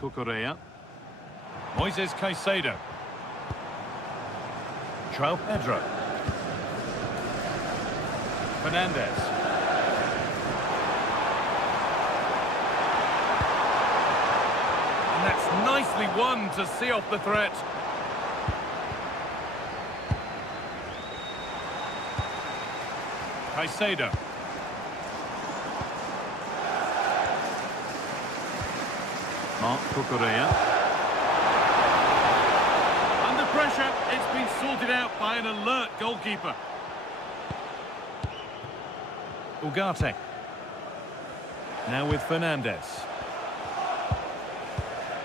Cucurella. Moises Caicedo. João Pedro. Fernandez. And that's nicely won to see off the threat. Caicedo. Marc Cucurella. Under pressure, it's been sorted out by an alert goalkeeper. Ugarte. Now with Fernandez.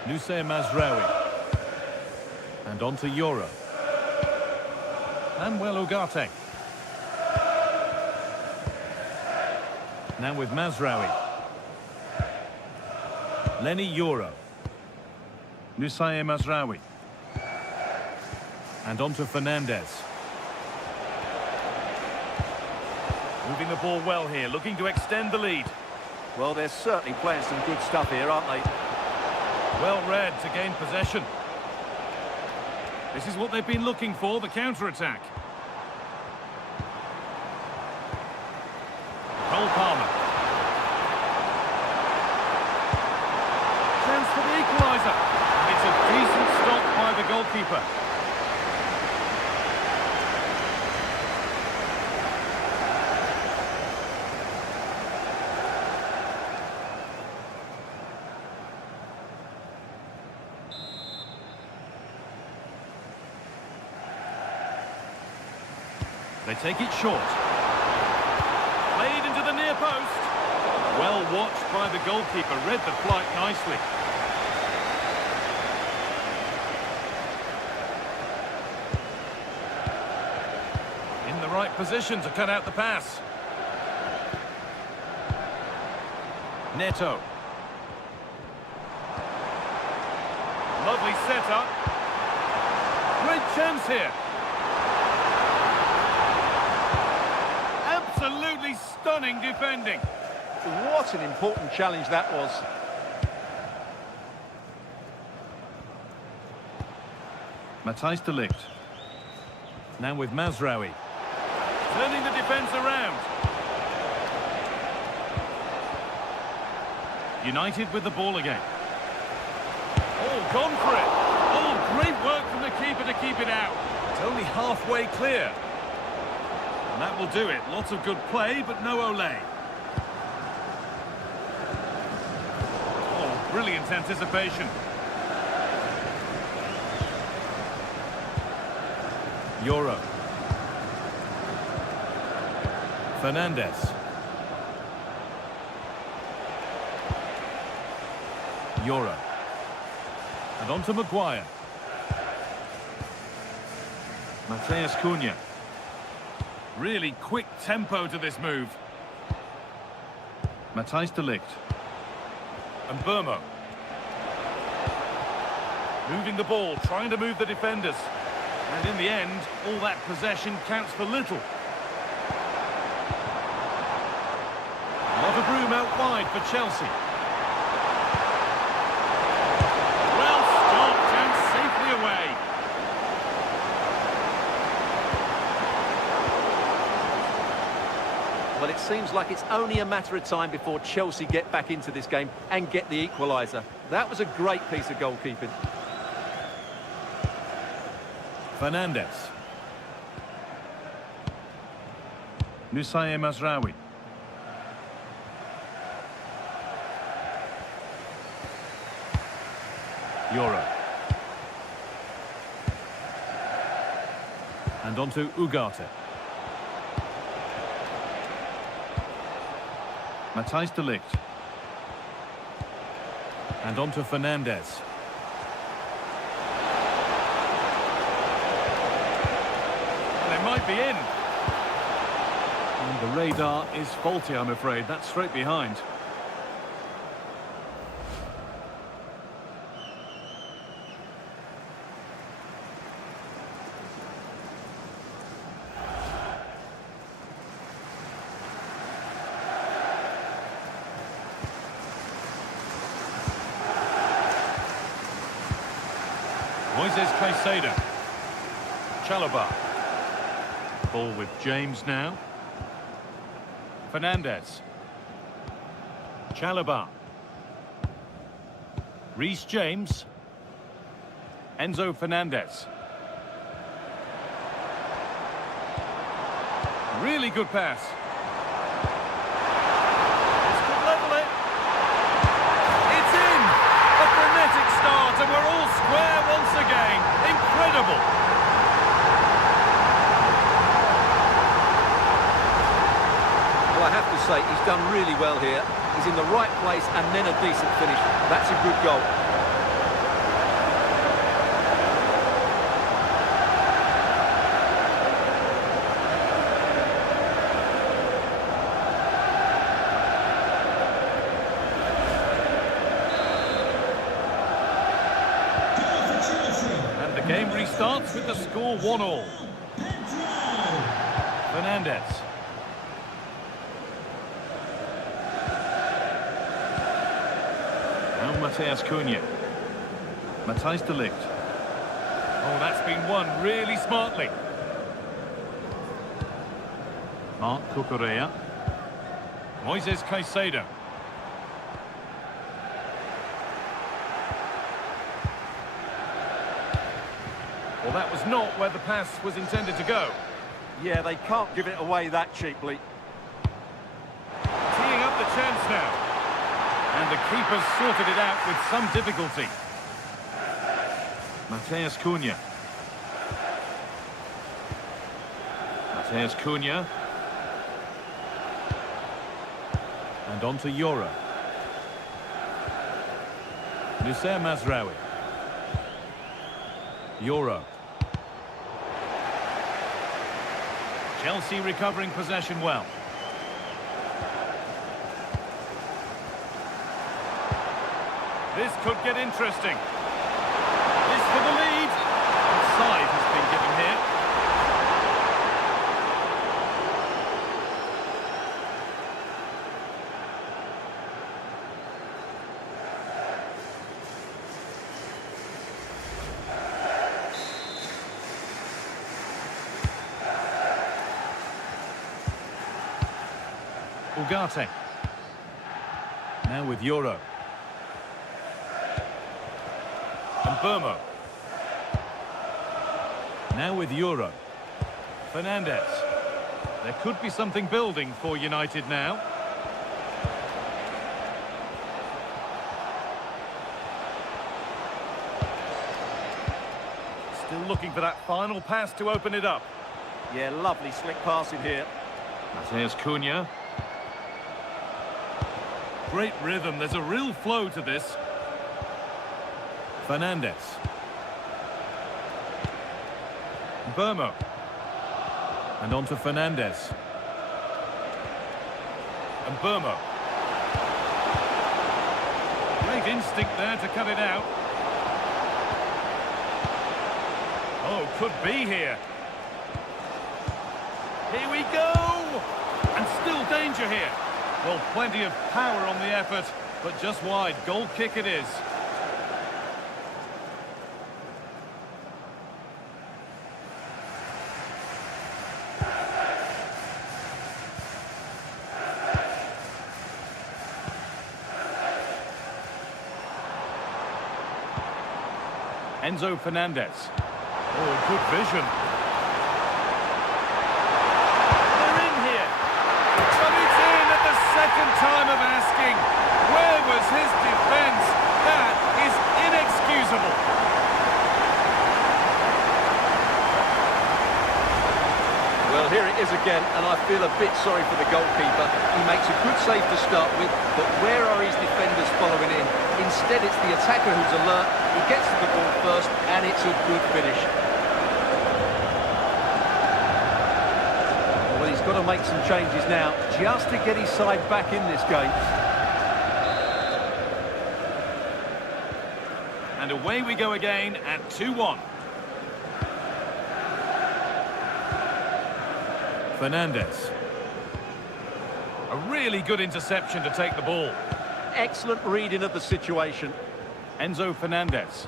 Nusay Mazraoui. And on to Euro. Manuel Ugarte. Now with Mazraoui. Lenny Euro. Nusay Mazraoui. And on to Fernandez. Moving the ball well here, looking to extend the lead. Well, they're certainly playing some good stuff here, aren't they? Well read to gain possession. This is what they've been looking for, the counter-attack. Cole Palmer. Chance for the equaliser. It's a decent stop by the goalkeeper. They take it short. Played into the near post. Well watched by the goalkeeper, read the flight nicely. In the right position to cut out the pass. Neto. Lovely setup. Great chance here. Absolutely stunning defending. What an important challenge that was. Matthijs de Ligt. Now with Mazraoui. Turning the defence around. United with the ball again. Oh, gone for it. Oh, great work from the keeper to keep it out. It's only halfway clear. And that will do it. Lots of good play, but no Olé. Oh, brilliant anticipation. Euro. Fernandez. Euro. And on to Maguire. Mateus Cunha. Really quick tempo to this move. Matthijs de Ligt. And Burmo. Moving the ball, trying to move the defenders. And in the end, all that possession counts for little. A lot of room out wide for Chelsea. Well stopped and safely away. Well, it seems like it's only a matter of time before Chelsea get back into this game and get the equaliser. That was a great piece of goalkeeping. Fernandez. Nusay Mazraoui. Euro. And on to Ugarte. Matthijs de Ligt. And on to Fernandez. They might be in. And the radar is faulty, I'm afraid. That's straight behind. Moises Caicedo. Chalobah. Ball with James now. Fernandez. Chalobah. Reece James. Enzo Fernandez. Really good pass. This could level it. It's in! A frenetic start and we're all square once again. Incredible! Well, I have to say, he's done really well here. He's in the right place and then a decent finish. That's a good goal. And the game restarts with the score 1-1. Fernandez. Now Mateus Cunha. Matthijs de Ligt. Oh, that's been won really smartly. Marc Cucurella. Moises Caicedo. Well, that was not where the pass was intended to go. Yeah, they can't give it away that cheaply. Teeing up the chance now. And the keeper's sorted it out with some difficulty. Mateus Cunha. Mateus Cunha. And on to Yoro. Noussair Mazraoui. Yoro. Chelsea recovering possession well. This could get interesting. This for the lead. Offside has been given here. Ugarte. Now with Yoro. And Burmo. Now with Yoro. Fernandez. There could be something building for United now. Still looking for that final pass to open it up. Yeah, lovely slick passing here. Mateus Cunha. Great rhythm, there's a real flow to this. Fernandez. Burmo. And on to Fernandez. And Burmo. Great instinct there to cut it out. Oh, could be here. Here we go! And still danger here. Well, plenty of power on the effort, but just wide. Goal kick it is. Enzo Fernandez. Oh, good vision. They're in here. But it's in at the second time of asking. Where was his defence? That is inexcusable. Well, here it is again, and I feel a bit sorry for the goalkeeper. He makes a good save to start with, but where are his defenders following in? Instead, it's the attacker who's alert. He gets to the ball first, and it's a good finish. Well, he's got to make some changes now, just to get his side back in this game. And away we go again at 2-1. Fernandez. A really good interception to take the ball. Excellent reading of the situation. Enzo Fernandez.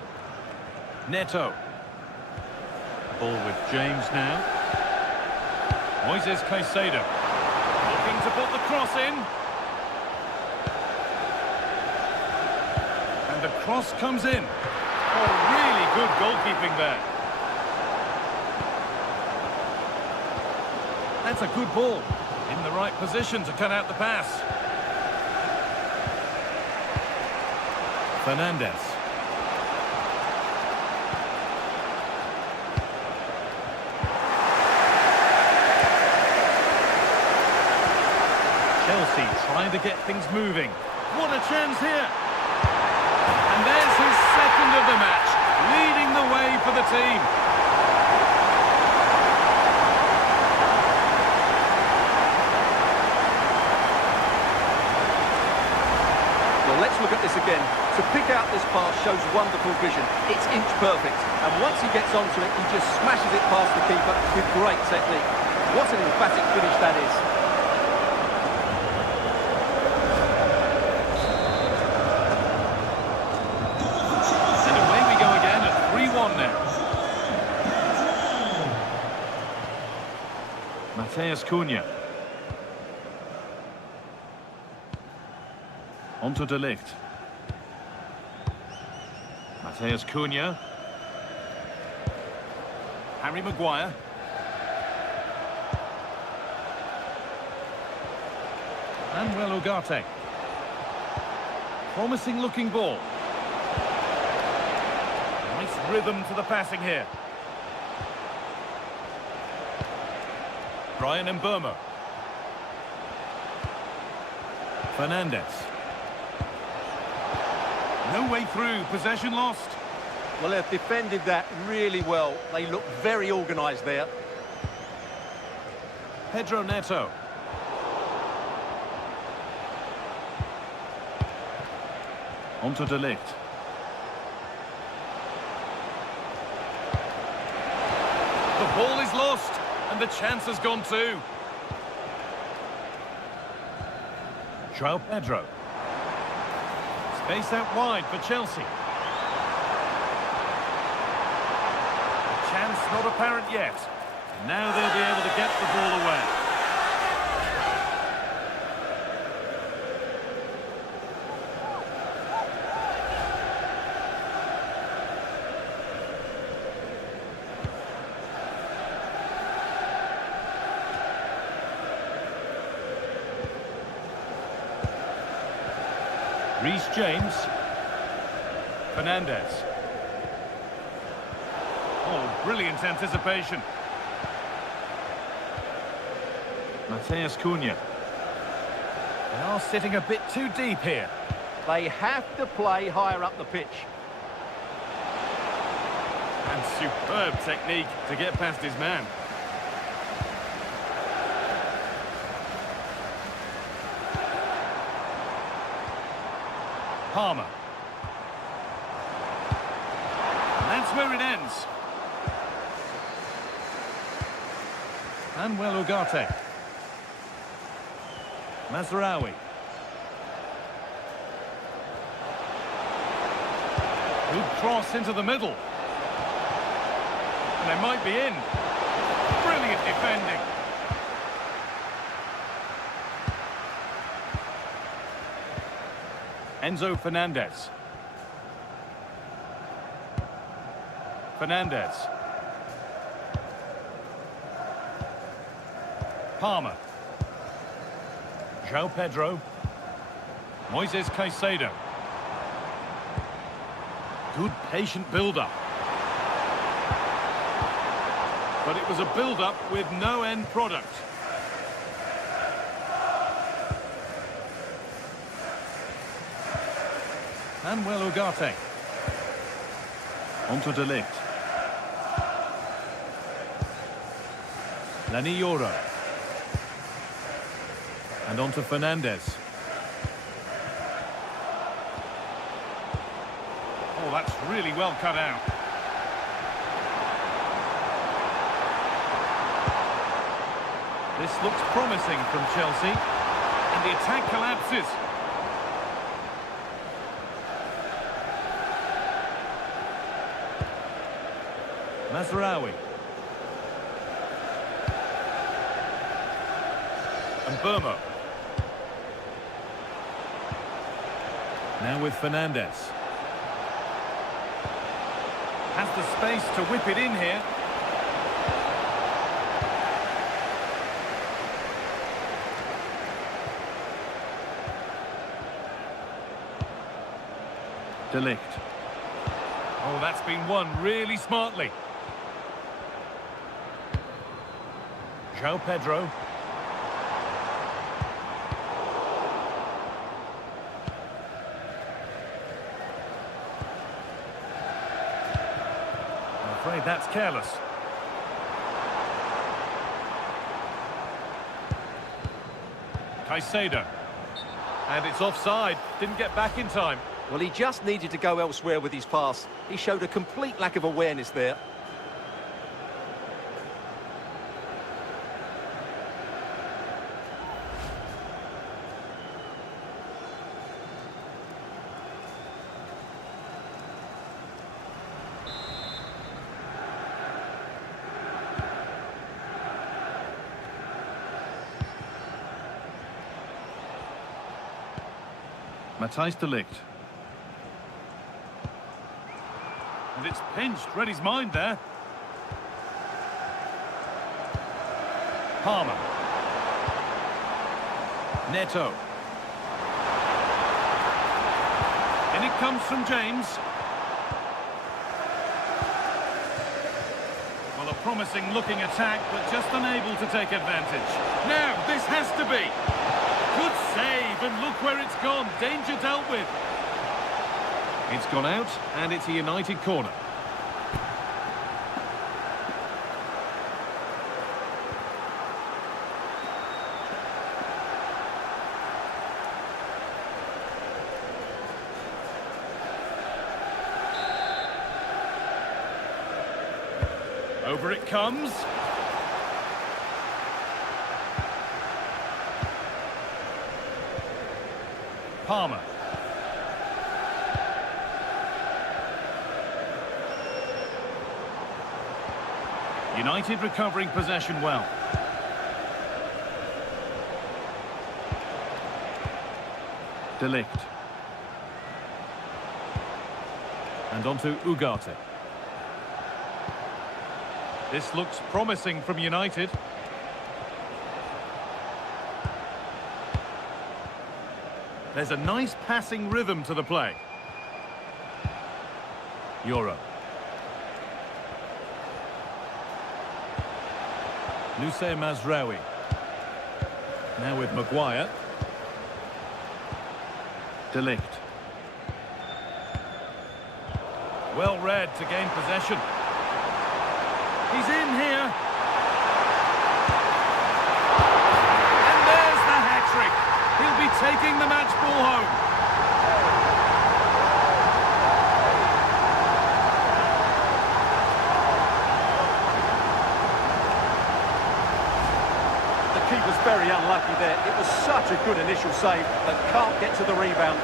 Neto. Ball with James now. Moises Caicedo. Looking to put the cross in. And the cross comes in. Oh, really good goalkeeping there. That's a good ball. In the right position to cut out the pass. Fernandes. Chelsea trying to get things moving. What a chance here. And there's his second of the match, leading the way for the team. Well, let's look at this again. To pick out this pass shows wonderful vision. It's inch perfect. And once he gets onto it, he just smashes it past the keeper with great technique. What an emphatic finish that is. And away we go again at 3-1 now. Matheus Cunha. Onto De Ligt. Matheus Cunha. Harry Maguire. Manuel Ugarte. Promising looking ball. Nice rhythm to the passing here. Brian Mbeumo. Fernandes. No way through, possession lost. Well, they've defended that really well. They look very organised there. Pedro Neto. Onto De Ligt. The ball is lost, and the chance has gone too. João Pedro. Space out wide for Chelsea. The chance not apparent yet. Now they'll be able to get the ball away. Reece James. Fernandes. Oh, brilliant anticipation. Matheus Cunha. They are sitting a bit too deep here. They have to play higher up the pitch. And superb technique to get past his man. Palmer. And that's where it ends. Manuel Ugarte. Mazraoui. Good cross into the middle. And they might be in. Brilliant defending. Enzo Fernandez. Fernandez. Palmer. João Pedro. Moises Caicedo. Good patient build-up. But it was a build-up with no end product. Manuel Ugarte. Onto De Ligt. Lani Yoro. And onto Fernandes. Oh, that's really well cut out. This looks promising from Chelsea. And the attack collapses. Mazraoui. And Burmo. Now with Fernandez. Has the space to whip it in here. De Ligt. Oh, that's been won really smartly. João Pedro. I'm afraid that's careless. Caicedo. And it's offside. Didn't get back in time. Well, he just needed to go elsewhere with his pass. He showed a complete lack of awareness there. Matthijs de Ligt. And it's pinched, read his mind there. Palmer. Neto. And it comes from James. Well, a promising looking attack, but just unable to take advantage. Now, this has to be. Good save, and look where it's gone. Danger dealt with. It's gone out, and it's a United corner. Over it comes. Palmer. United recovering possession well. De Ligt. And on to Ugarte. This looks promising from United. There's a nice passing rhythm to the play. Euro. Nusay Mazraoui. Now with Maguire. De Ligt. Well read to gain possession. He's in here. And there's the hat-trick. He'll be taking the match ball home. Keeper's very unlucky there. It was such a good initial save, but can't get to the rebound.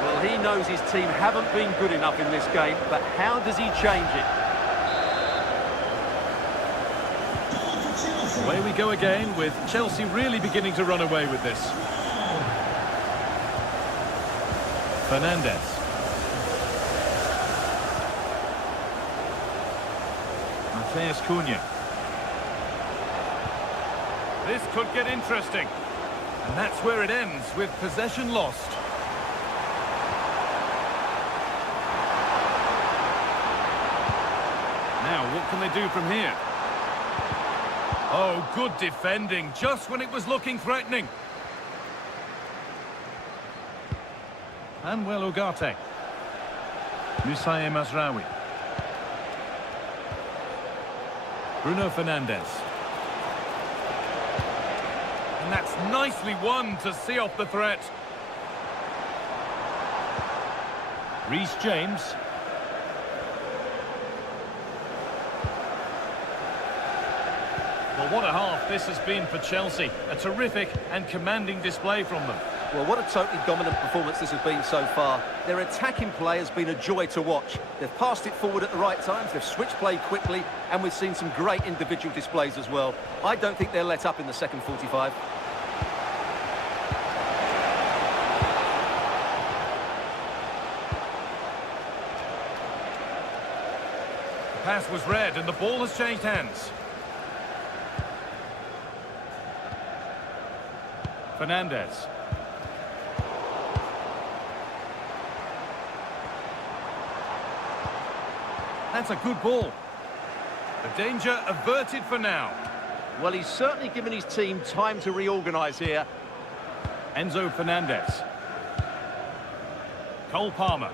Well, he knows his team haven't been good enough in this game, but how does he change it? Away we go again, with Chelsea really beginning to run away with this. Fernandez. Matheus Cunha. This could get interesting. And that's where it ends, with possession lost. Now, what can they do from here? Oh, good defending, just when it was looking threatening. And well, Ugarte. Nusay Mazraoui. Bruno Fernandez. And that's nicely won to see off the threat. Reece James. Well, what a half this has been for Chelsea. A terrific and commanding display from them. Well, what a totally dominant performance this has been so far. Their attacking play has been a joy to watch. They've passed it forward at the right times, they've switched play quickly, and we've seen some great individual displays as well. I don't think they'll let up in the second 45. The pass was read and the ball has changed hands. Fernandez. That's a good ball. The danger averted for now. Well, he's certainly given his team time to reorganise here. Enzo Fernandez. Cole Palmer.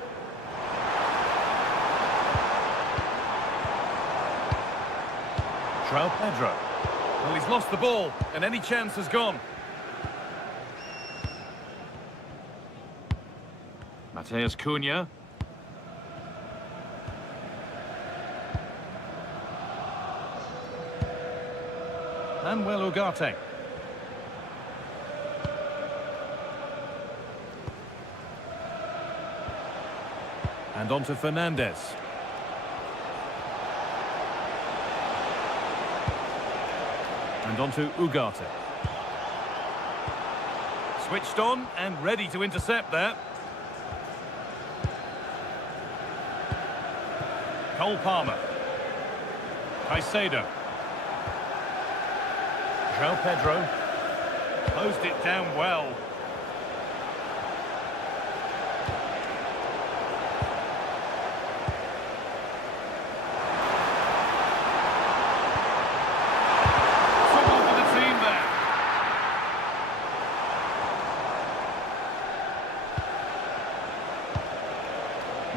João Pedro. Well, he's lost the ball, and any chance has gone. Mateus Cunha. Manuel Ugarte. And on to Fernandez. And on to Ugarte. Switched on and ready to intercept there. Cole Palmer. Caicedo. João Pedro. Closed it down well. Trouble for the team there.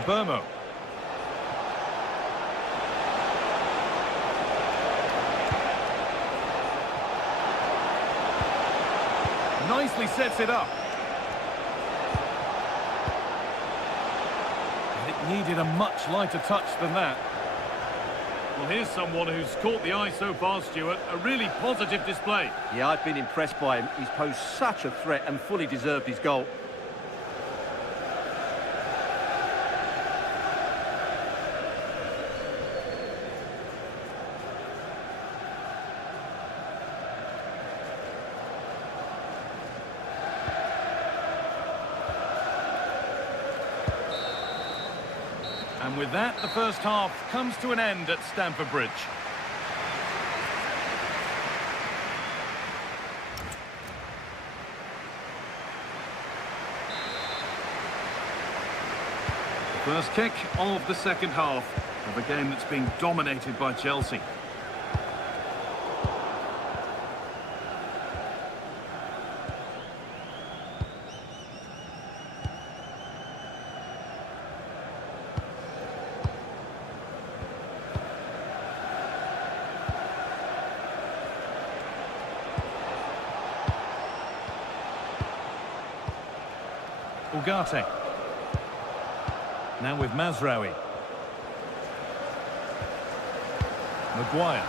Burmo. Nicely sets it up. And it needed a much lighter touch than that. Well, here's someone who's caught the eye so far, Stuart. A really positive display. Yeah, I've been impressed by him. He's posed such a threat and fully deserved his goal. And with that, the first half comes to an end at Stamford Bridge. The first kick of the second half of a game that's been dominated by Chelsea. Ugarte. Now with Mazraoui. Maguire.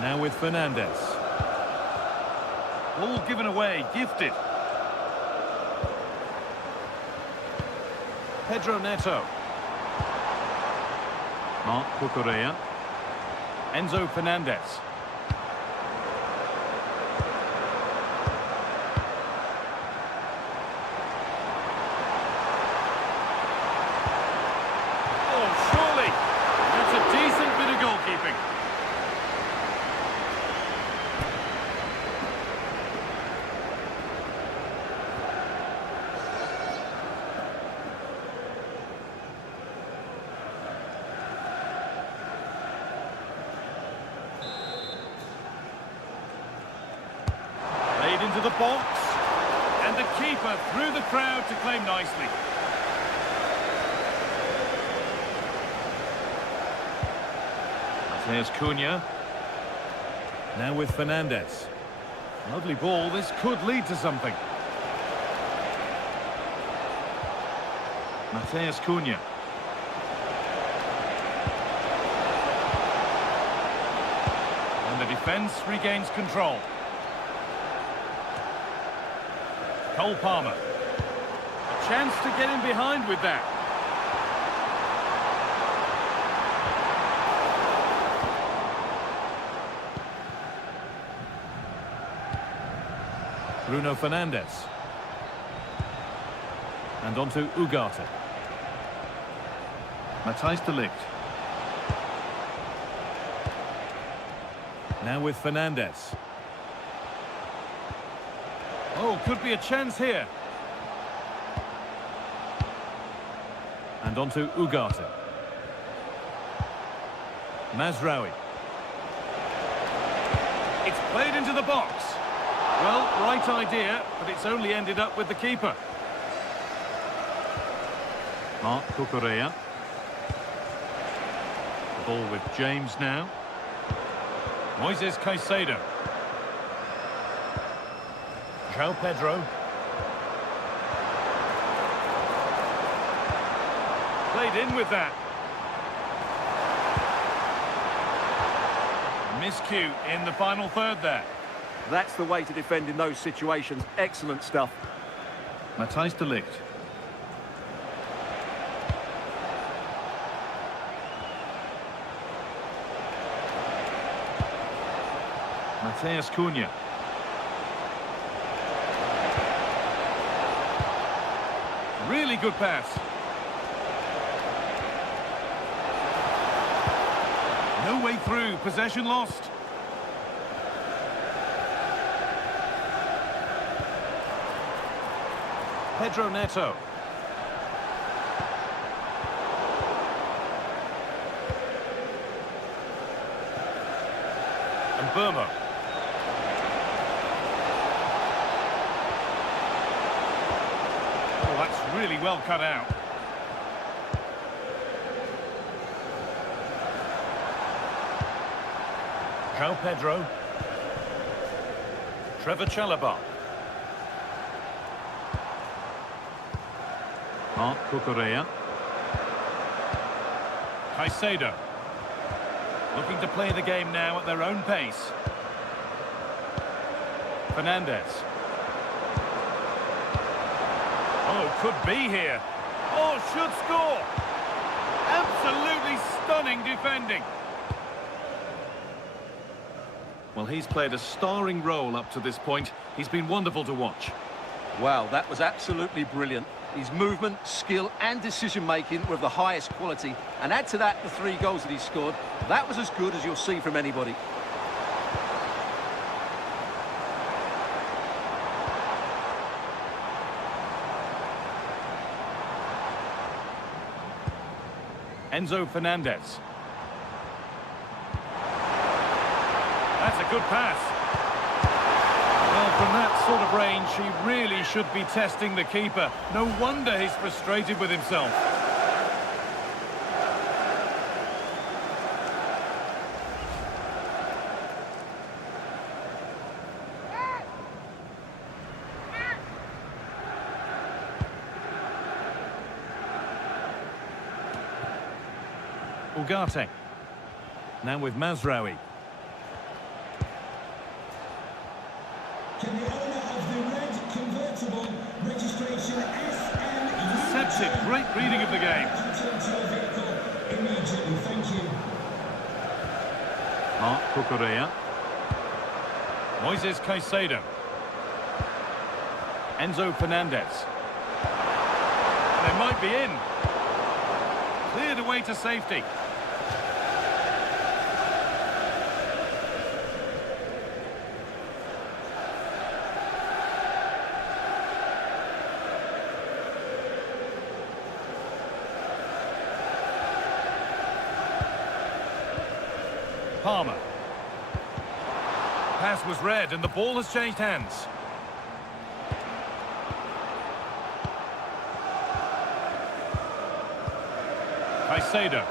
Now with Fernandez. All given away, gifted. Pedro Neto. Marc Cucurella. Enzo Fernandez. Into the box, and the keeper through the crowd to claim nicely. Mateus Cunha. Now with Fernandez. Lovely ball, this could lead to something. Mateus Cunha. And the defence regains control. Cole Palmer. A chance to get in behind with that. Bruno Fernandes. And on to Ugarte. Matthijs de Ligt. Now with Fernandes. Oh, could be a chance here. And on to Ugarte. Mazraoui. It's played into the box. Well, right idea, but it's only ended up with the keeper. Marc Cucurella. The ball with James now. Moises Caicedo. João Pedro. Played in with that. Miscue in the final third there. That's the way to defend in those situations. Excellent stuff. Matthijs de Ligt. Matheus Cunha. Really good pass. No way through, possession lost. Pedro Neto. And Burma. Oh, that's really well cut out. João Pedro. Trevor Chalobah. Marc Cucurella. Caicedo. Looking to play the game now at their own pace. Fernandes. Oh, could be here. Oh, should score. Absolutely stunning defending. Well, he's played a starring role up to this point. He's been wonderful to watch. Wow, that was absolutely brilliant. His movement, skill and decision-making were of the highest quality. And add to that the 3 goals that he scored. That was as good as you'll see from anybody. Enzo Fernandez. That's a good pass. Well, from that sort of range, he really should be testing the keeper. No wonder he's frustrated with himself. Ugarte. Now with Mazraoui. Can the owner of the red convertible registration SN Intercepted. Great reading of the game. into your vehicle immediately? Thank you. Marc Cucurella. Moises Caicedo. Enzo Fernandez. They might be in. Cleared away to safety. Palmer. Pass was read and the ball has changed hands. Caicedo.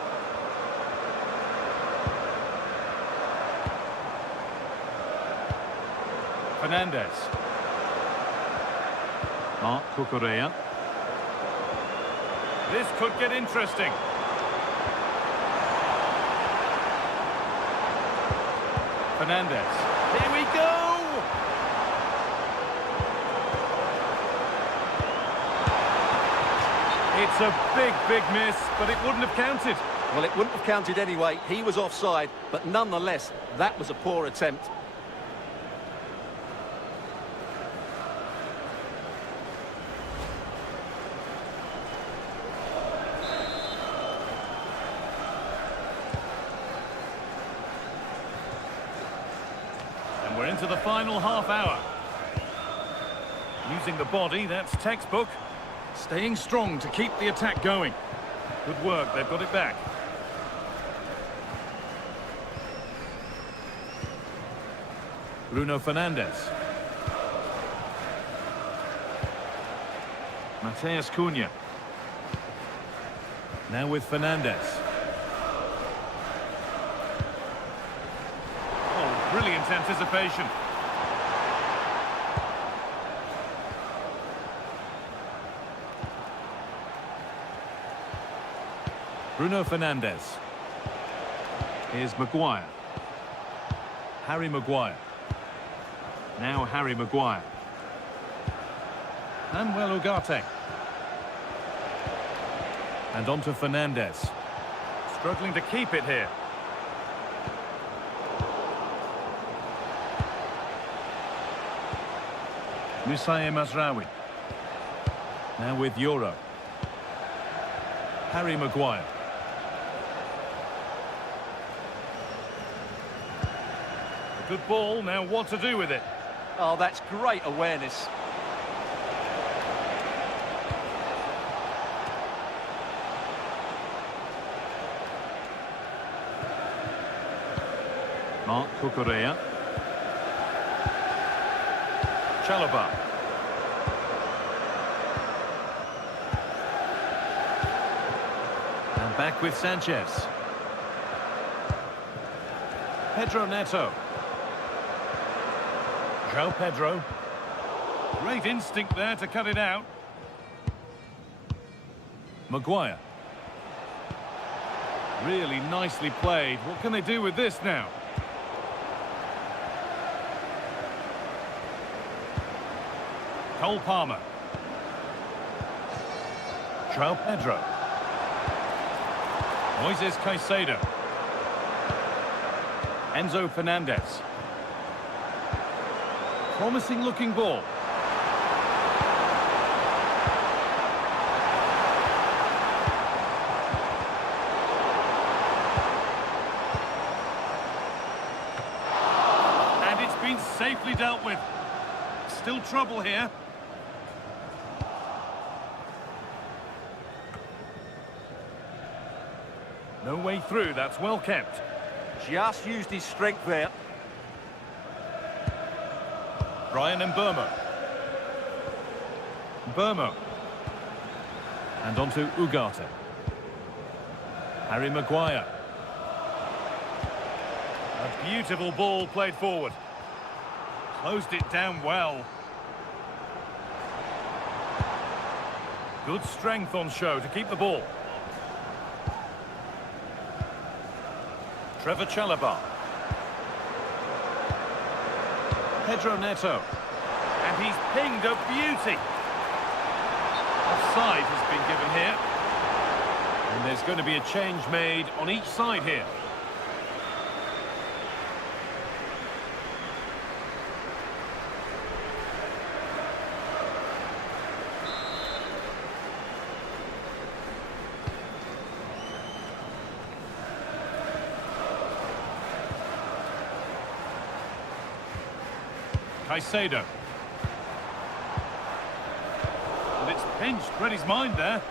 Fernandes. Marc Cucurella. This could get interesting. Fernandes. Here we go! It's a big, big miss, but it wouldn't have counted. Well, it wouldn't have counted anyway. He was offside, but nonetheless, that was a poor attempt. And we're into the final half hour. Using the body, that's textbook. Staying strong to keep the attack going. Good work, they've got it back. Bruno Fernandes. Mateus Cunha. Now with Fernandes. Oh, brilliant anticipation. Bruno Fernandes. Here's Maguire. Harry Maguire. Now Harry Maguire. Manuel Ugarte. And on to Fernandes. Struggling to keep it here. Musaye Mazraoui. Now with Euro. Harry Maguire. Good ball, now what to do with it? Oh, that's great awareness. Marc Cucurella. Chalobah. And back with Sanchez. Pedro Neto. João Pedro. Great instinct there to cut it out. Maguire. Really nicely played. What can they do with this now? Cole Palmer. João Pedro. Moises Caicedo. Enzo Fernandez. Promising looking ball. And it's been safely dealt with. Still trouble here. No way through, that's well kept. Just used his strength there. Brian Mbeumo. Mbeumo. And on to Ugarte. Harry Maguire. A beautiful ball played forward. Closed it down well. Good strength on show to keep the ball. Trevor Chalobah. Pedro Neto. And he's pinged a beauty. Offside has been given here. And there's going to be a change made on each side here. Caicedo. And it's pinched, read his mind there.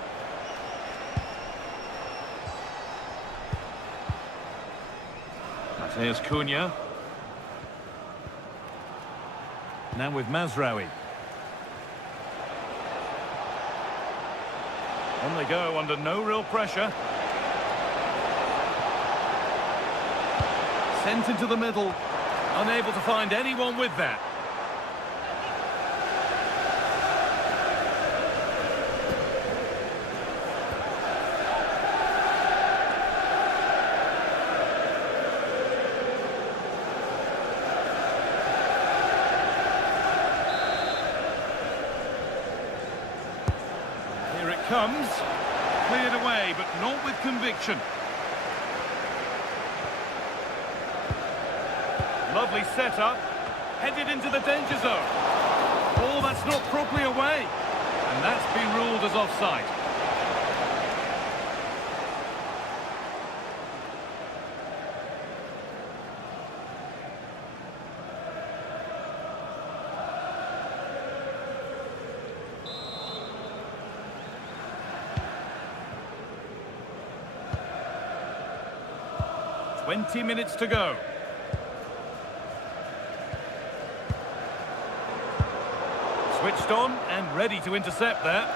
Mateus Cunha. Now with Mazraoui. On they go under no real pressure. Sent into the middle. Unable to find anyone with that. comes. Cleared away, but not with conviction. Lovely setup. Headed into the danger zone. Oh, that's not properly away. And that's been ruled as offside. "20 minutes to go. Switched on and ready to intercept there.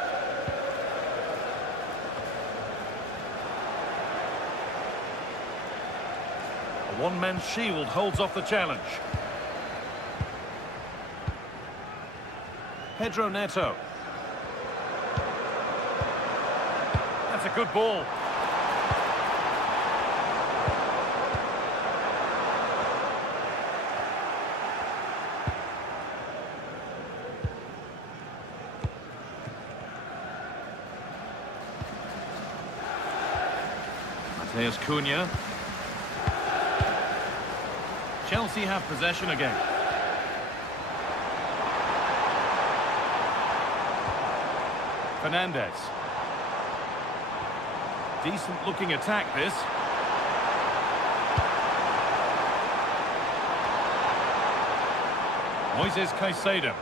A one-man shield holds off the challenge. Pedro Neto. That's a good ball. There's Cunha. Chelsea have possession again. Fernandes. Decent looking attack this. Moises Caicedo.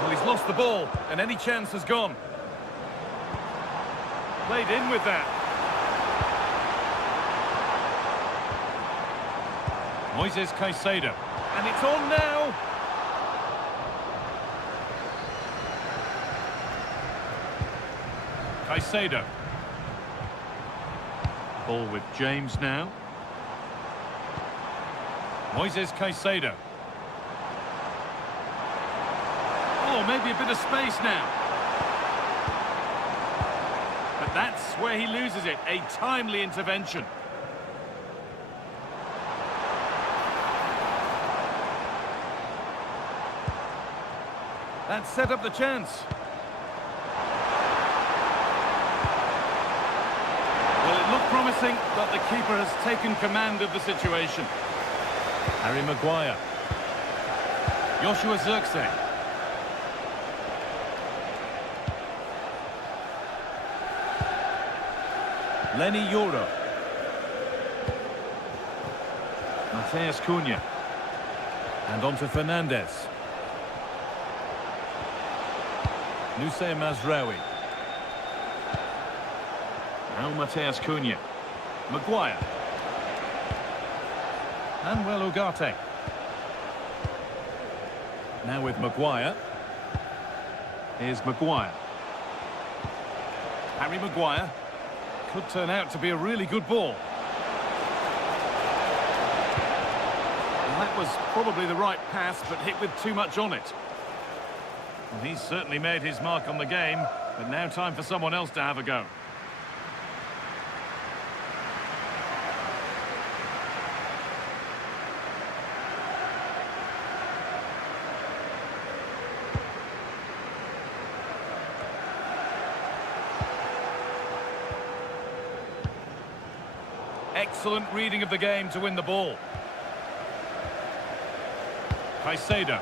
Well, he's lost the ball and any chance has gone. Played in with that. Moises Caicedo. And it's on now. Caicedo. Ball with James now. Moises Caicedo. Oh, maybe a bit of space now. But that's where he loses it. A timely intervention. That set up the chance. Well, it looked promising, but the keeper has taken command of the situation. Harry Maguire. Joshua Zirkzee. Lenny Yoro. Mateus Cunha. And on to Fernandes. Nusay Mazraoui. Now Mateus Cunha. Maguire. Manuel Ugarte. Now with Maguire. Here's Maguire. Harry Maguire. Could turn out to be a really good ball. And that was probably the right pass, but hit with too much on it. Well, he's certainly made his mark on the game, but now time for someone else to have a go. Excellent reading of the game to win the ball. Caicedo.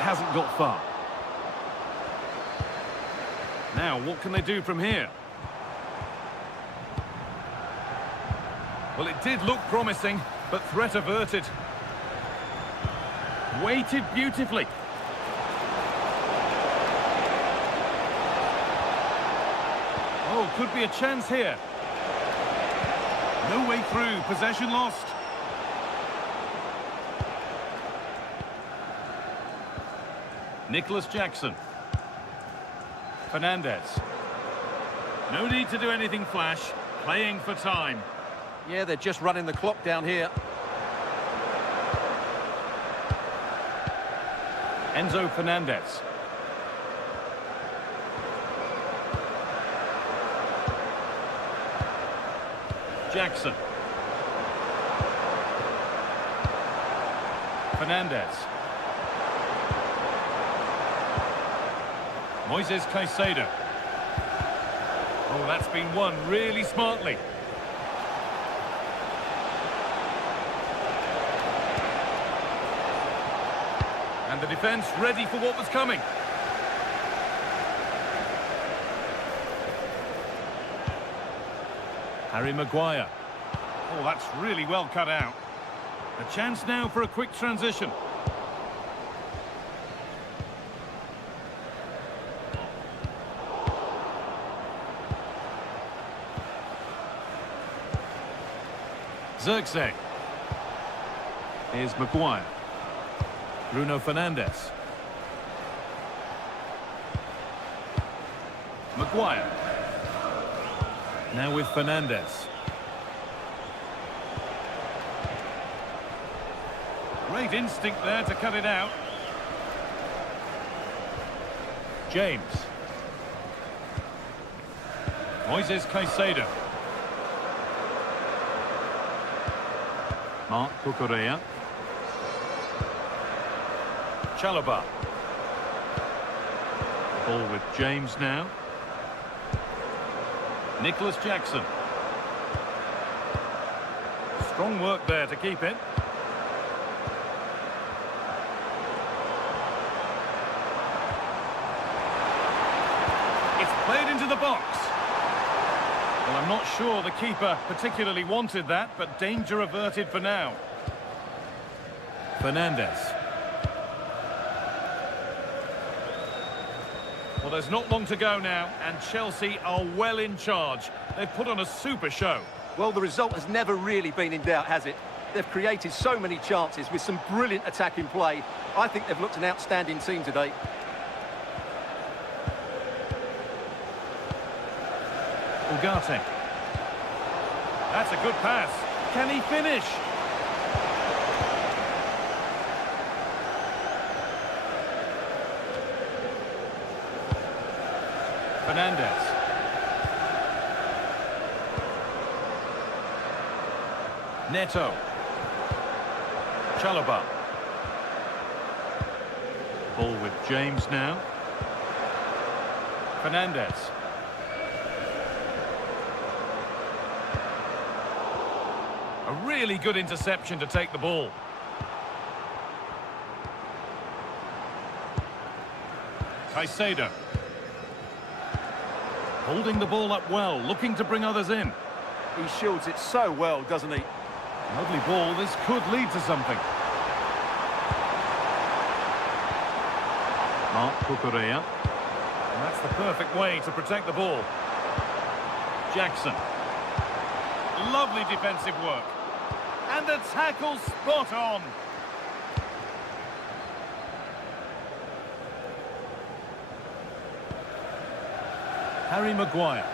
Hasn't got far. Now, what can they do from here? Well, it did look promising, but threat averted. Weighted beautifully. Oh, could be a chance here. No way through, possession lost. Nicholas Jackson. Fernandes. No need to do anything flash. Playing for time. Yeah, they're just running the clock down here. Enzo Fernandez. Jackson. Fernandez. Moises Caicedo. Oh, that's been won really smartly. And the defence ready for what was coming. Harry Maguire. Oh, that's really well cut out. A chance now for a quick transition. Zirkzee. Here's Maguire. Bruno Fernandes. Maguire. Now with Fernandes. Great instinct there to cut it out. James. Moises Caicedo. Marc Cucurella. Chalobah. Ball with James now. Nicholas Jackson. Strong work there to keep it. It's played into the box. Well, I'm not sure the keeper particularly wanted that, but danger averted for now. Fernandes. Well, there's not long to go now, and Chelsea are well in charge. They've put on a super show. Well, the result has never really been in doubt, has it? They've created so many chances with some brilliant attacking play. I think they've looked an outstanding team today. Ugarte. That's a good pass. Can he finish? Fernandes. Neto. Chalobah. Ball with James now. Fernandes. A really good interception to take the ball. Caicedo. Holding the ball up well, looking to bring others in. He shields it so well, doesn't he? Lovely ball, this could lead to something. Marc Cucurella. And that's the perfect way to protect the ball. Jackson. Lovely defensive work. And the tackle spot on. Harry Maguire.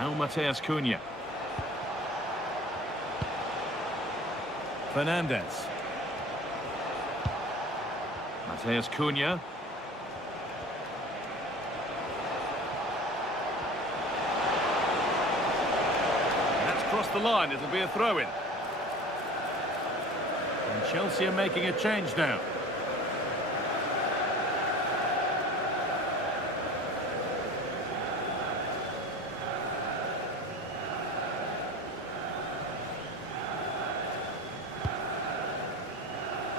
Now Mateus Cunha. Fernandes. Mateus Cunha. That's crossed the line, it'll be a throw-in. And Chelsea are making a change now.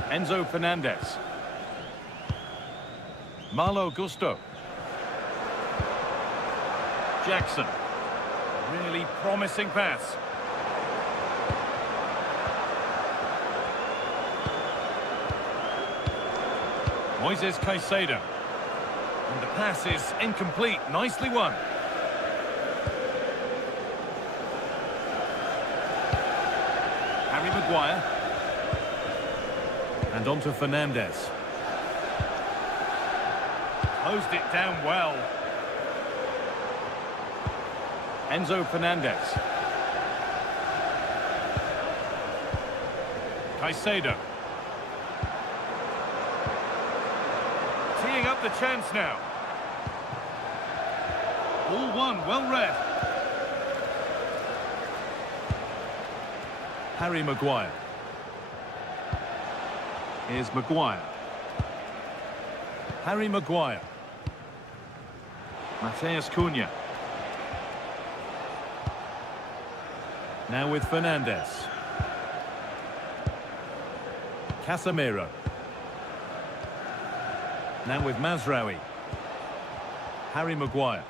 Enzo Fernandez. Malo Gusto. Jackson. Really promising pass. Moises Caicedo. And the pass is incomplete. Nicely won. Harry Maguire. And on to Fernandes. Closed it down well. Enzo Fernandez. Caicedo. Teeing up the chance now. Ball one, well read. Harry Maguire. Here's Maguire. Harry Maguire. Mateus Cunha. Now with Fernandes. Casemiro. Now with Mazraoui. Harry Maguire.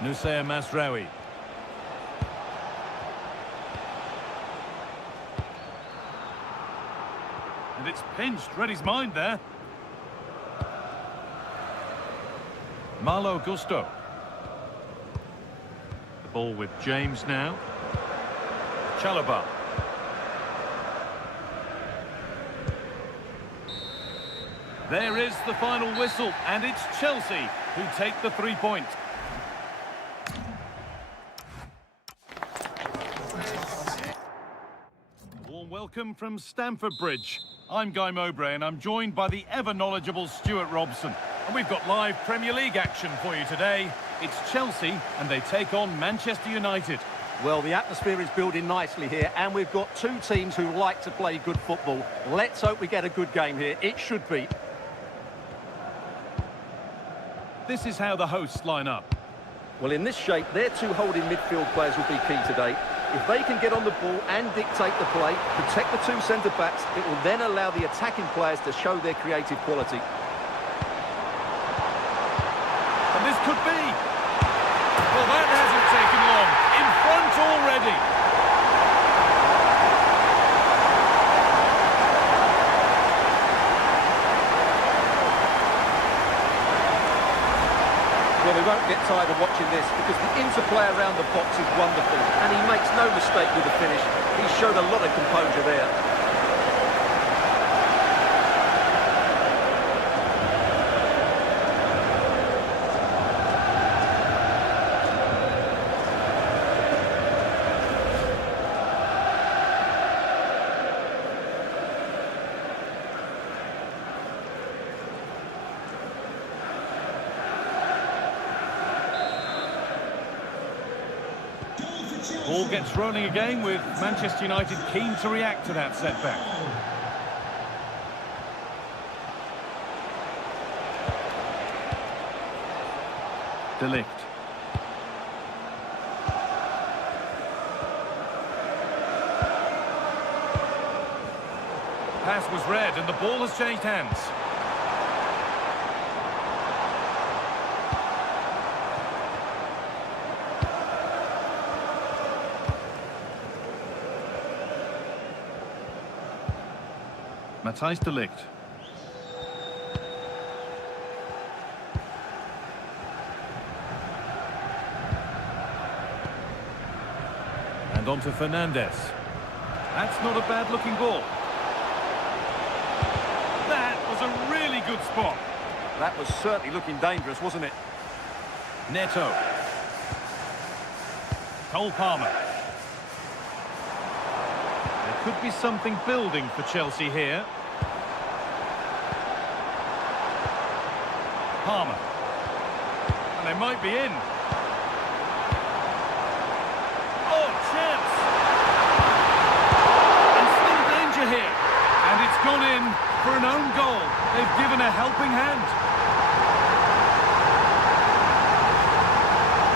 Nusayr Mazraoui. And it's pinched, read his mind there. Malo Gusto. The ball with James now. Chalobah. There is the final whistle, and it's Chelsea who take the 3 points. Warm welcome from Stamford Bridge. I'm Guy Mowbray, and I'm joined by the ever-knowledgeable Stuart Robson. And we've got live Premier League action for you today. It's Chelsea, and they take on Manchester United. Well, the atmosphere is building nicely here, and we've got two teams who like to play good football. Let's hope we get a good game here. It should be. This is how the hosts line up. Well, in this shape, their two holding midfield players will be key today. If they can get on the ball and dictate the play, protect the two centre-backs, it will then allow the attacking players to show their creative quality. And this could be. Well, that hasn't taken long. In front already. Well, we won't get tired of watching this because the interplay around the box is wonderful and he makes no mistake with the finish. He showed a lot of composure there. Ball gets rolling again with Manchester United keen to react to that setback. De Ligt. Pass was read and the ball has changed hands. Matthijs de Ligt. And on to Fernandes. That's not a bad-looking ball. That was a really good spot. That was certainly looking dangerous, wasn't it? Neto. Cole Palmer. There could be something building for Chelsea here. Palmer. And they might be in. Oh, chance! And still danger here. And it's gone in for an own goal. They've given a helping hand.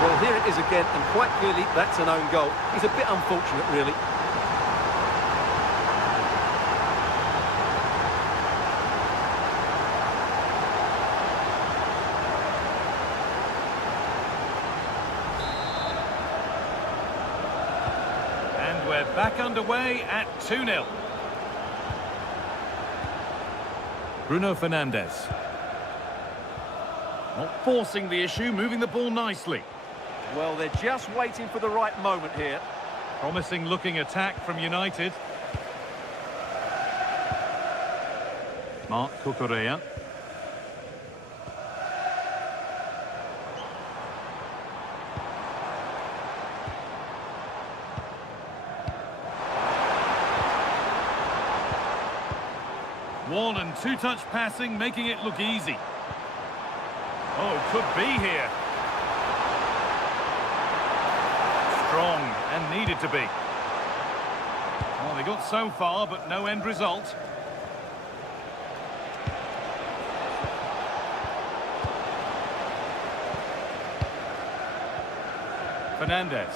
Well, here it is again, and quite clearly that's an own goal. It's a bit unfortunate, really. We're back underway at 2-0. Bruno Fernandes. Not forcing the issue, moving the ball nicely. Well, they're just waiting for the right moment here. Promising looking attack from United. Marc Cucurella. One and two-touch passing, making it look easy. Oh, could be here. Strong and needed to be. Well, they got so far, but no end result. Fernandez.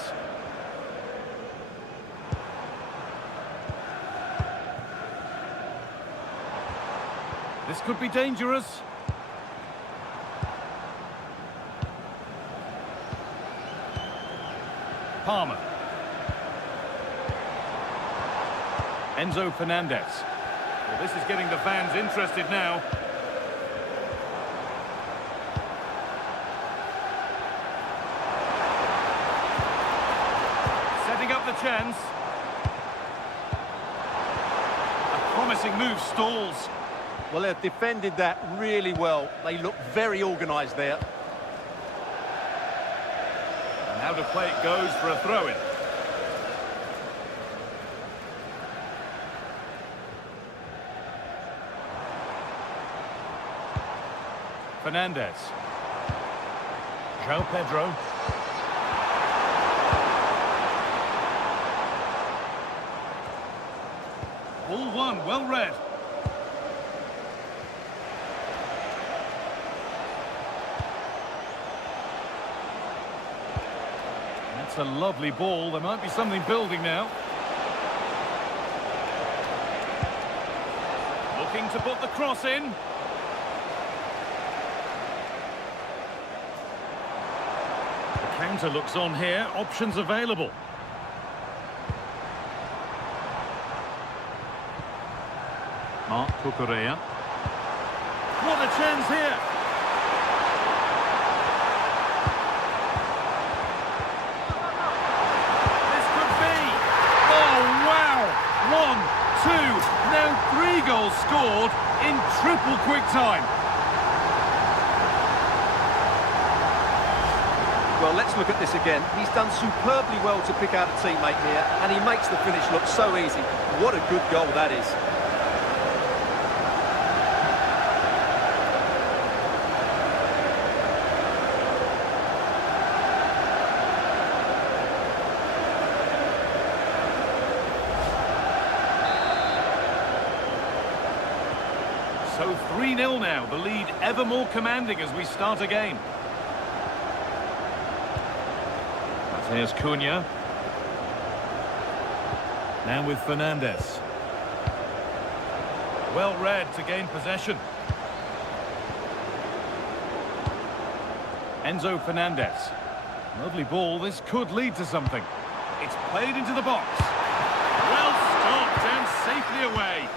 This could be dangerous. Palmer. Enzo Fernandez. Well, this is getting the fans interested now. Setting up the chance. A promising move stalls. Well, they've defended that really well. They look very organised there. And now to play it goes for a throw-in. Fernandez. João Pedro. All one, well read. That's a lovely ball. There might be something building now. Looking to put the cross in. The counter looks on here. Options available. Marc Cucurella. What a chance here! This could be! Oh, wow! 1, 2, now 3 goals scored in triple quick time. Well, let's look at this again. He's done superbly well to pick out a teammate here, and he makes the finish look so easy. What a good goal that is. So 3-0 now, the lead ever more commanding as we start again. Here's Cunha. Now with Fernandez. Well read to gain possession. Enzo Fernandez. Lovely ball, this could lead to something. It's played into the box. Well stopped and safely away.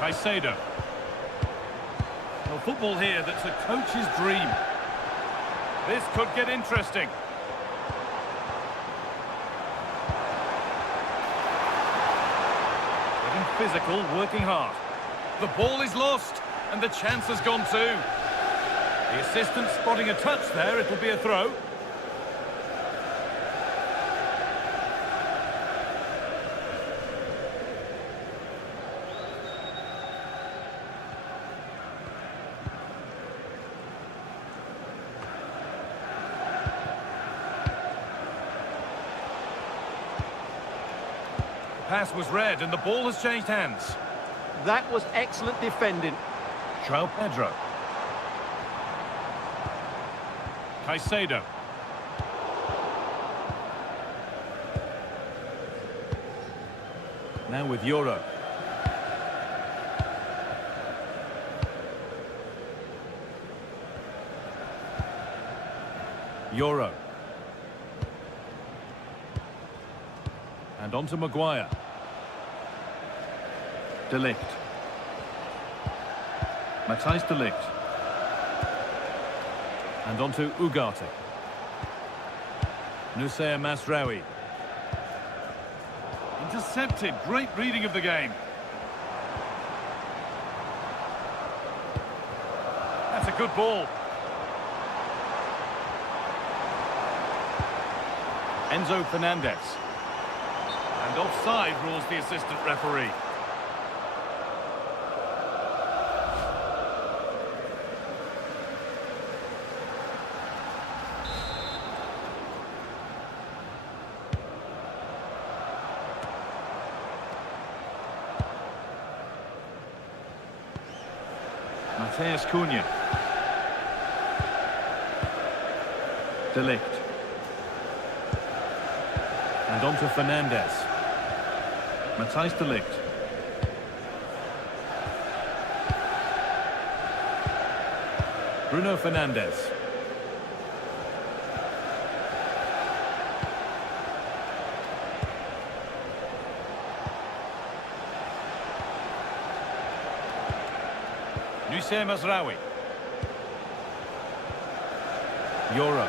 Caicedo. Well, football here that's a coach's dream. This could get interesting. Getting physical, working hard. The ball is lost, and the chance has gone too. The assistant spotting a touch there, it'll be a throw. Pass was read and the ball has changed hands. That was excellent defending. João Pedro. Caicedo. Now with Euro. Euro. And on to Maguire. De Ligt. Matthijs de Ligt. And on to Ugarte. Nusayr Masraoui. Intercepted. Great reading of the game. That's a good ball. Enzo Fernandez. And offside rules the assistant referee. Mateus Cunha. De Ligt. And on to Fernandez. Matthijs de Ligt. Bruno Fernandez. Noussair Mazraoui. Yoro.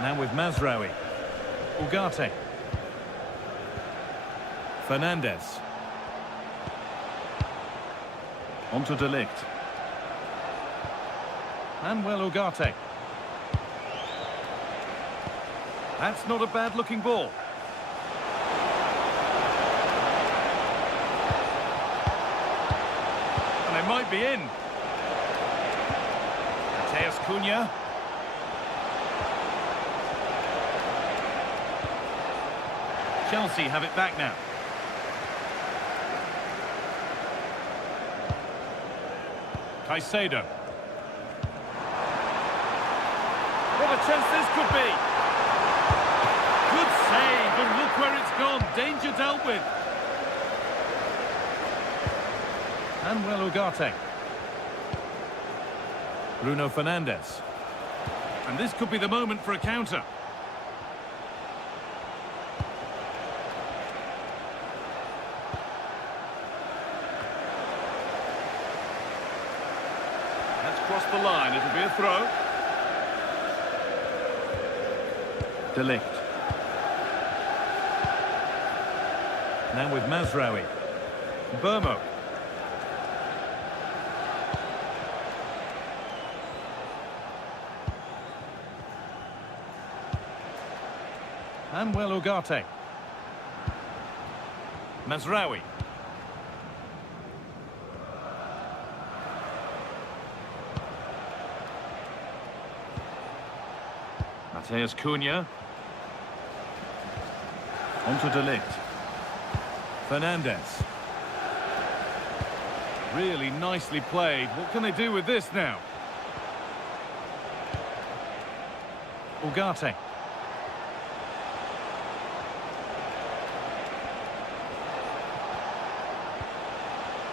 Now with Mazraoui. Ugarte. Fernandez. On to De Ligt. Manuel Ugarte. That's not a bad-looking ball. And they might be in. Mateus Cunha. Chelsea have it back now. Caicedo. What a chance this could be. Good save, and look where it's gone. Danger dealt with. Manuel Ugarte. Bruno Fernandez. And this could be the moment for a counter. That's crossed the line. It'll be a throw. De Ligt. Now with Mazraoui. Burmo. Manuel Ugarte. Mazraoui. Mateus Cunha. On to De Ligt. Fernandez. Really nicely played. What can they do with this now? Ugarte.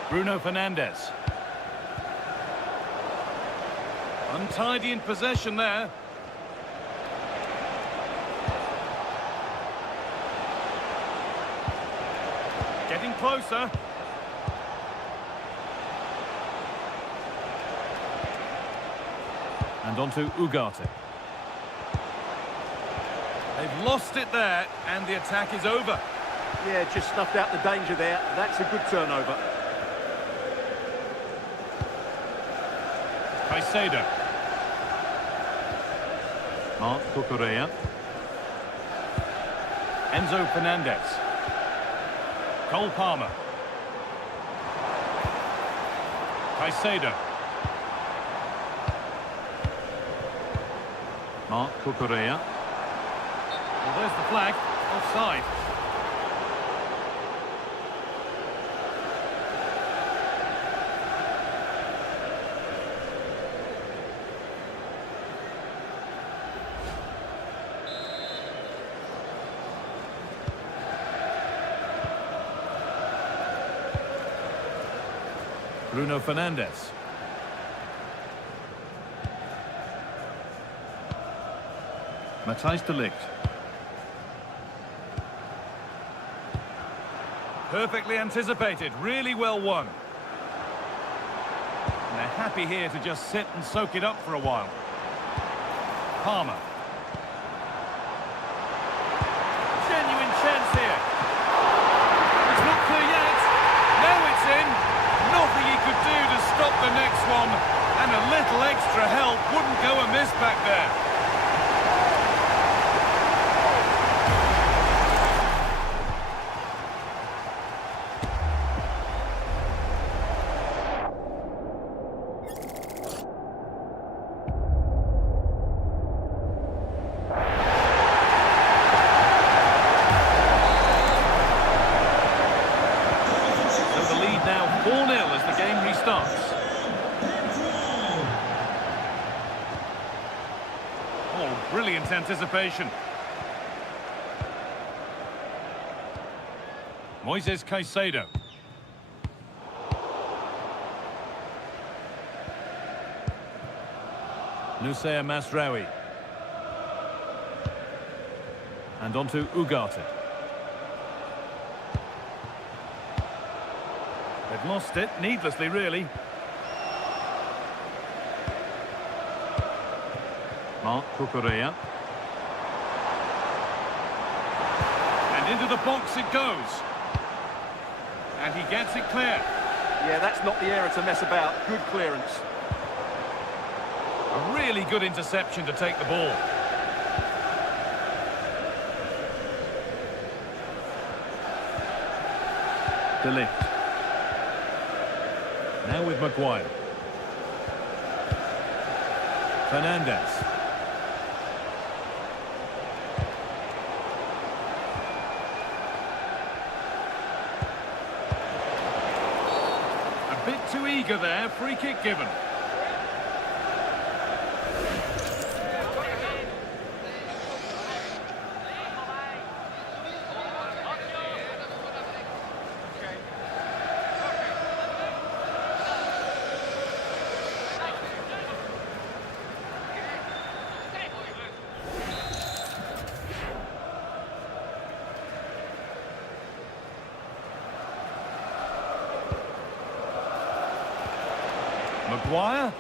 Bruno Fernandez. Untidy in possession there. Getting closer. And on to Ugarte. They've lost it there, and the attack is over. Yeah, just snuffed out the danger there. That's a good turnover. Caicedo. Marc Cucurella. Enzo Fernandez. Cole Palmer. Caicedo. Marc Cucurella. Well, there's the flag. Offside. Bruno Fernandez. Matthijs de Ligt. Perfectly anticipated, really well won. And they're happy here to just sit and soak it up for a while. Palmer. Genuine chance here. It's not clear yet. Now it's in. Nothing he could do to stop the next one. And a little extra help wouldn't go amiss back there. So the lead now 4-0 as the game restarts. Brilliant anticipation. Moises Caicedo. Nusaya Masraoui. And on to Ugarte. They've lost it, needlessly really. Marc Cucurella. And into the box it goes. And he gets it clear. Yeah, that's not the area to mess about. Good clearance. A really good interception to take the ball. De Ligt. Now with Maguire. Fernandez. A bit too eager there, free kick given. Maguire.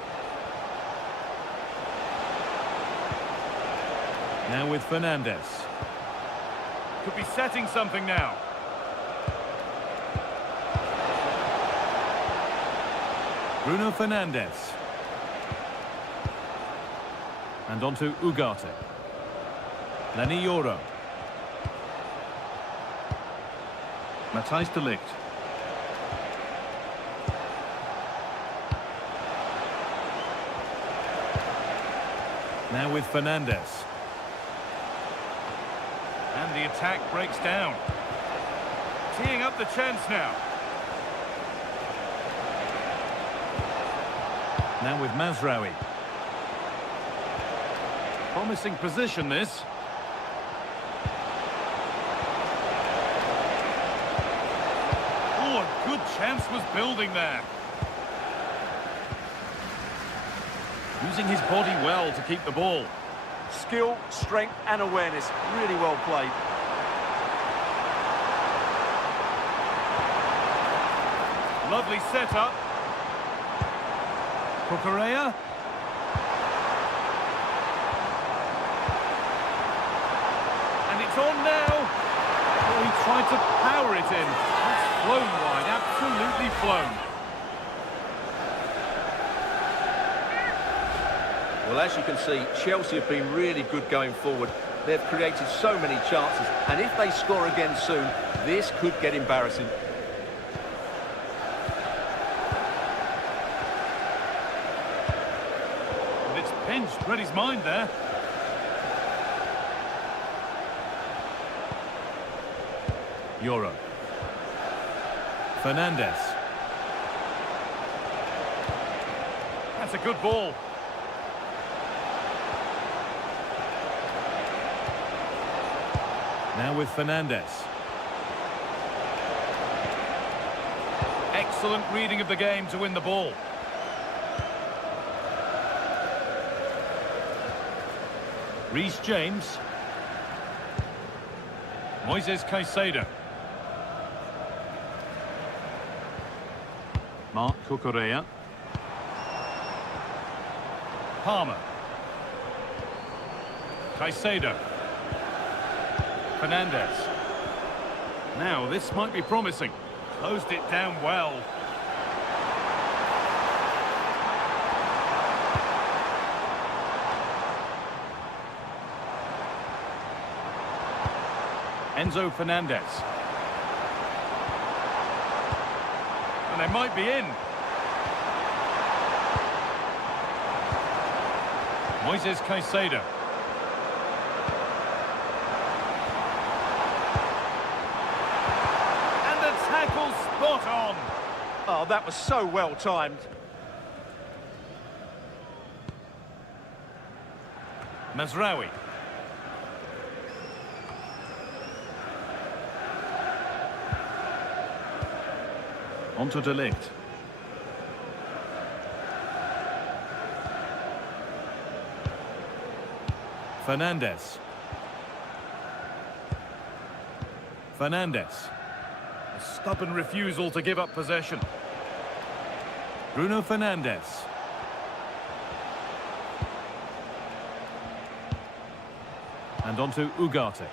Now with Fernandez. Could be setting something now. Bruno Fernandez. And on to Ugarte. Lenny Yoro. Matthijs de Ligt. Now with Fernandez. And the attack breaks down. Teeing up the chance now. Now with Masraoui. Promising position this. Oh, a good chance was building there. Using his body well to keep the ball. Skill, strength and awareness. Really well played. Lovely setup. Cucurella. And it's on now. Oh, he tried to power it in. It's flown wide, absolutely flown. Well, as you can see, Chelsea have been really good going forward. They've created so many chances, and if they score again soon, this could get embarrassing. And it's pinched, read his mind there. Yoro. Fernandez. That's a good ball. Now with Fernandez. Excellent reading of the game to win the ball. Reece James. Moises Caicedo. Marc Cucurella. Palmer. Caicedo. Fernandez. Now, this might be promising. Closed it down well. Enzo Fernandez. And they might be in. Moises Caicedo. Spot on. Oh, that was so well timed. Mazraoui. On to De Ligt. Fernandes. Fernandes. A stubborn refusal to give up possession. Bruno Fernandes. And on to Ugarte.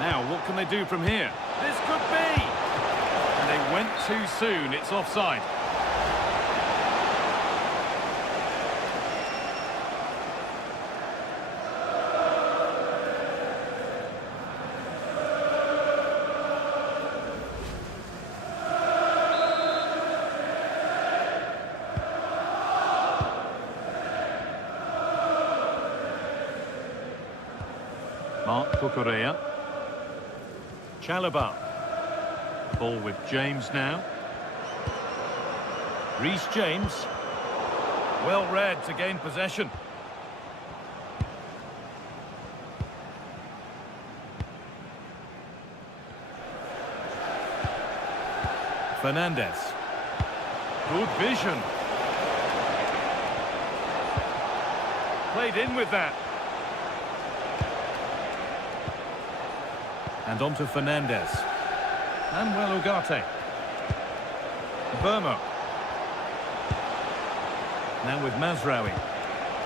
Now, what can they do from here? This could be! And they went too soon. It's offside. Marc Cucurella. Chalobah. Ball with James now. Reece James. Well read to gain possession. Fernandes. Good vision. Played in with that. And on to Fernandes. Manuel Ugarte. Burmo. Now with Mazraoui.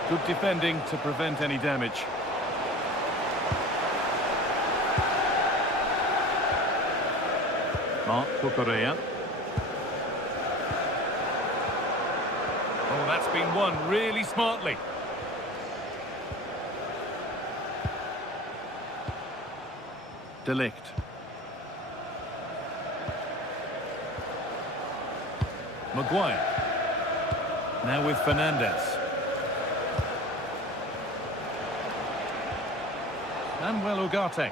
Good defending to prevent any damage. Marc Cucurella. Oh, that's been won really smartly. De Ligt. Maguire. Now with Fernandes. Manuel Ugarte.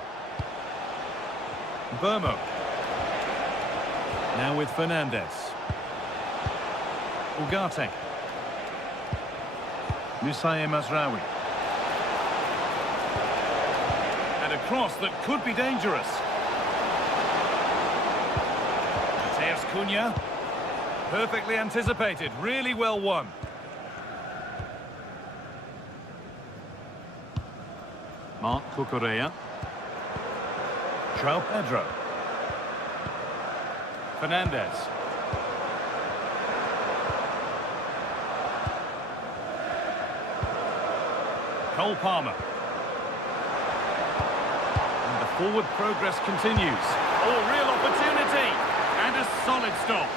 Burmo. Now with Fernandes. Ugarte. Moussa Mazraoui. And a cross that could be dangerous. Mateus Cunha. Perfectly anticipated, really well won. Marc Cucurella. João Pedro. Fernandes. Cole Palmer. And the forward progress continues. Oh, real opportunity! And a solid stop.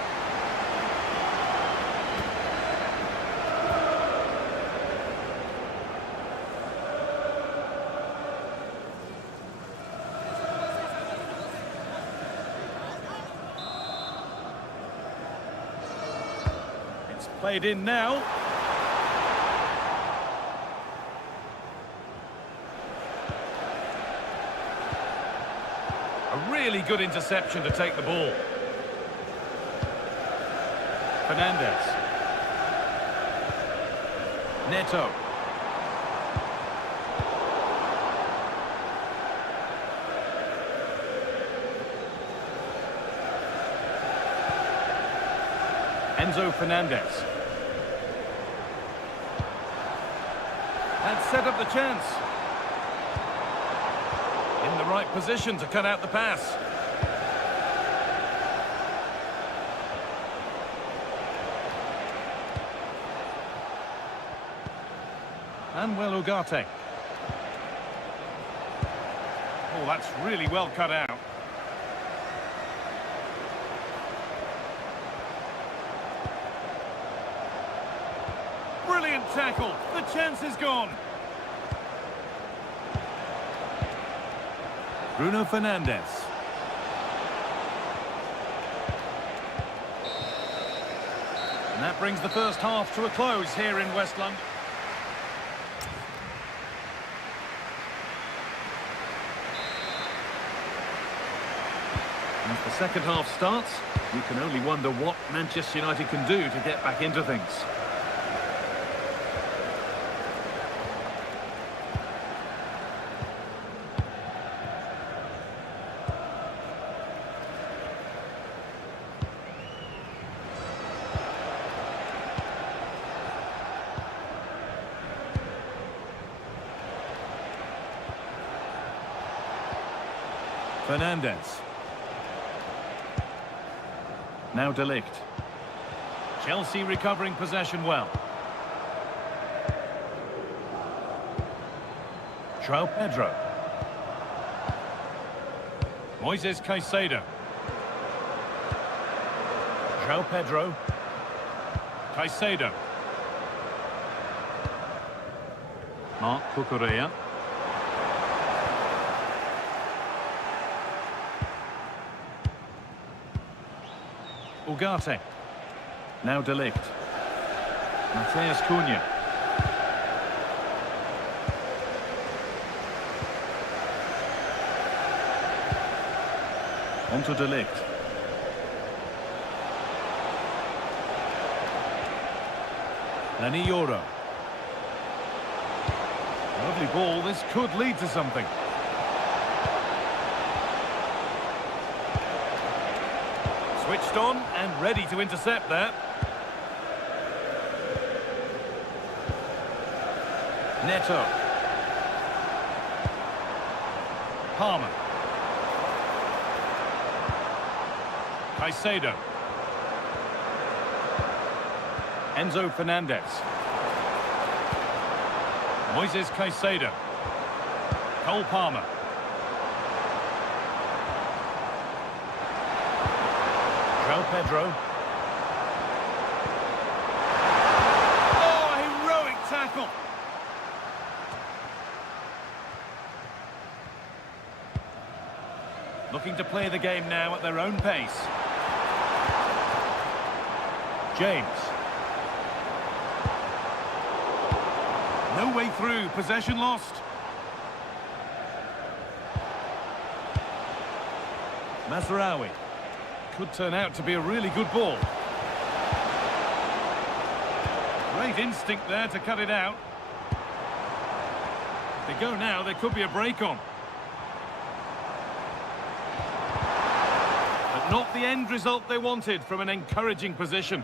It's played in now. A really good interception to take the ball. Fernandes. Neto. Enzo Fernandez. And set up the chance. In the right position to cut out the pass. Manuel Ugarte. Oh, that's really well cut out. Brilliant tackle. The chance is gone. Bruno Fernandes. And that brings the first half to a close here in West London. As the second half starts, you can only wonder what Manchester United can do to get back into things. Fernandez. Now De Ligt. Chelsea recovering possession well. João Pedro. Moises Caicedo. João Pedro. Caicedo. Marc Cucurella. Ugarte. Now De Ligt. Matheus Cunha. Onto De Ligt. Lenny Yoro. Lovely ball, this could lead to something. Switched on and ready to intercept there. Neto. Palmer. Caicedo. Enzo Fernandez. Moises Caicedo. Cole Palmer. João Pedro. Oh, heroic tackle. Looking to play the game now at their own pace. James. No way through, possession lost. Mazraoui. Could turn out to be a really good ball. Great instinct there to cut it out. They go now, there could be a break on. But not the end result they wanted from an encouraging position.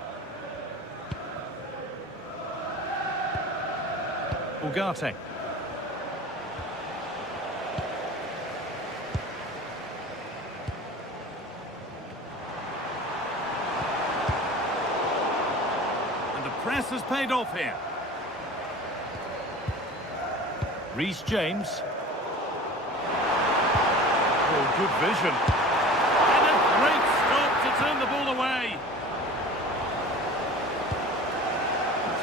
Ugarte. And the press has paid off here. Reece James. Oh, good vision. And a great stop to turn the ball away.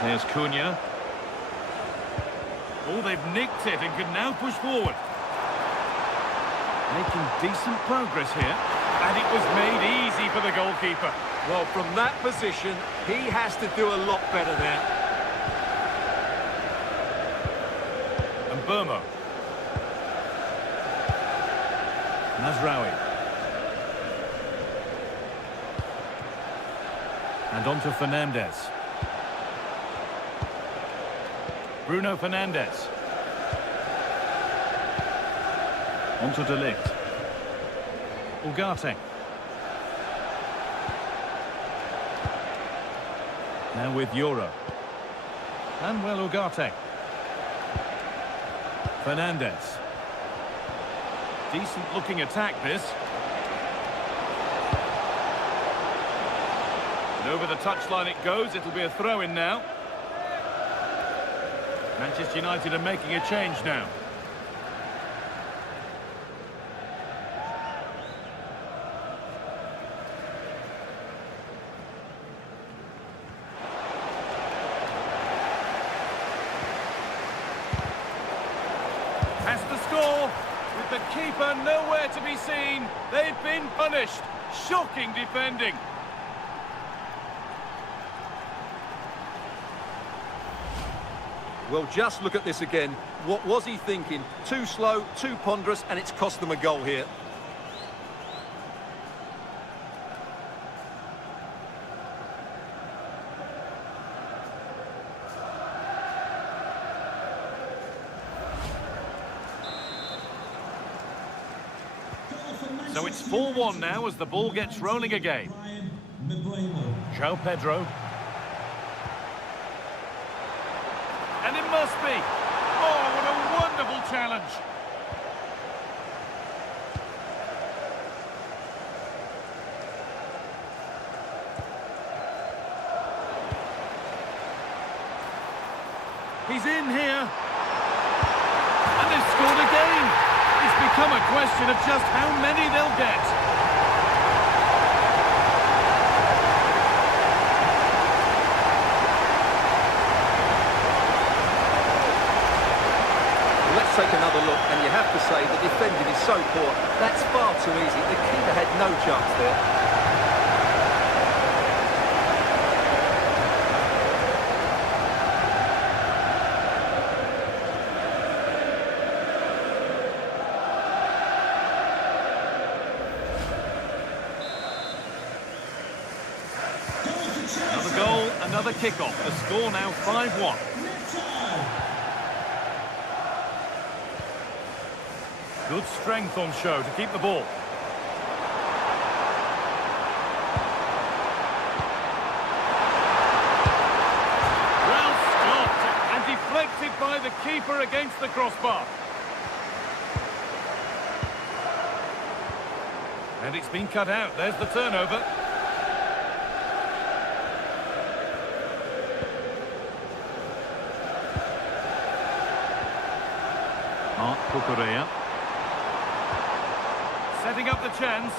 There's Cunha. Oh, they've nicked it and can now push forward. Making decent progress here. And it was made easy for the goalkeeper. Well, from that position, he has to do a lot better there. And Burmo. Mazraoui. And on to Fernandez. Bruno Fernandes. Onto De Ligt. Ugarte. Now with Yoro. And well, Ugarte. Fernandez. Decent looking attack this. And over the touchline it goes, it'll be a throw-in now. Manchester United are making a change now. Has to score, with the keeper nowhere to be seen. They've been punished. Shocking defending. Well, just look at this again. What was he thinking? Too slow, too ponderous, and it's cost them a goal here. So it's 4-1 now as the ball gets rolling again. João Pedro. And it must be. Oh, what a wonderful challenge. He's in here. And they've scored again. It's become a question of just how many they'll get. Let's take another look, and you have to say the defending is so poor. That's far too easy. The keeper had no chance there. Another goal, another kick-off. The score now 5-1. Good strength on show to keep the ball. Well stopped and deflected by the keeper against the crossbar. And it's been cut out. There's the turnover. Cucurella. Setting up the chance.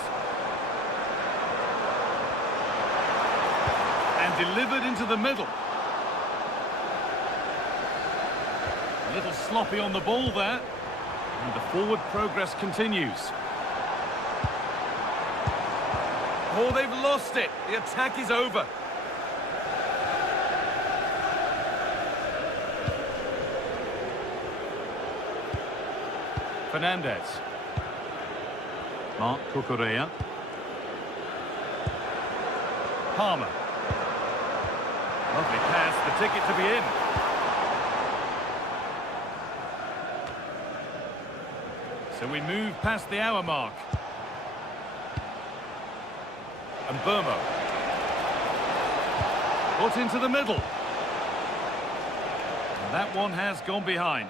And delivered into the middle. A little sloppy on the ball there. And the forward progress continues. Oh, they've lost it. The attack is over. Fernandez. Mark Cucurella. Palmer. Lovely pass, the ticket to be in. So we move past the hour mark. And Burmo. Put into the middle. And that one has gone behind.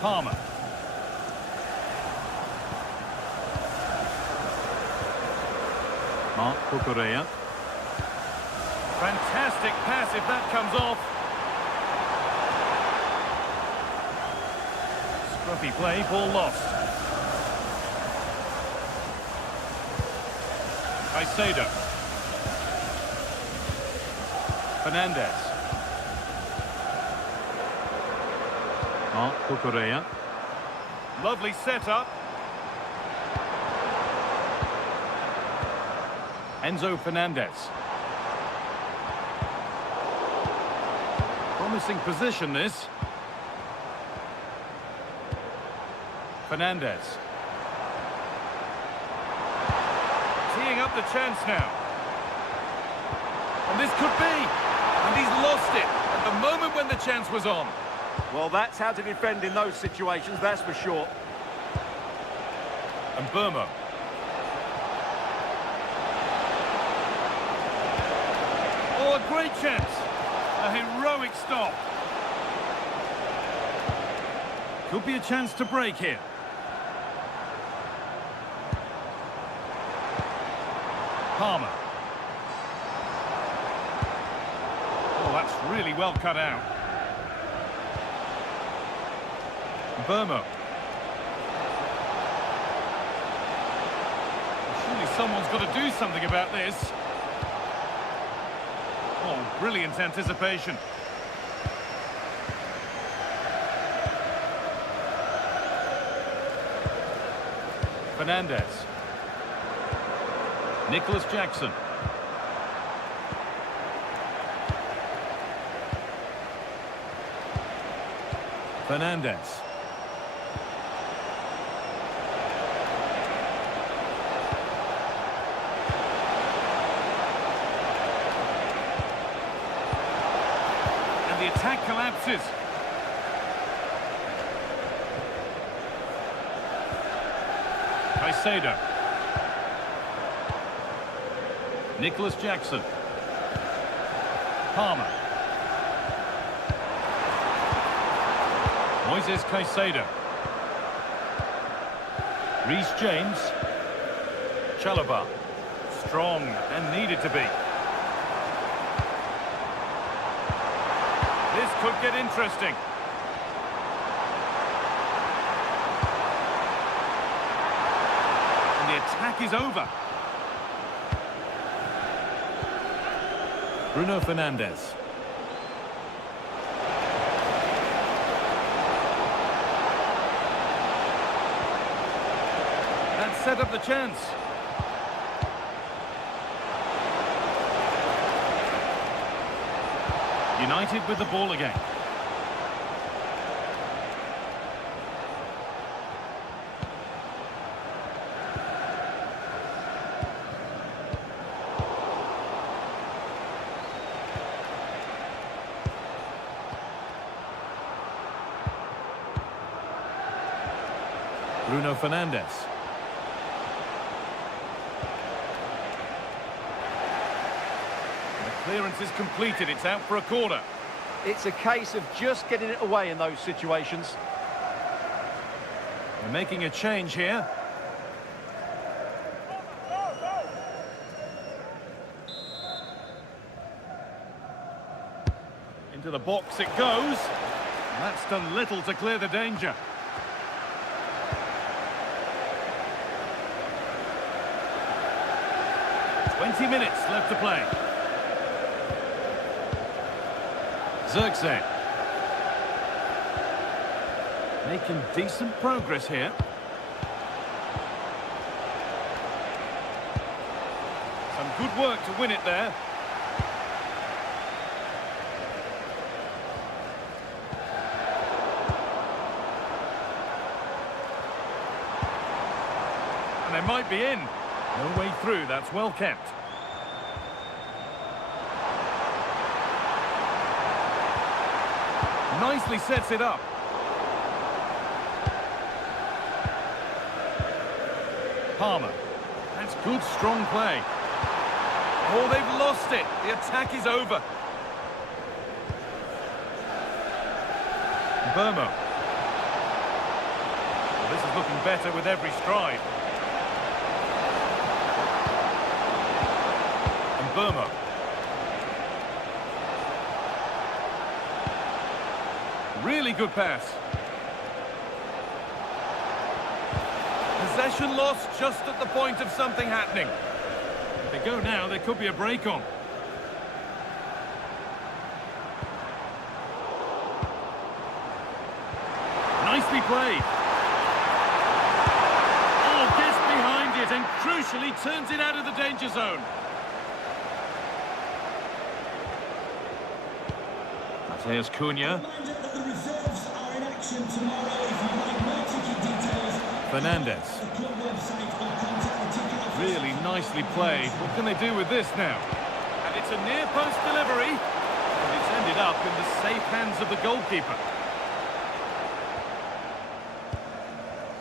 Palmer. Mark Cucurella. Fantastic pass if that comes off. Scruffy play, ball lost. Caicedo. Fernandez. Mark Cucurella. Lovely setup. Enzo Fernandez. Promising position this. Fernandez. Teeing up the chance now. And this could be. And he's lost it at the moment when the chance was on. Well, that's how to defend in those situations, that's for sure. And Burmo. Oh, a great chance. A heroic stop. Could be a chance to break here. Palmer. Oh, that's really well cut out. Burmo. Surely someone's got to do something about this. Oh, brilliant anticipation. Fernandez. Nicholas Jackson. Fernandez. And the attack collapses. Caicedo. Nicholas Jackson. Palmer. Moises Caicedo. Reece James. Chalobah. Strong and needed to be. This could get interesting. And the attack is over. Bruno Fernandes. That set up the chance. United with the ball again. Bruno Fernandes. Clearance is completed, it's out for a corner. It's a case of just getting it away in those situations. They're making a change here. Into the box it goes. And that's done little to clear the danger. "20 minutes left to play. Zirkzee. Making decent progress here. Some good work to win it there. And they might be in. No way through, that's well kept. Nicely sets it up. Palmer. That's good, strong play. Oh, they've lost it. The attack is over. Burmo. Well, this is looking better with every stride. And Burmo. Really good pass. Possession lost just at the point of something happening. If they go now, there could be a break on. Nicely played. Oh, gets behind it and crucially turns it out of the danger zone. Mateus Cunha. Fernandes. Really nicely played. What can they do with this now? And it's a near post delivery, but it's ended up in the safe hands of the goalkeeper.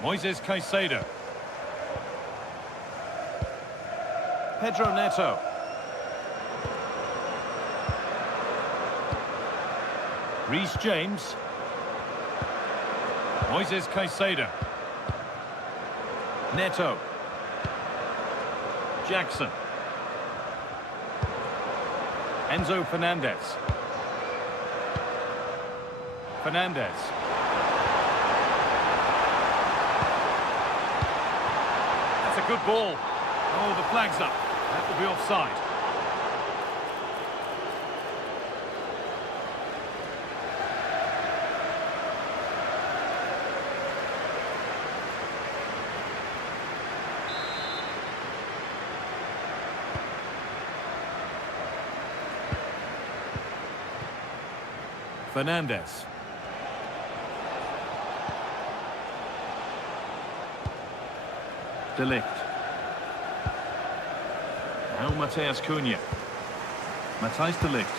Moises Caicedo. Pedro Neto. Reece James. Moises Caicedo. Neto. Jackson. Enzo Fernandez. Fernandez. That's a good ball. Oh, the flag's up. That will be offside. Fernandes. De Ligt. Now Mateus Cunha. Matthijs de Ligt.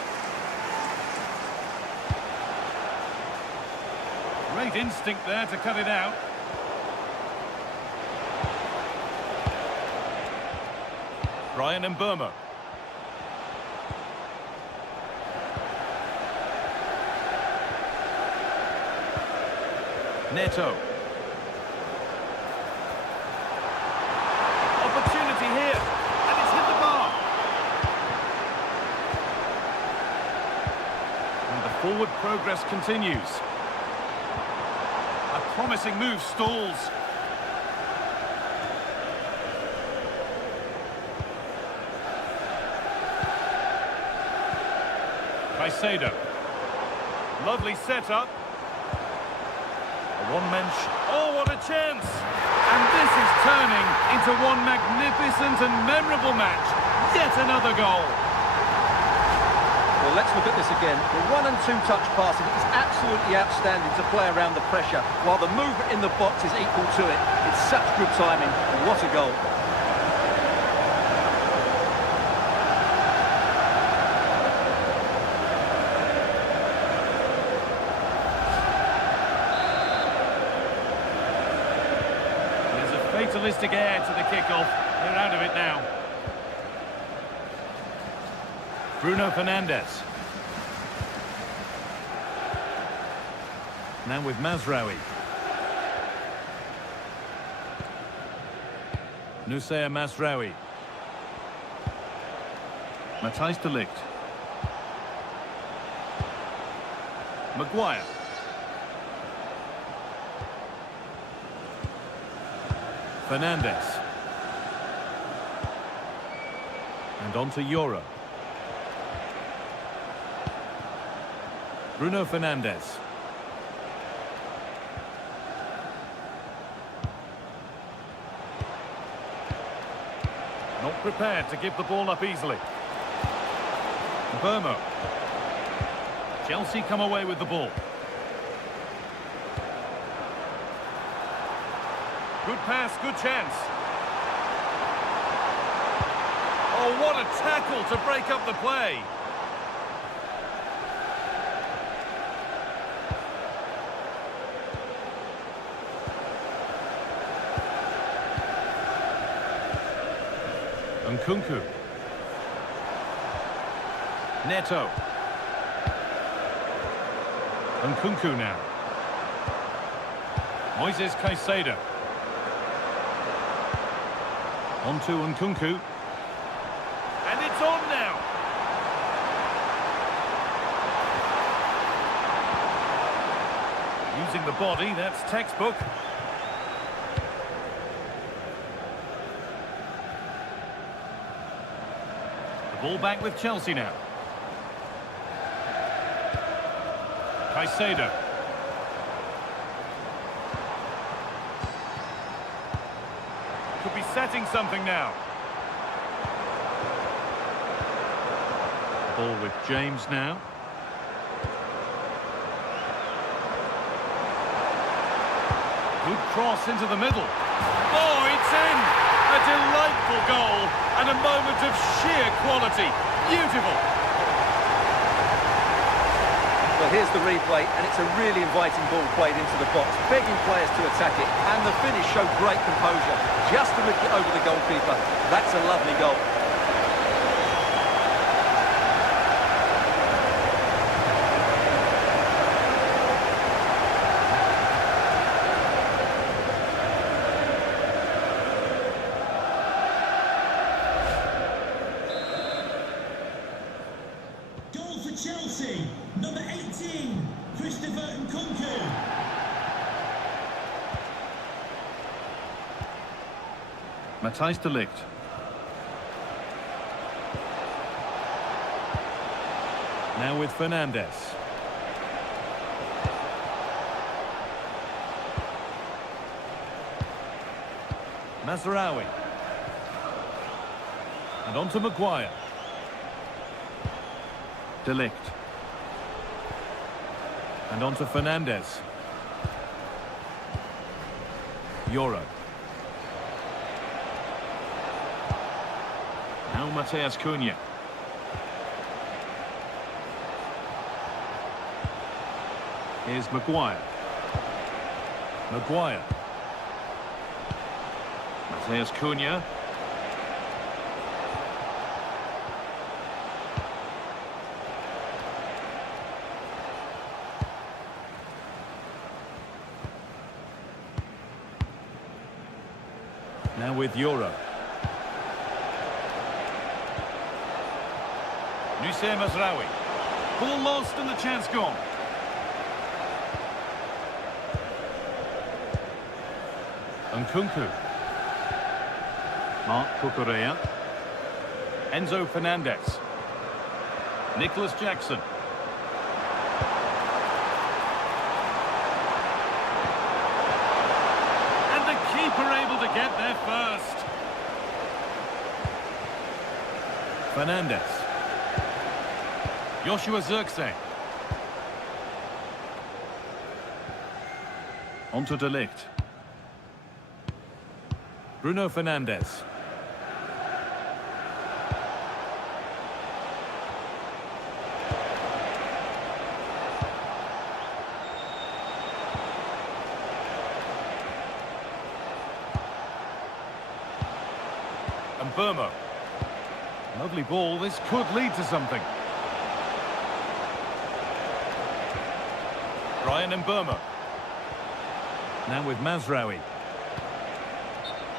Great instinct there to cut it out. Brian Mburmo. Neto. Opportunity here, and it's hit the bar. And the forward progress continues. A promising move stalls. Caicedo. Lovely setup. One-man oh, what a chance! And this is turning into one magnificent and memorable match. Yet another goal. Well, let's look at this again. The 1- and 2-touch passing is absolutely outstanding to play around the pressure, while the movement in the box is equal to it. It's such good timing. What a goal. Fatalistic air to the kickoff. They're out of it now. Bruno Fernandes. Now with Mazraoui. Nusaya Mazraoui. Matthijs de Ligt. Maguire. Fernandes. And on to Euro. Bruno Fernandes. Not prepared to give the ball up easily. Burmo. Chelsea come away with the ball. Good pass, good chance. Oh, what a tackle to break up the play. Nkunku. Neto. Nkunku now. Moises Caicedo. On to Nkunku. And it's on now. Using the body, that's textbook. The ball back with Chelsea now. Caicedo. Could be setting something now. Ball with James now. Good cross into the middle. Oh, it's in! A delightful goal and a moment of sheer quality. Beautiful. Well, here's the replay, and it's a really inviting ball played into the box, begging players to attack it, and the finish showed great composure. Just to lift it over the goalkeeper. That's a lovely goal. Goal for Chelsea, number 18, Christopher Nkunku. Matthijs de Ligt. Now with Fernandes. Mazraoui. And on to Maguire. De Ligt. And on to Fernandes. Euro. Now Matheus Cunha. Here's Maguire. Maguire. Matheus Cunha. Now with Euro. Nusayr Mazraoui. Ball lost and the chance gone. Nkunku. Mark Cucurella. Enzo Fernandez. Nicholas Jackson. And the keeper able to get there first. Fernandez. Joshua Zirkzee. Onto De Ligt. Bruno Fernandes. And Burma. Lovely ball. This could lead to something. Brian and Burma. Now with Mazraoui.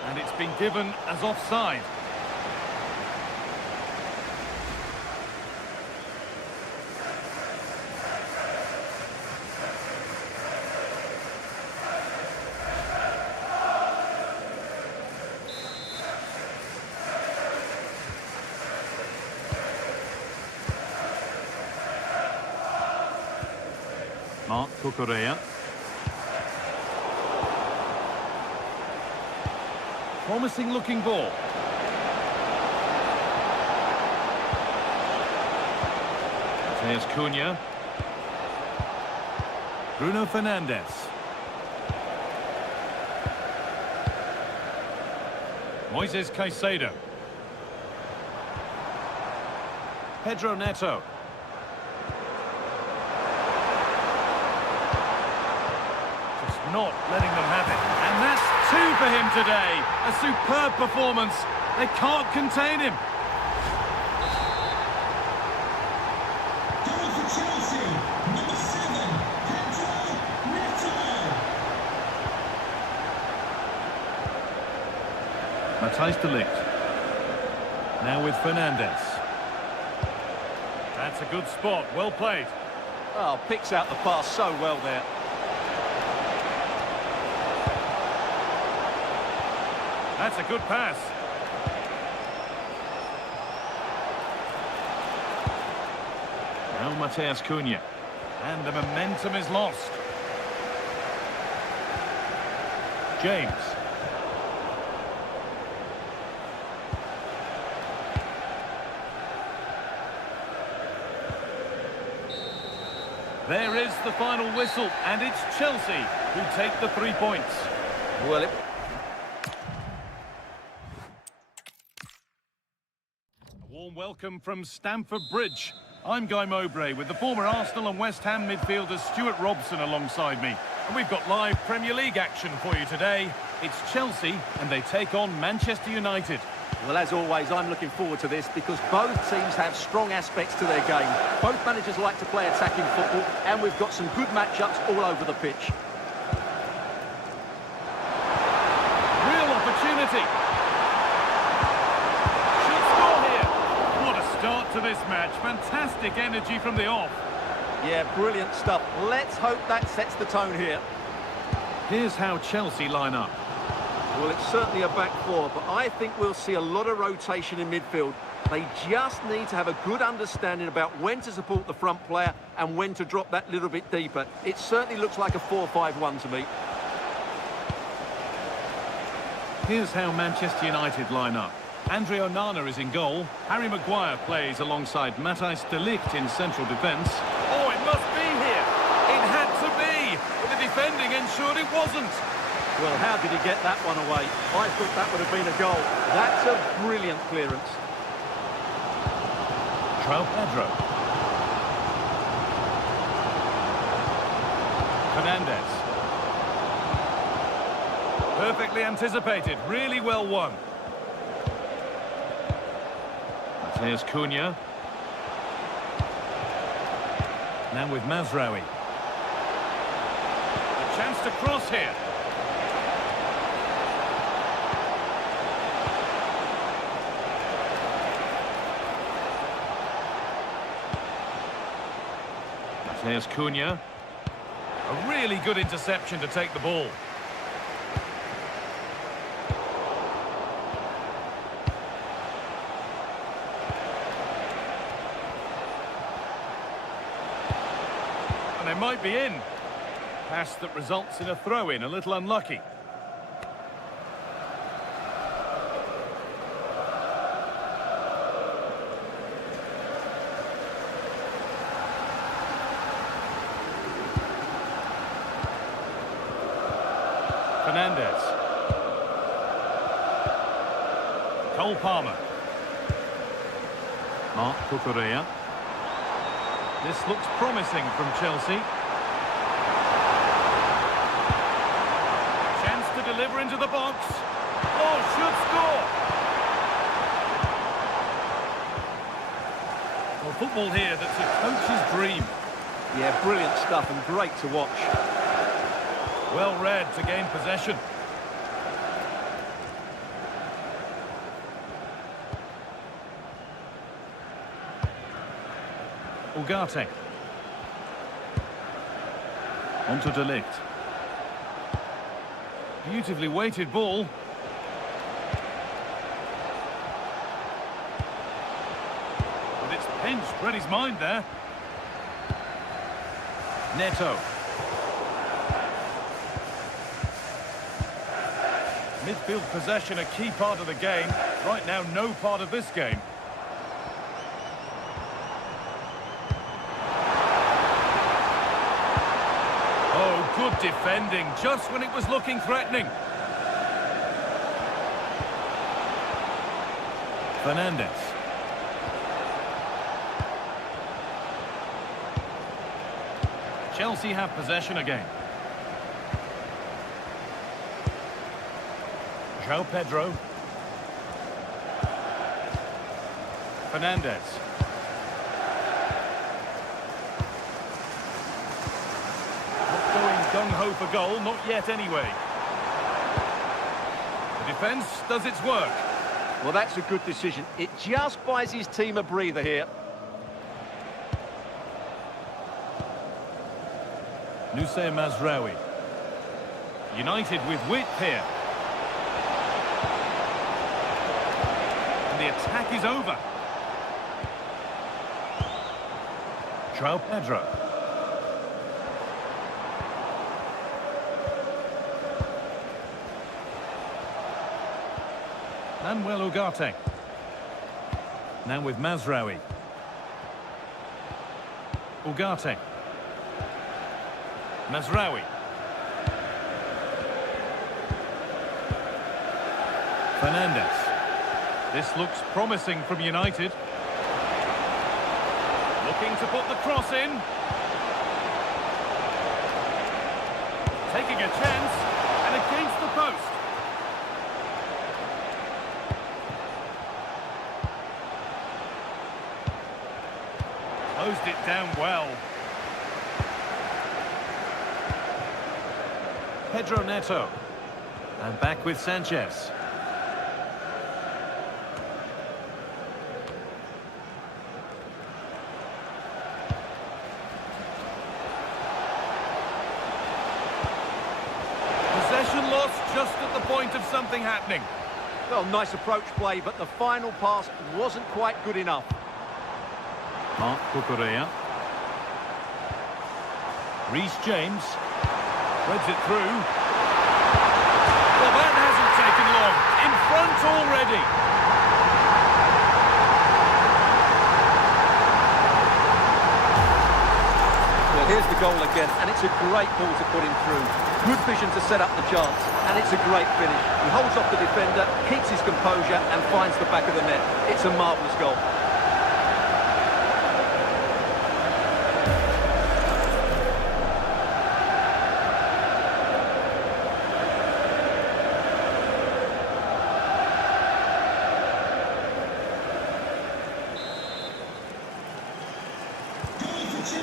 And it's been given as offside. Mark Cucurella. Promising looking ball. Mateus Cunha. Bruno Fernandes. Moises Caicedo. Pedro Neto. Just not letting them have it. And that's two for him today. A superb performance. They can't contain him. Goal for Chelsea, number 7, Pedro Neto. Matthijs de Ligt. Now with Fernandes. That's a good spot. Well played. Oh, picks out the pass so well there. That's a good pass. Now Mateus Cunha. And the momentum is lost. James. There is the final whistle, and it's Chelsea who take the 3 points. Well, A warm welcome from Stamford Bridge. I'm Guy Mowbray with the former Arsenal and West Ham midfielder Stuart Robson alongside me. And we've got live Premier League action for you today. It's Chelsea and they take on Manchester United. Well, as always, I'm looking forward to this because both teams have strong aspects to their game. Both managers like to play attacking football, and we've got some good matchups all over the pitch. Real opportunity. Should score here. What a start to this match. Fantastic energy from the off. Yeah, brilliant stuff. Let's hope that sets the tone here. Here's how Chelsea line up. Well, it's certainly a back four, but I think we'll see a lot of rotation in midfield. They just need to have a good understanding about when to support the front player and when to drop that little bit deeper. It certainly looks like a 4-5-1 to me. Here's how Manchester United line up. Andre Onana is in goal. Harry Maguire plays alongside Matthijs de Ligt in central defence. Oh, it must be here. It had to be. But the defending ensured it wasn't. Well, how did he get that one away? I thought that would have been a goal. That's a brilliant clearance. João Pedro. Fernandes. Perfectly anticipated. Really well won. Mateus Cunha. Now with Mazraoui. A chance to cross here. Here's Cunha. A really good interception to take the ball. And they might be in. Pass that results in a throw-in, a little unlucky. Fernandez. Cole Palmer. Mark Cucurella. This looks promising from Chelsea. Chance to deliver into the box. Oh, should score! Well, football here that's a coach's dream. Yeah, brilliant stuff and great to watch. Well read to gain possession. Ugarte. On to De Ligt. Beautifully weighted ball. But it's pinched, read his mind there. Neto. Midfield possession, a key part of the game. Right now, no part of this game. Oh, good defending, just when it was looking threatening. Fernandez. Chelsea have possession again. João Pedro. Fernandez. Not going gung-ho for goal, not yet anyway. The defence does its work. Well, that's a good decision. It just buys his team a breather here. Noussair Mazraoui. United with width here. The attack is over. João Pedro. Manuel Ugarte. Now with Mazraoui. Ugarte. Mazraoui. Fernandez. This looks promising from United. Looking to put the cross in. Taking a chance, and against the post. Closed it down well. Pedro Neto. And back with Sanchez. Possession lost just at the point of something happening. Well, nice approach play, but the final pass wasn't quite good enough. Mark Cucurella. Reece James. Threads it through. Well, that hasn't taken long. In front already. Well, here's the goal again, and it's a great ball to put him through. Good vision to set up the chance, and it's a great finish. He holds off the defender, keeps his composure, and finds the back of the net. It's a marvellous goal.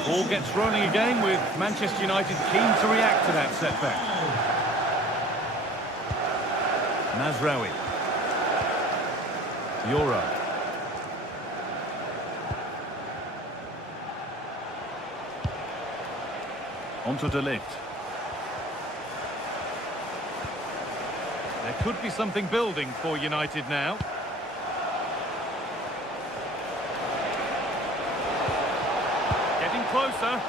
Ball gets rolling again with Manchester United keen to react to that setback. Mazraoui. Euro. Onto De Ligt. There could be something building for United now. Getting closer.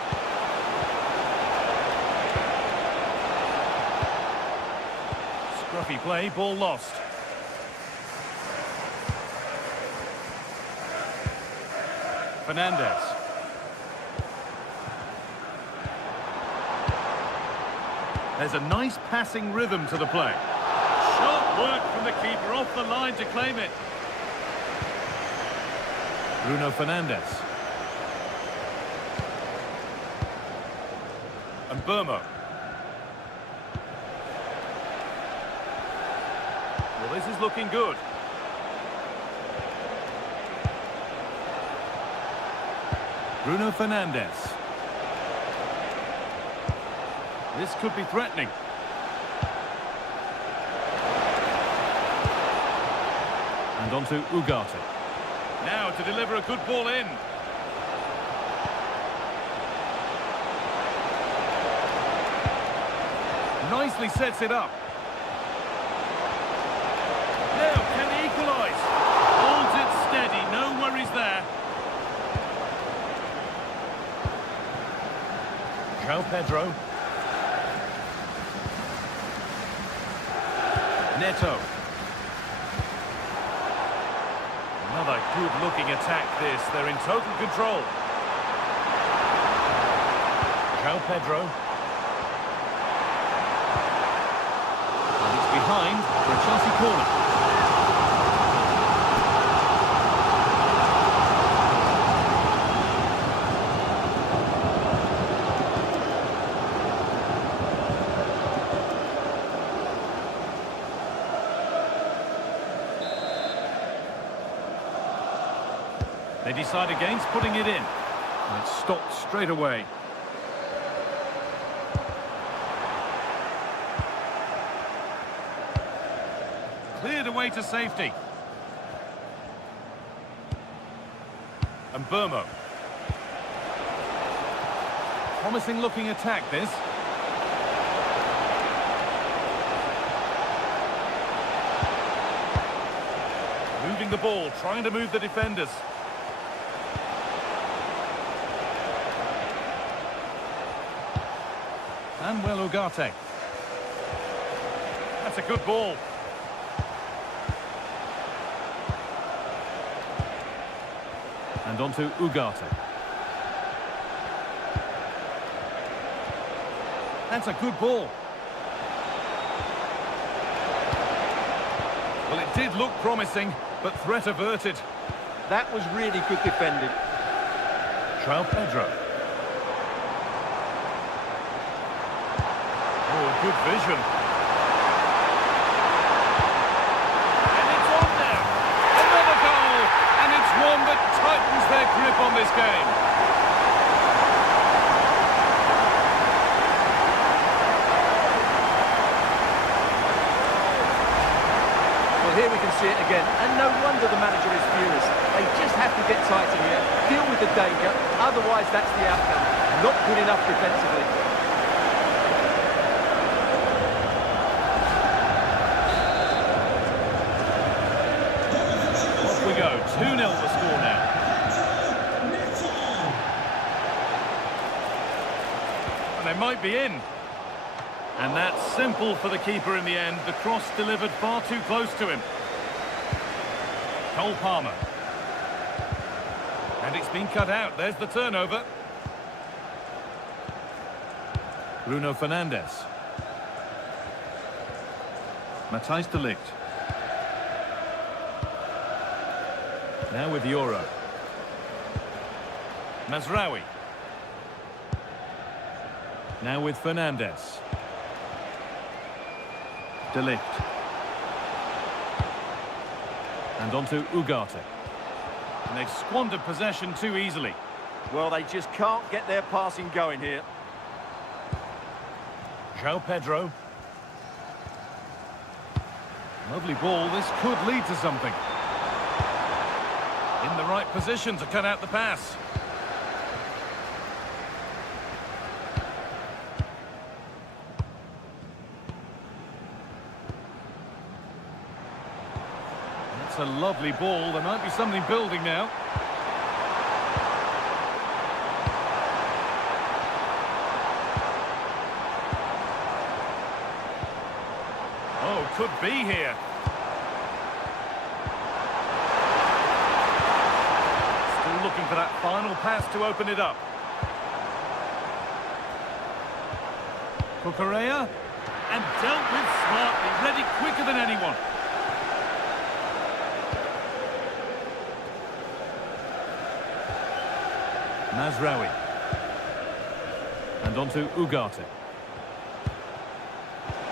Scruffy play, ball lost. Fernandez. There's a nice passing rhythm to the play. Sharp work from the keeper off the line to claim it. Bruno Fernandez. And Burmo. Well, this is looking good. Bruno Fernandez. This could be threatening. And on to Ugarte. Now to deliver a good ball in. Nicely sets it up. Now can he equalise? Holds it steady, no worries there. João Pedro. Neto. Another good-looking attack this. They're in total control. João Pedro. And it's behind for a Chelsea corner. They decide against putting it in. And it's stopped straight away. Cleared away to safety. And Burmo. Promising looking attack this. Moving the ball, trying to move the defenders. And well, Ugarte. That's a good ball. And on to Ugarte. That's a good ball. Well, it did look promising, but threat averted. That was really good defending. João Pedro. Oh, good vision. And it's on now. Another goal. And it's one that tightens their grip on this game. Well, here we can see it again. And no wonder the manager is furious. They just have to get tighter here, deal with the danger. Otherwise, that's the outcome. Not good enough defensively. Off we go. 2-0 the score now. And they might be in. And that's simple for the keeper in the end. The cross delivered far too close to him. Cole Palmer. And it's been cut out. There's the turnover. Bruno Fernandez. Matthijs de Ligt. Now with Euro. Mazraoui. Now with Fernandez. De Ligt. And on to Ugarte. And they've squandered possession too easily. Well, they just can't get their passing going here. João Pedro. Lovely ball. This could lead to something. In the right position to cut out the pass. That's a lovely ball. There might be something building now. Oh, could be here. Still looking for that final pass to open it up. Cucurella, and dealt with smartly, read it quicker than anyone. Mazraoui. And on to Ugarte.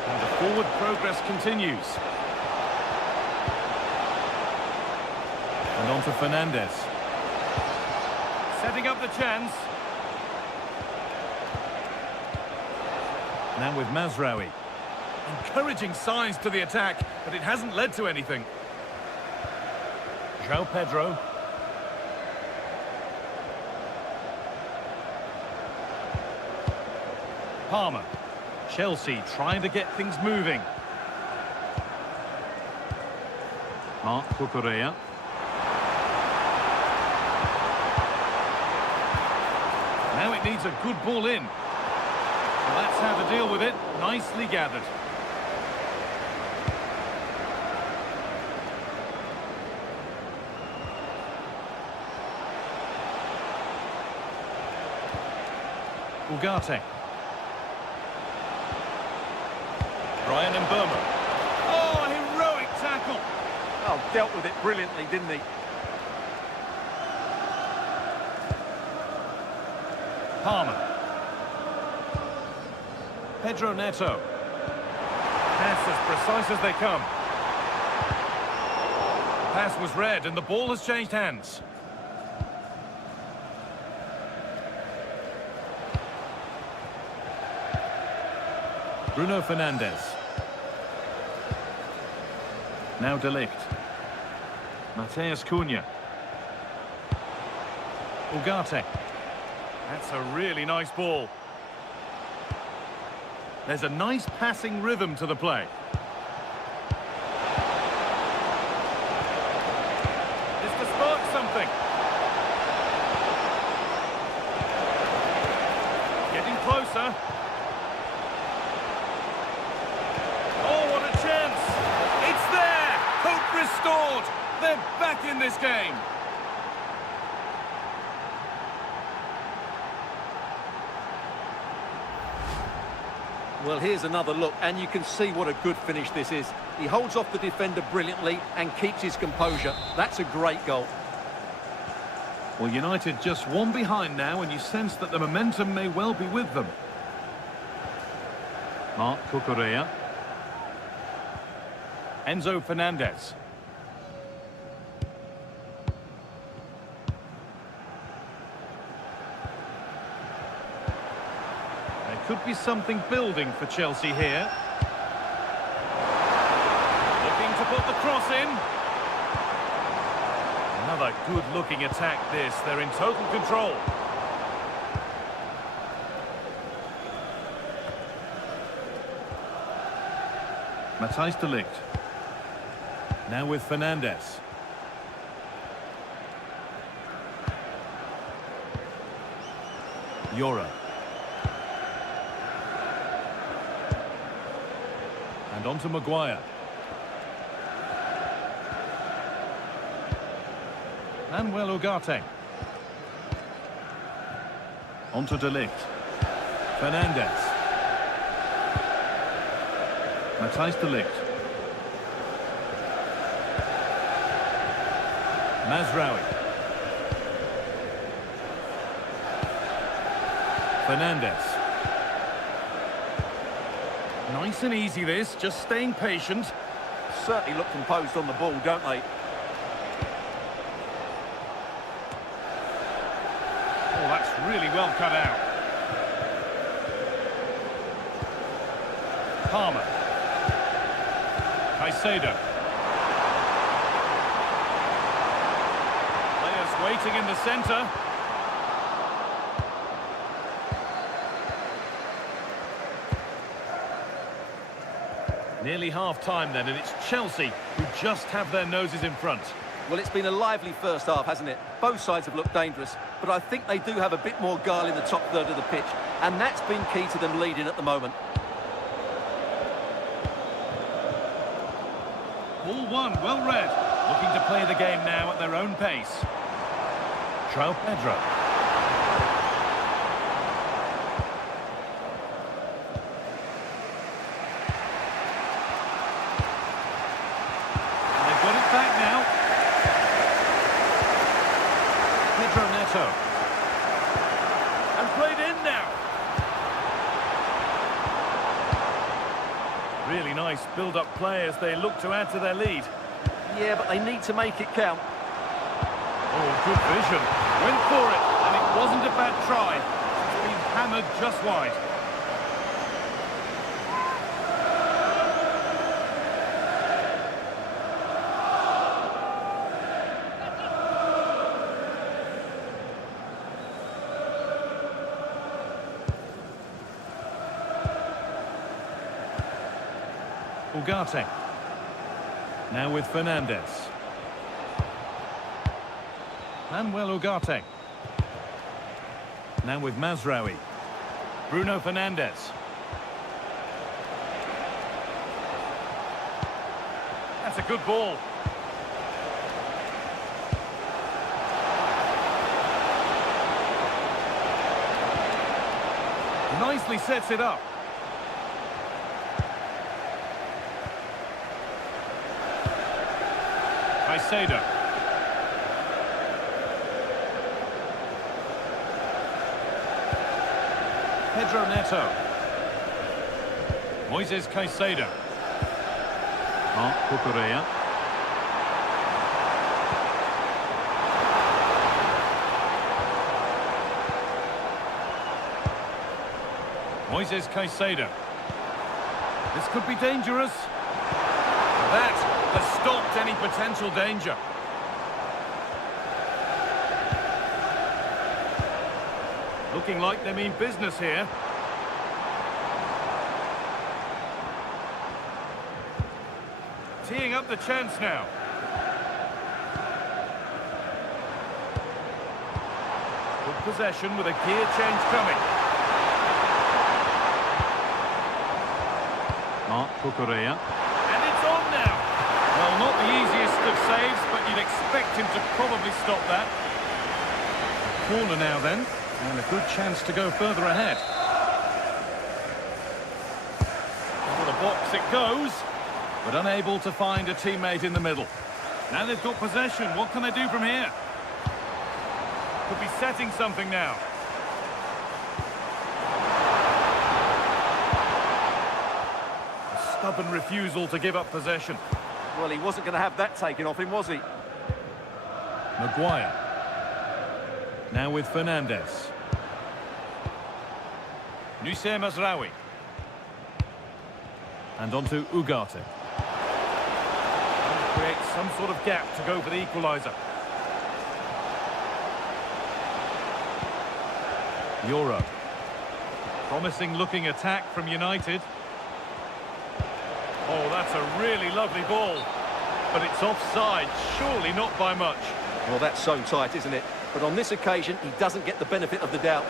And the forward progress continues. And on to Fernandez. Setting up the chance. Now with Mazraoui. Encouraging signs to the attack, but it hasn't led to anything. João Pedro. Palmer. Chelsea trying to get things moving. Marc Cucurella. Now it needs a good ball in. Well, that's how to deal with it. Nicely gathered. Ugarte. Brian Mbeumo. Oh, a heroic tackle. Oh, dealt with it brilliantly, didn't he? Palmer. Pedro Neto. Pass as precise as they come. Pass was read and the ball has changed hands. Bruno Fernandes. Now De Ligt. Mateus Cunha. Ugarte. That's a really nice ball. There's a nice passing rhythm to the play. This to spark something. Getting closer. Oh, what a chance! It's there! Hope restored! They're back in this game! Well, here's another look, and you can see what a good finish this is. He holds off the defender brilliantly and keeps his composure. That's a great goal. Well, United just one behind now, and you sense that the momentum may well be with them. Marc Cucurella. Enzo Fernandez. There could be something building for Chelsea here. Looking to put the cross in. Another good-looking attack this. They're in total control. Matthijs de Ligt. Now with Fernandez. Yora. And on to Maguire. Manuel Ugarte. On to De Ligt. Fernandez. Matthijs de Ligt. Mazraoui. Fernandez. Nice and easy this, just staying patient. Certainly look composed on the ball, don't they? Oh, that's really well cut out. Palmer. Caicedo. Players waiting in the centre. Nearly half-time then, and it's Chelsea who just have their noses in front. Well, it's been a lively first half, hasn't it? Both sides have looked dangerous, but I think they do have a bit more guile in the top third of the pitch, and that's been key to them leading at the moment. Ball one, well read. Looking to play the game now at their own pace. João Pedro. And they've got it back now. Pedro Neto. And played in now. Really nice build-up play as they look to add to their lead. Yeah, but they need to make it count. Oh, good vision. Went for it, and it wasn't a bad try. It's been hammered just wide. Ugarte. Now with Fernandez. Manuel Ugarte. Now with Mazraoui. Bruno Fernandes. That's a good ball. Nicely sets it up. Caicedo. Pedro Neto. Moises Caicedo. Cucurella. Moises Caicedo. This could be dangerous. That has stopped any potential danger. Looking like they mean business here. Teeing up the chance now. Good possession with a gear change coming. Cucurella. And it's on now. Well, not the easiest of saves, but you'd expect him to probably stop that. Corner now then. And a good chance to go further ahead. Into the box it goes, but unable to find a teammate in the middle. Now they've got possession. What can they do from here? Could be setting something now. A stubborn refusal to give up possession. Well, he wasn't going to have that taken off him, was he? Maguire. Now with Fernandez. Noussair Mazraoui. And on to Ugarte. Creates some sort of gap to go for the equaliser. Euro. Promising looking attack from United. Oh, that's a really lovely ball. But it's offside, surely not by much. Well, that's so tight, isn't it? But on this occasion, he doesn't get the benefit of the doubt.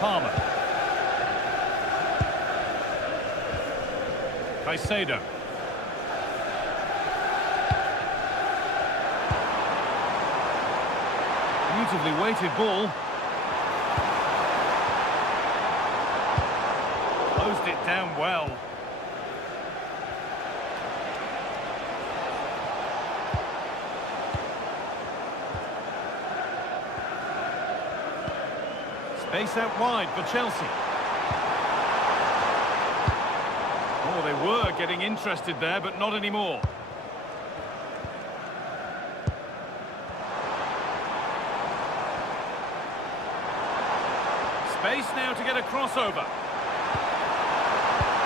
Palmer. Caicedo. Beautifully weighted ball. Closed it down well. Space out wide for Chelsea. Oh, they were getting interested there, but not anymore. Space now to get a crossover.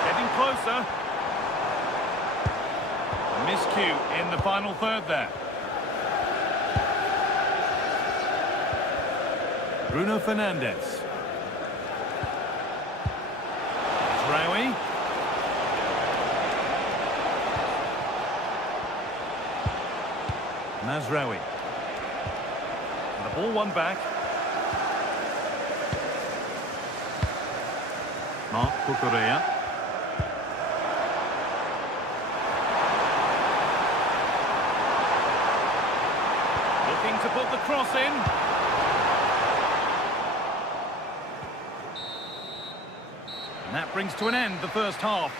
Getting closer. Miscue in the final third there. Bruno Fernandes. Mazraoui. Mazraoui. The ball won back. Marc Cucurella. Looking to put the cross in. And that brings to an end the first half.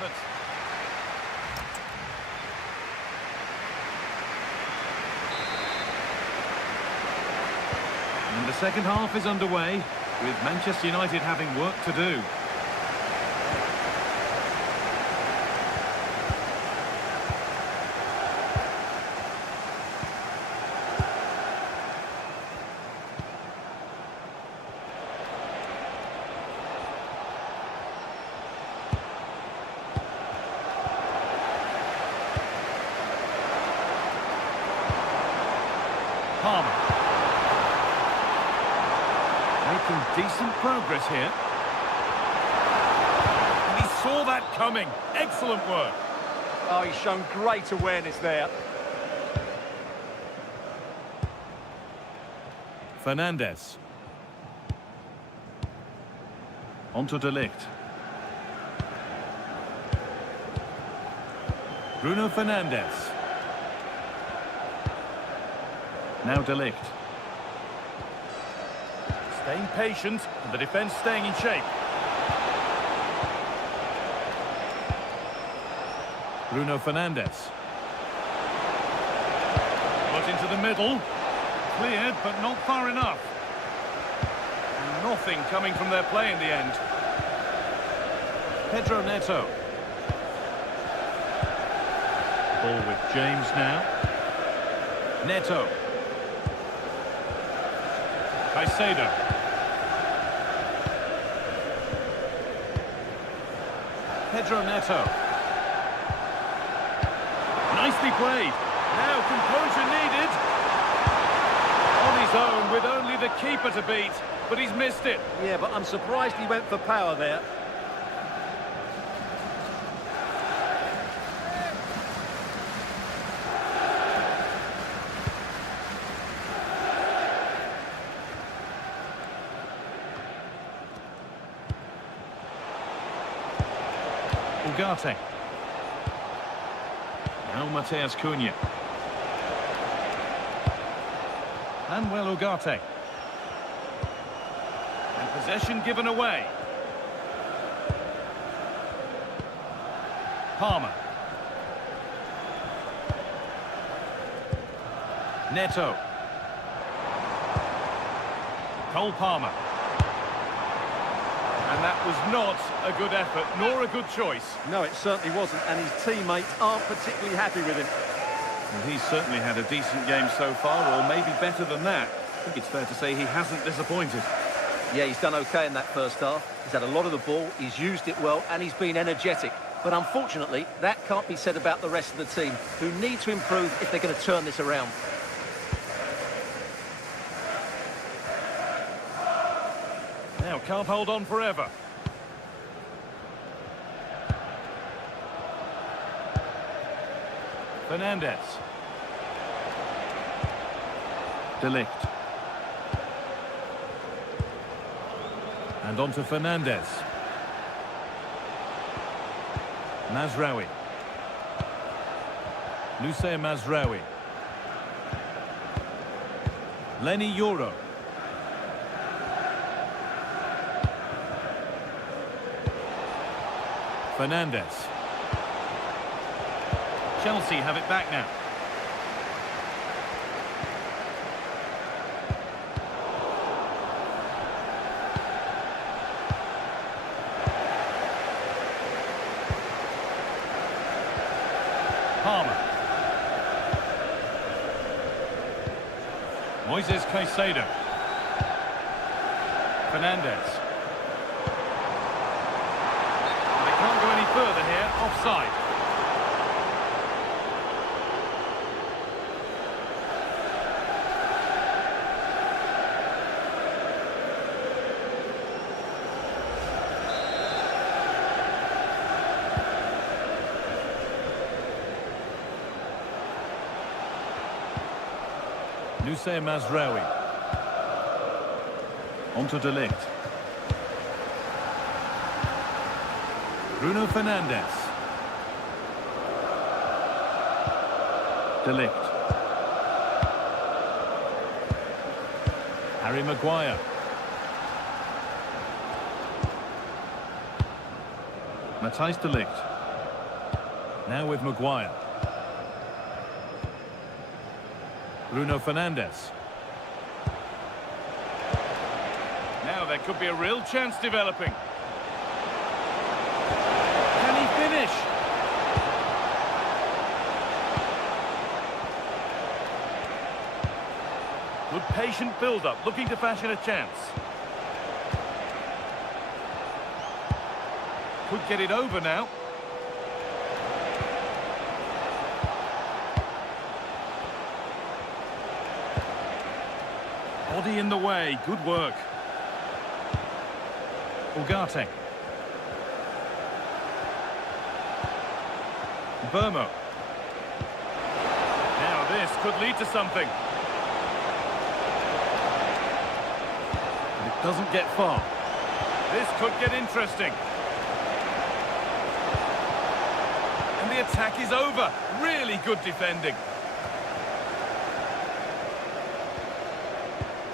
And the second half is underway, with Manchester United having work to do. Palmer. Making decent progress here. And he saw that coming. Excellent work. Oh, he's shown great awareness there. Fernandes. Onto De Ligt. Bruno Fernandes. Now De Ligt. Staying patient, and the defence staying in shape. Bruno Fernandes. Put into the middle. Cleared, but not far enough. And nothing coming from their play in the end. Pedro Neto. Ball with James now. Neto. Caicedo. Pedro Neto. Nicely played. Now composure needed. On his own with only the keeper to beat, but he's missed it. Yeah, but I'm surprised he went for power there. Ugarte. Now Mateus Cunha. Manuel Ugarte. And possession given away. Palmer. Neto. Cole Palmer. And that was not a good effort, nor a good choice. No, it certainly wasn't, and his teammates aren't particularly happy with him. Well, he's certainly had a decent game so far, or maybe better than that. I think it's fair to say he hasn't disappointed. Yeah, he's done okay in that first half. He's had a lot of the ball, he's used it well, and he's been energetic. But unfortunately, that can't be said about the rest of the team, who need to improve if they're going to turn this around. Now, can't hold on forever. Fernandes. De Ligt. And on to Fernandes. Mazraoui. Noussair Mazraoui. Lenny Yoro. Fernandes. Chelsea have it back now. Palmer. Moises Caicedo. Fernandes. They can't go any further here, offside. Nusay Mazraoui. Onto De Ligt. Bruno Fernandes. De Ligt. Harry Maguire. Matthijs De Ligt. Now with Maguire. Bruno Fernandes. Now there could be a real chance developing. Can he finish? Good patient build-up, looking to fashion a chance. Could get it over now. Body in the way, good work. Ugarte. Burmo. Now this could lead to something. But it doesn't get far. This could get interesting. And the attack is over. Really good defending.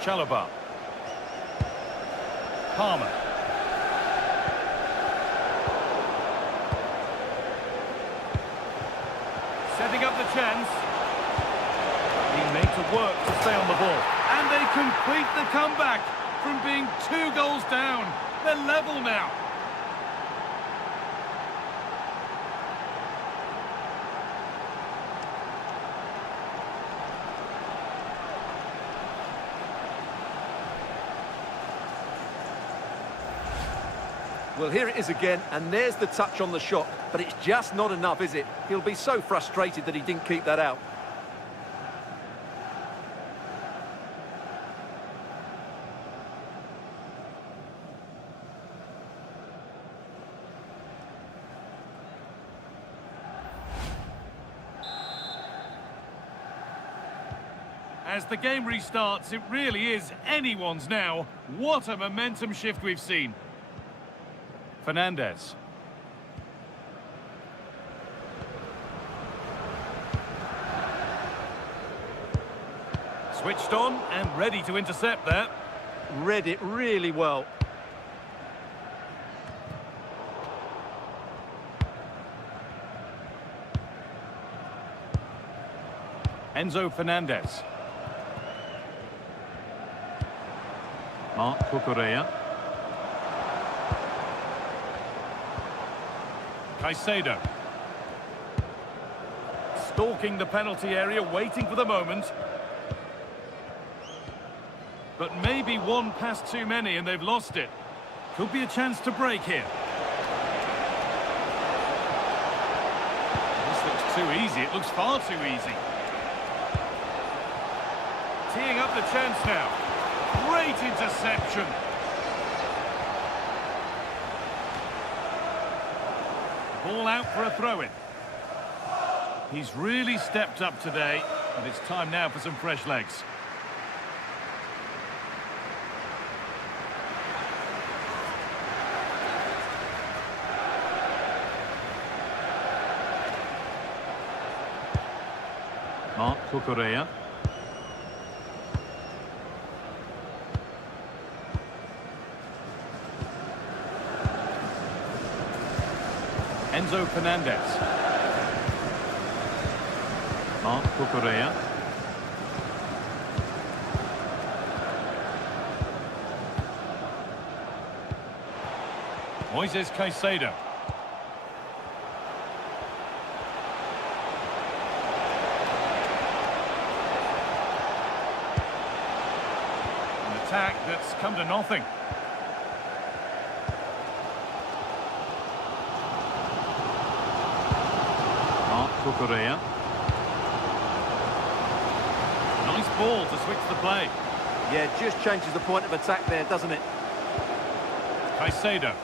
Chalobah. Palmer. Setting up the chance. Being made to work to stay on the ball. And they complete the comeback from being 2 goals down. They're level now. Well, here it is again, and there's the touch on the shot, but it's just not enough, is it? He'll be so frustrated that he didn't keep that out. As the game restarts, it really is anyone's now. What a momentum shift we've seen. Fernandes. Switched on and ready to intercept there. Read it really well. Enzo Fernandez. Marc Cucurella. Caicedo. Stalking the penalty area, waiting for the moment. But maybe one pass too many and they've lost it. Could be a chance to break here. This looks too easy. It looks far too easy. Teeing up the chance now. Great interception. Ball out for a throw-in. He's really stepped up today, and it's time now for some fresh legs. Marc Cucurella. Enzo Fernandez. Marc Cucurella. Moises Caicedo. An attack that's come to nothing. Cucurella. Nice ball to switch the play. Yeah, just changes the point of attack there, doesn't it? Caicedo.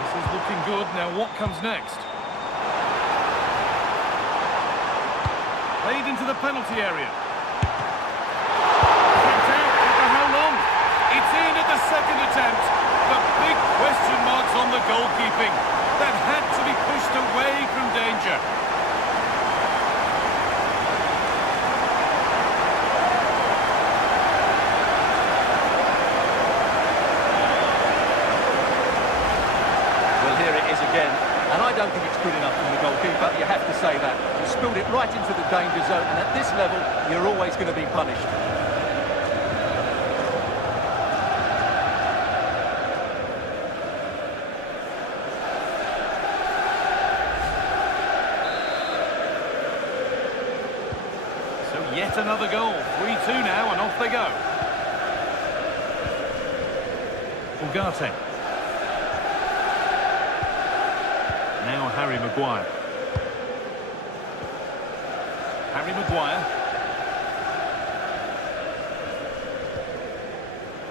This is looking good. Now what comes next? Played into the penalty area. Kept out for how long? It's in at the second attempt. The big question marks on the goalkeeping. That had to be pushed away from danger. And I don't think it's good enough from the goalkeeper, you have to say that. He spilled it right into the danger zone, and at this level, you're always going to be punished. So yet another goal. 3-2 now, and off they go. Ugarte. Now Harry Maguire. Harry Maguire.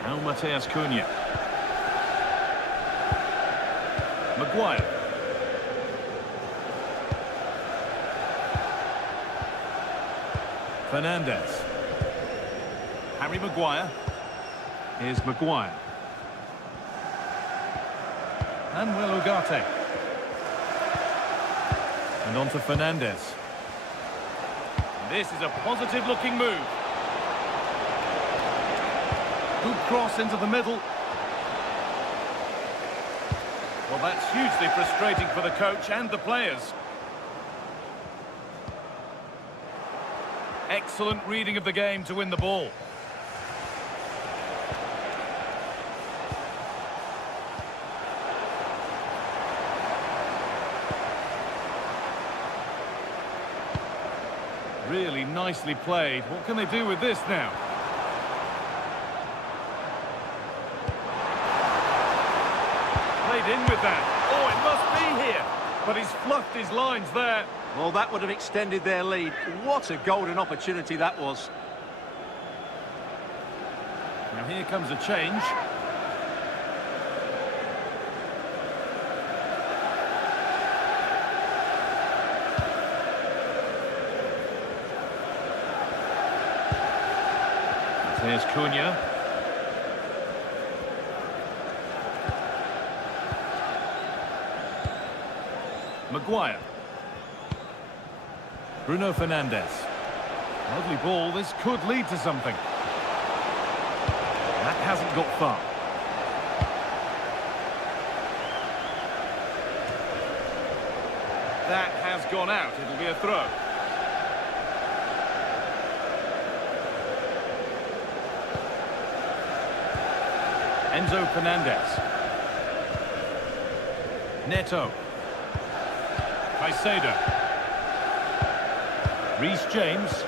Now Mateus Cunha. Maguire. Fernandes. Harry Maguire. Here's Maguire. And Will Ugarte. And on to Fernandes. This is a positive-looking move. Good cross into the middle. Well, that's hugely frustrating for the coach and the players. Excellent reading of the game to win the ball. Really nicely played. What can they do with this now? Played in with that. Oh, it must be here. But he's fluffed his lines there. Well, that would have extended their lead. What a golden opportunity that was. Now here comes a change. There's Cunha. Maguire. Bruno Fernandes. Lovely ball. This could lead to something. That hasn't got far. That has gone out. It'll be a throw. Enzo Fernandez. Neto. Caicedo. Reece James.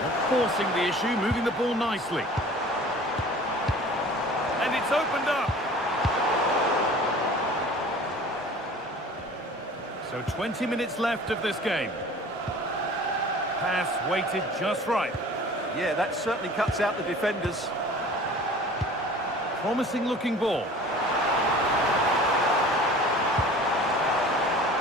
Not forcing the issue, moving the ball nicely. And it's opened up. So 20 minutes left of this game. Pass weighted just right. Yeah, that certainly cuts out the defenders. Promising looking ball.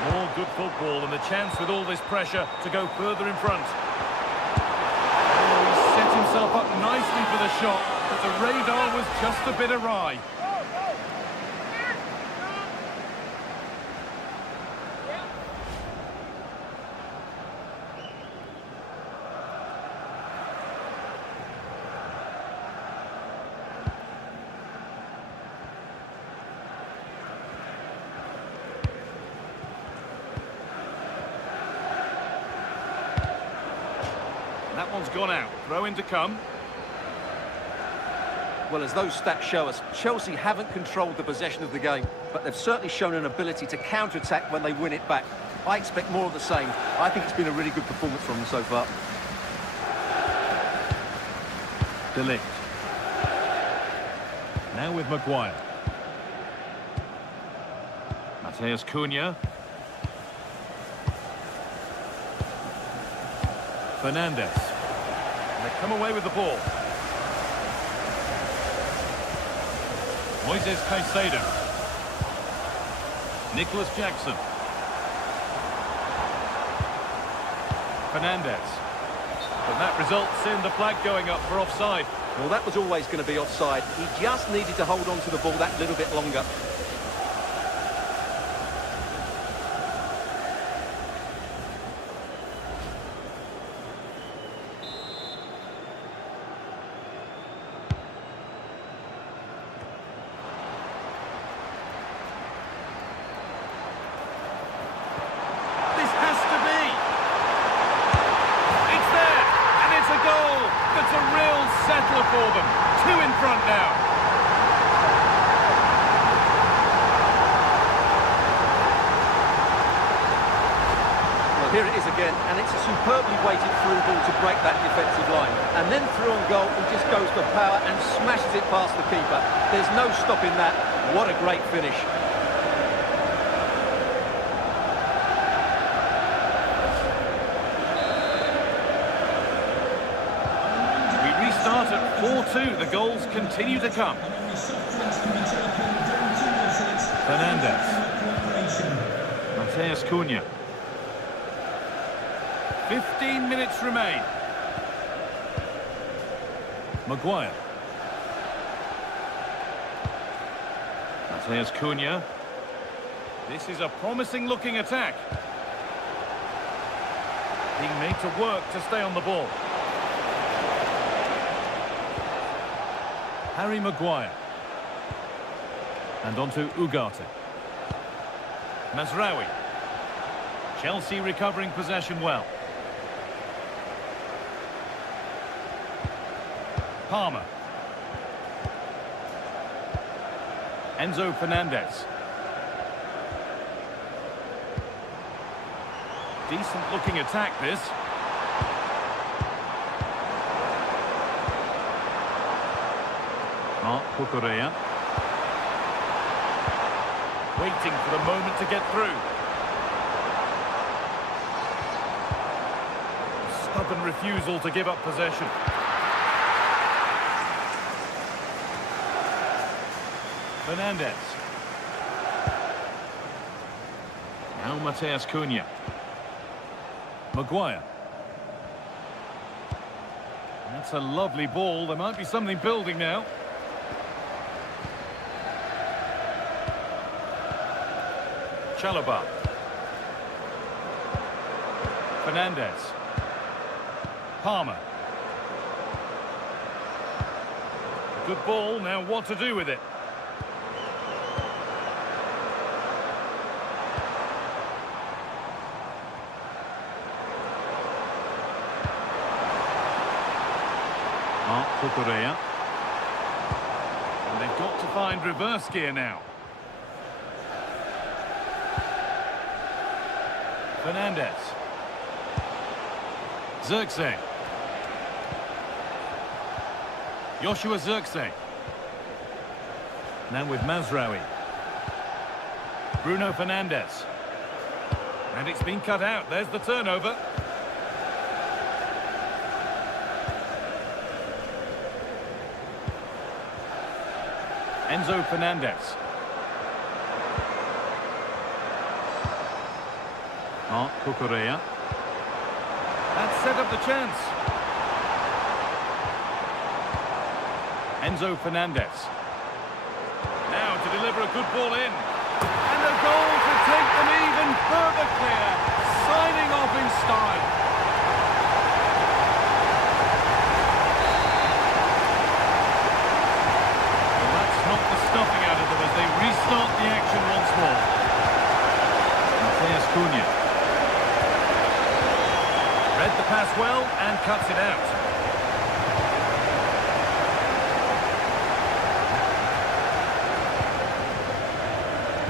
More good football and the chance with all this pressure to go further in front. Oh, he set himself up nicely for the shot, but the radar was just a bit awry. That one's gone out. Throw in to come. Well, as those stats show us, Chelsea haven't controlled the possession of the game, but they've certainly shown an ability to counter-attack when they win it back. I expect more of the same. I think it's been a really good performance from them so far. De Ligt. Now with Maguire. Mateus Cunha. Fernandes. And they come away with the ball. Moises Caicedo. Nicholas Jackson. Fernandez. And that results in the flag going up for offside. Well, that was always going to be offside. He just needed to hold on to the ball that little bit longer. This has to be. It's there, and it's a goal. That's a real settler for them. 2 in front now. Well, here it is again, and it's a superbly weighted through ball to break that defensive line. And then through on goal, he just goes for power and smashes it past the keeper. There's no stopping that. What a great finish. We restart at 4-2. The goals continue to come. Fernandez. Mateus Cunha. 15 minutes remain. Maguire. Mateus Cunha. This is a promising looking attack. Being made to work to stay on the ball. Harry Maguire. And on to Ugarte. Mazraoui. Chelsea recovering possession well. Palmer. Enzo Fernandez. Decent looking attack this. Marc Cucurella. Waiting for the moment to get through. Stubborn refusal to give up possession. Fernandez. Now Mateus Cunha. Maguire. That's a lovely ball. There might be something building now. Chalobah. Fernandez. Palmer. Good ball, now what to do with it? Marc Cucurella. And they've got to find reverse gear now. Fernandez. Zirkzee. Joshua Zirkzee. Now with Mazraoui. Bruno Fernandes. And it's been cut out. There's the turnover. Enzo Fernandez. Marc Cucurella. That set up the chance. Enzo Fernandez. Now to deliver a good ball in. And a goal to take them even further clear. Signing off in style. Well, that's not the stuffing out of them as they restart the action once more. Mateus Cunha. Read the pass well and cuts it out.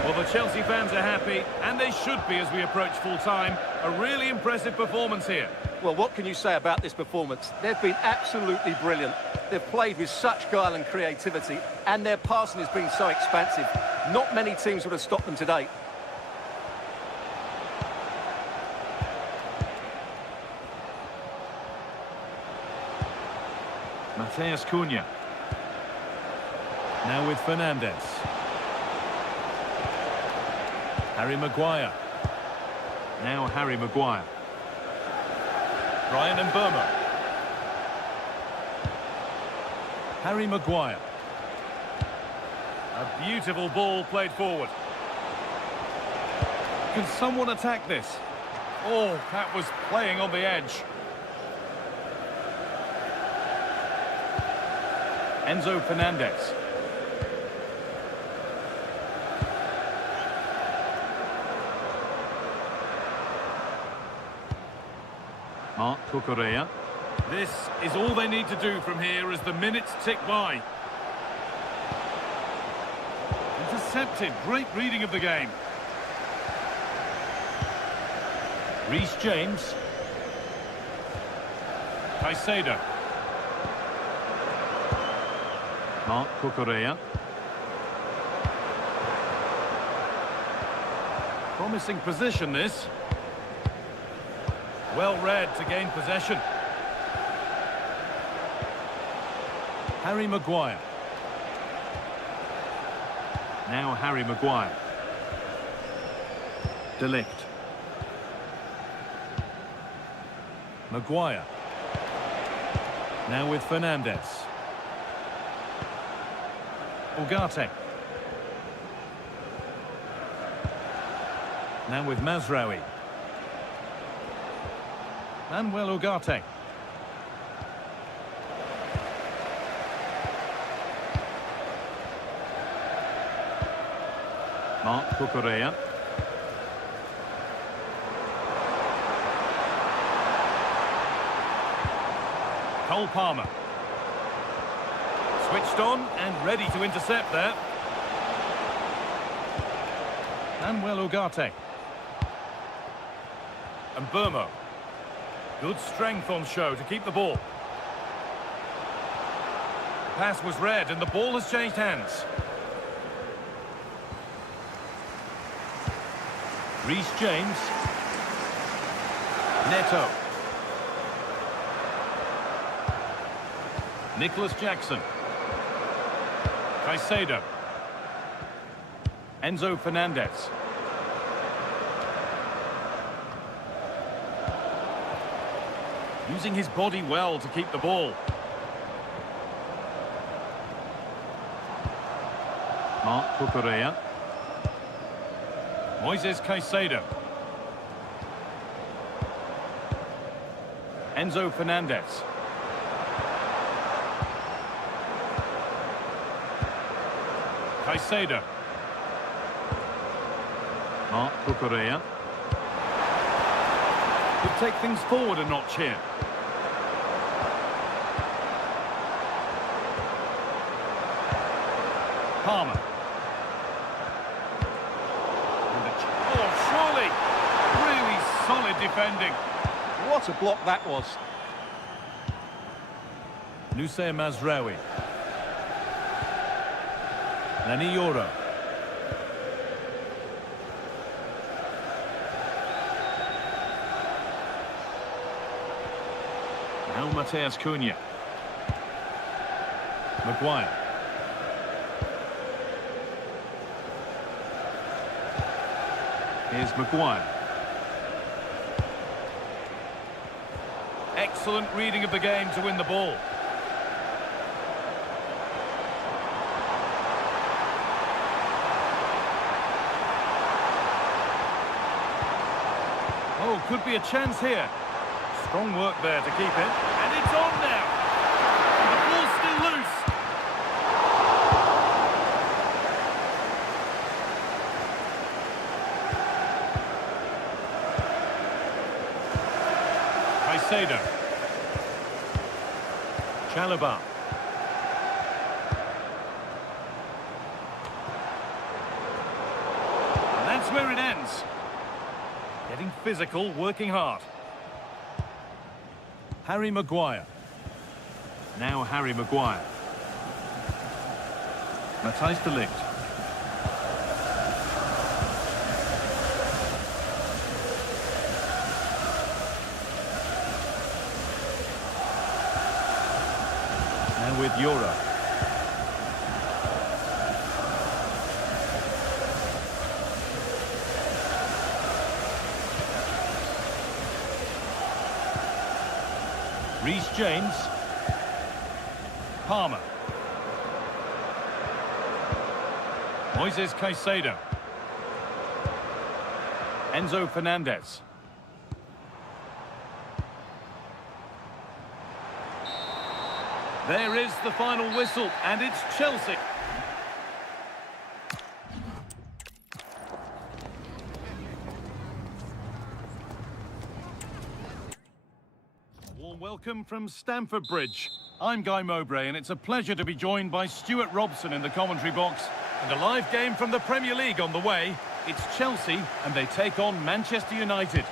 Well, the Chelsea fans are happy, and they should be as we approach full-time. A really impressive performance here. Well, what can you say about this performance? They've been absolutely brilliant. They've played with such guile and creativity, and their passing has been so expansive. Not many teams would have stopped them today. Mateus Cunha. Now with Fernandez. Harry Maguire. Now Harry Maguire. Ryan and Burma. Harry Maguire. A beautiful ball played forward. Can someone attack this? Oh, that was playing on the edge. Enzo Fernandez. Marc Cucurella. This is all they need to do from here as the minutes tick by. Intercepted. Great reading of the game. Reece James. Caicedo. Marc Cucurella. Promising position, this. Well read to gain possession. Harry Maguire. Now Harry Maguire. De Ligt. Maguire. Now with Fernandez. Ugarte. Now with Mazraoui. Manuel Ugarte. Marc Cucurella. Cole Palmer. Switched on and ready to intercept there. Manuel Ugarte. And Burmo. Good strength on show to keep the ball. The pass was read and the ball has changed hands. Reece James. Neto. Nicholas Jackson. Caicedo. Enzo Fernandez. Using his body well to keep the ball. Marc Cucurella. Moises Caicedo. Enzo Fernandez. Caicedo. Marc Cucurella. Could take things forward a notch here. Palmer. Oh, surely! Really solid defending. What a block that was. Nusay Mazraoui. Lenny Yoro. Now Mateus Cunha. Maguire. Here's Maguire. Excellent reading of the game to win the ball. Oh, could be a chance here. Strong work there to keep it. And it's on now. And the ball's still loose. Caicedo. Chalobah. And that's where it ends. Getting physical, working hard. Harry Maguire. Now Harry Maguire. Matthijs de Ligt. Now with Yoro. Reece James. Palmer. Moises Caicedo. Enzo Fernandez. There is the final whistle, and it's Chelsea. A warm welcome from Stamford Bridge. I'm Guy Mowbray, and it's a pleasure to be joined by Stuart Robson in the commentary box. And a live game from the Premier League on the way. It's Chelsea, and they take on Manchester United.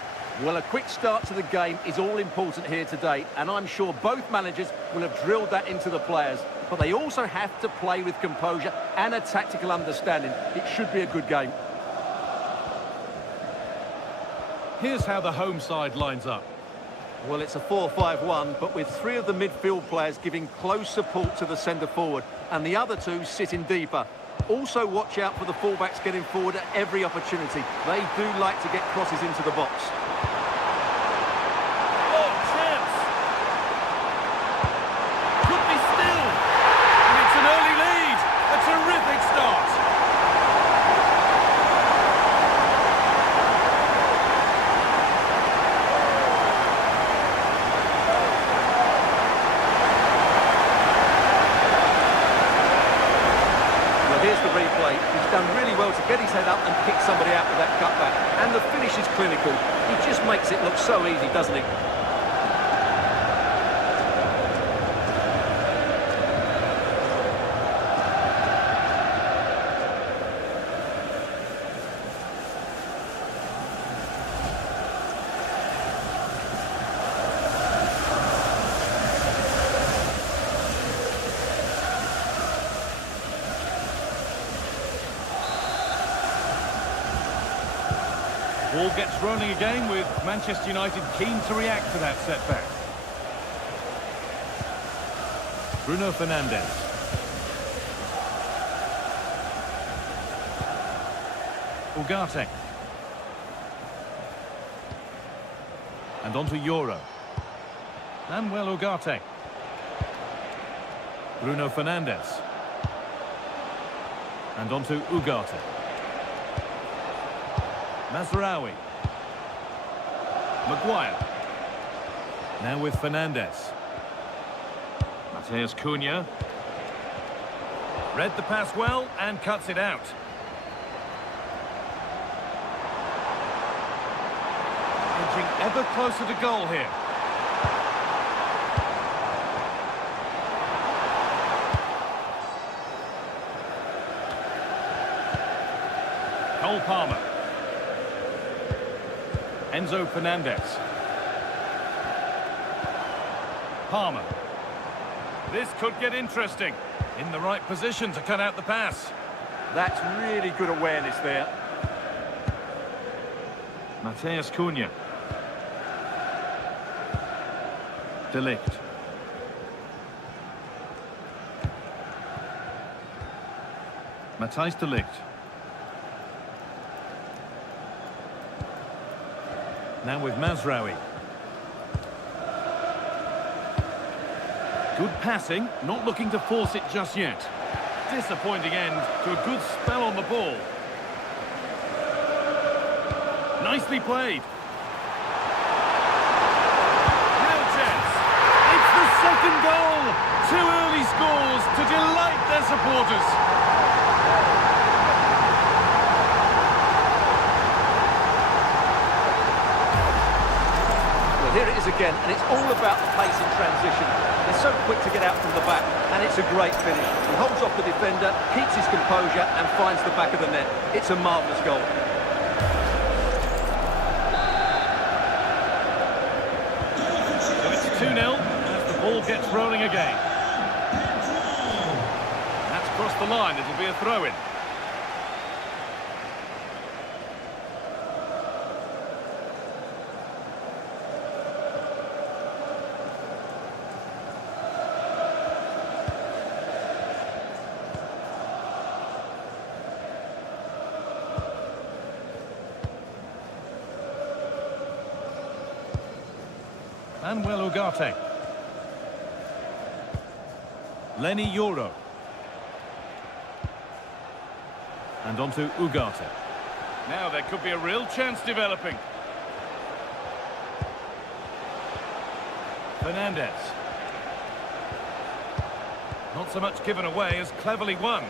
Well, a quick start to the game is all important here today, and I'm sure both managers will have drilled that into the players. But they also have to play with composure and a tactical understanding. It should be a good game. Here's how the home side lines up. Well, it's a 4-5-1, but with three of the midfield players giving close support to the centre-forward, and the other two sitting deeper. Also watch out for the fullbacks getting forward at every opportunity. They do like to get crosses into the box. Oh, chance! Could be still! And it's an early lead! A terrific start! Here's the replay. He's done really well to get his head up and pick somebody out with that cutback. And the finish is clinical. He just makes it look so easy, doesn't he? Ball gets rolling again with Manchester United keen to react to that setback. Bruno Fernandes. Ugarte. And on to Euro. Manuel Ugarte. Bruno Fernandes. And on to Ugarte. Mazraoui. Maguire. Now with Fernandes. Mateus Cunha. Read the pass well and cuts it out. Edging ever closer to goal here. Cole Palmer. Enzo Fernandez. Palmer. This could get interesting. In the right position to cut out the pass. That's really good awareness there. Mateus Cunha. De Ligt. Matthijs de Ligt. Now with Mazraoui. Good passing, not looking to force it just yet. Disappointing end to a good spell on the ball. Nicely played. Real chance. It's the second goal. Two early scores to delight their supporters. Here it is again, and it's all about the pace in transition. They're so quick to get out from the back, and it's a great finish. He holds off the defender, keeps his composure, and finds the back of the net. It's a marvellous goal. So it's 2-0 as the ball gets rolling again. That's crossed the line, it'll be a throw-in. Manuel Ugarte. Lenny Euro. And on to Ugarte. Now there could be a real chance developing. Fernandez. Not so much given away as cleverly won.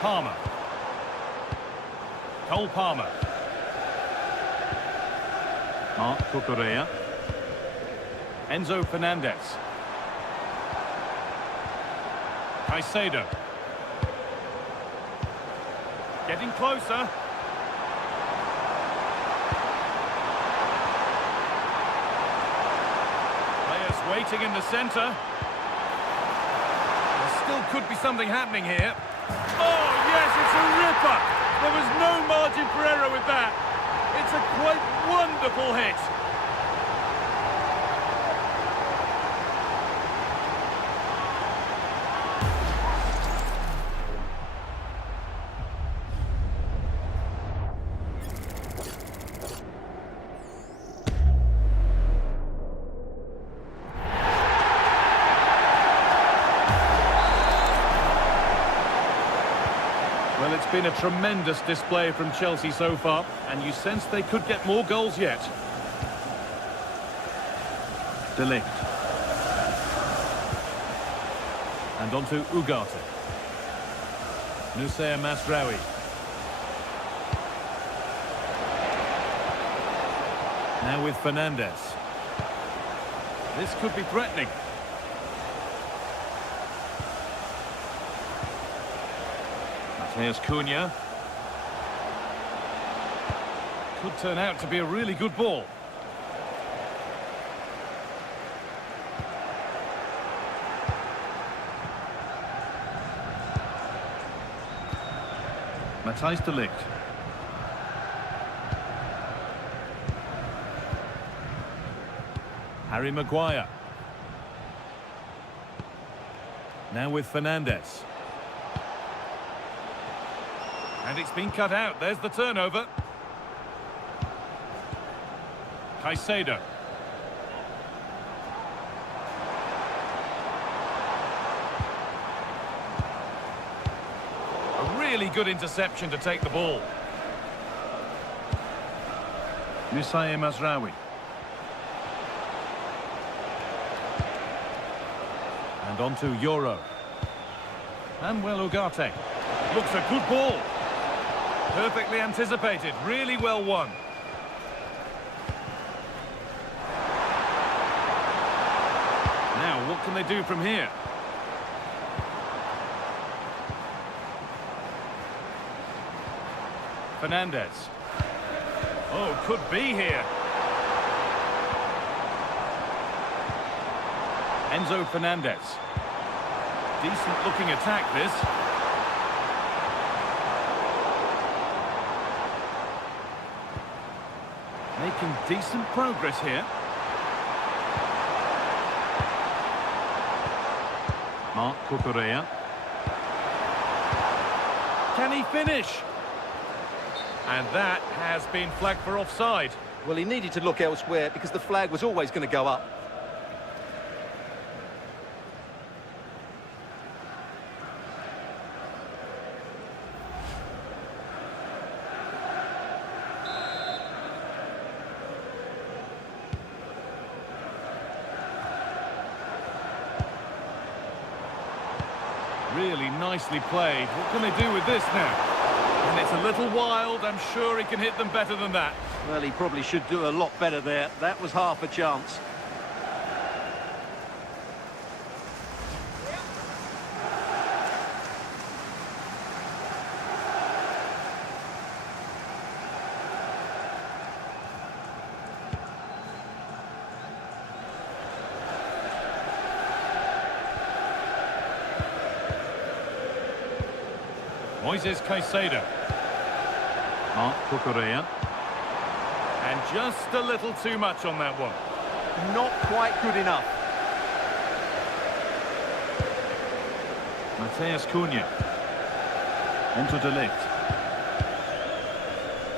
Palmer. Cole Palmer. Marc Cucurella. Enzo Fernandez. Caicedo. Getting closer. Players waiting in the centre. There still could be something happening here. Oh, yes, it's a ripper. There was no margin for error with that. It's a quite wonderful hit. Well, it's been a tremendous display from Chelsea so far, and you sense they could get more goals yet. De Ligt. And on to Ugarte. Nusayr Masraoui. Now with Fernandez. This could be threatening. There's Cunha. Could turn out to be a really good ball. Matthijs de Ligt. Harry Maguire. Now with Fernandez. And it's been cut out. There's the turnover. Caicedo. A really good interception to take the ball. Nusayr Masraoui. And on to Euro. Manuel Ugarte. Looks a good ball. Perfectly anticipated, really well won. Now, what can they do from here? Fernandez. Oh, could be here. Enzo Fernandez. Decent looking attack, this. Making decent progress here. Marc Cucurella. Can he finish? And that has been flagged for offside. Well, he needed to look elsewhere because the flag was always going to go up. Really nicely played. What can they do with this now? And it's a little wild. I'm sure he can hit them better than that. Well, he probably should do a lot better there. That was half a chance. Moises Caicedo. Marc Cucurella. And just a little too much on that one. Not quite good enough. Matheus Cunha. Onto De Ligt.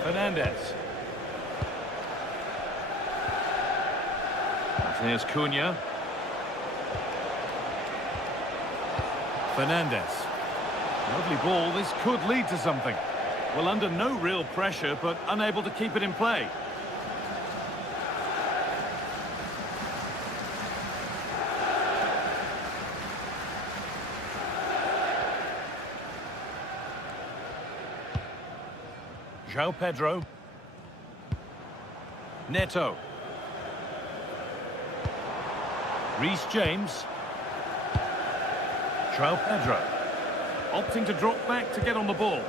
Fernandez. Matheus Cunha. Fernandez. Lovely ball, this could lead to something. Well, under no real pressure, but unable to keep it in play. João Pedro. Neto. Reece James. João Pedro. Opting to drop back to get on the ball.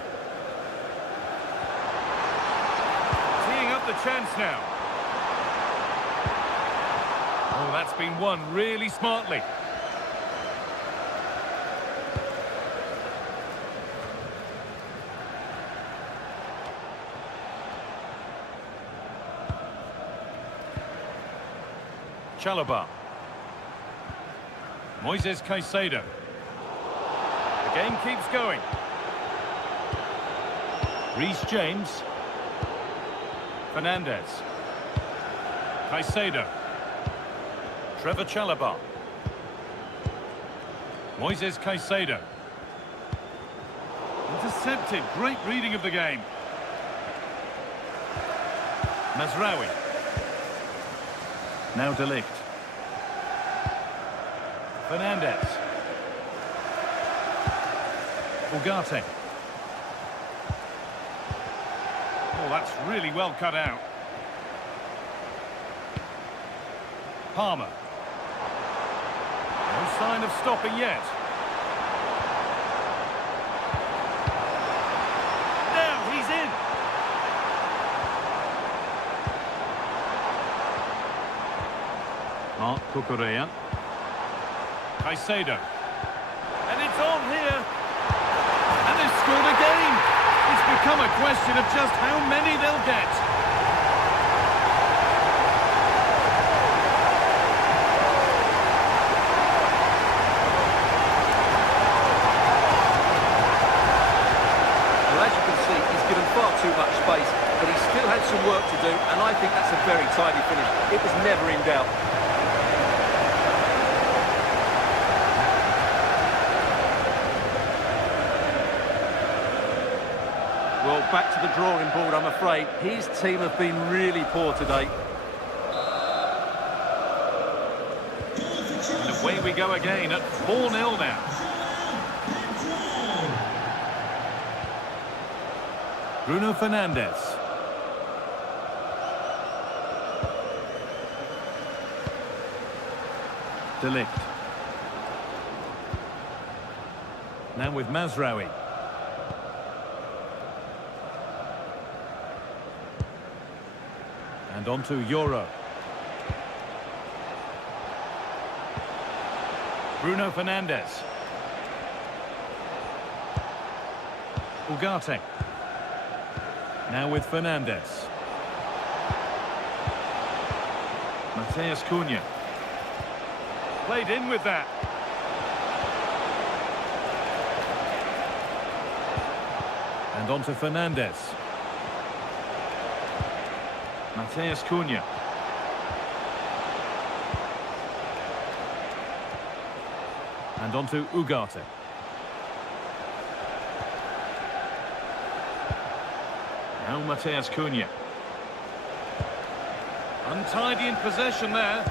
Teeing up the chance now. Oh, that's been won really smartly. Chalobah. Moises Caicedo. The game keeps going. Reece James. Fernandez. Caicedo. Trevor Chalobah. Moises Caicedo. Intercepted. Great reading of the game. Mazraoui. Now De Ligt. Fernandez. Ugarte. Oh, that's really well cut out. Palmer. No sign of stopping yet. Now he's in. Marc Cucurella. Caicedo. And it's on here. And they've scored again. It's become a question of just how many they'll get. Well, as you can see, he's given far too much space, but he still had some work to do, and I think that's a very tidy finish. It was never in doubt. Well, back to the drawing board, I'm afraid. His team have been really poor today. And away we go again at 4-0 now. Bruno Fernandes. De Ligt. Now with Mazraoui. And on to Euro. Bruno Fernandes. Ugarte. Now with Fernandes. Mateus Cunha. Played in with that. And on to Fernandes. Mateus Cunha. And on to Ugarte. Now Mateus Cunha. Untidy in possession there.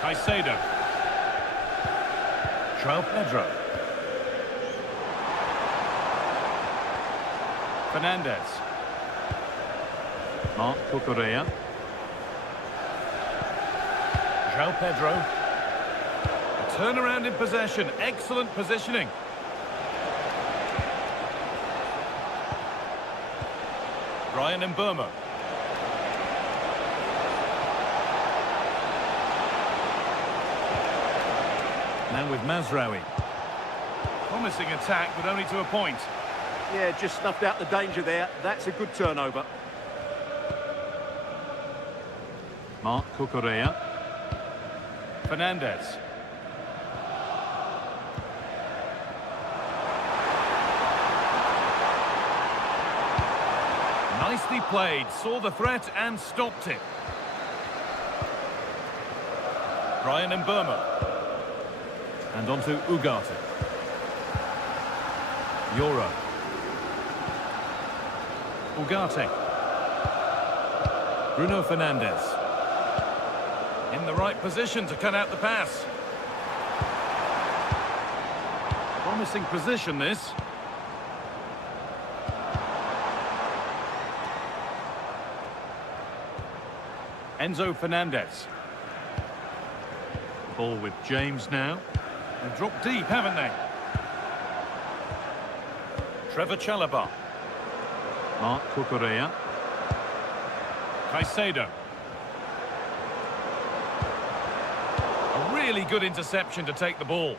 Caicedo. João Pedro. Fernandez. Marc Cucurella. João Pedro. A turnaround in possession. Excellent positioning. Brian Mbeumo. Now with Mazraoui. Promising attack, but only to a point. Yeah, just snuffed out the danger there. That's a good turnover. Marc Cucurella. Fernandez. Nicely played, saw the threat and stopped it. Brian Mburmo. And on to Ugarte. Euro. Ugarte. Bruno Fernandes. In the right position to cut out the pass. Promising position, this. Enzo Fernandez. Ball with James now. They've dropped deep, haven't they? Trevor Chalobah. Marc Cucurella. Caicedo. A really good interception to take the ball.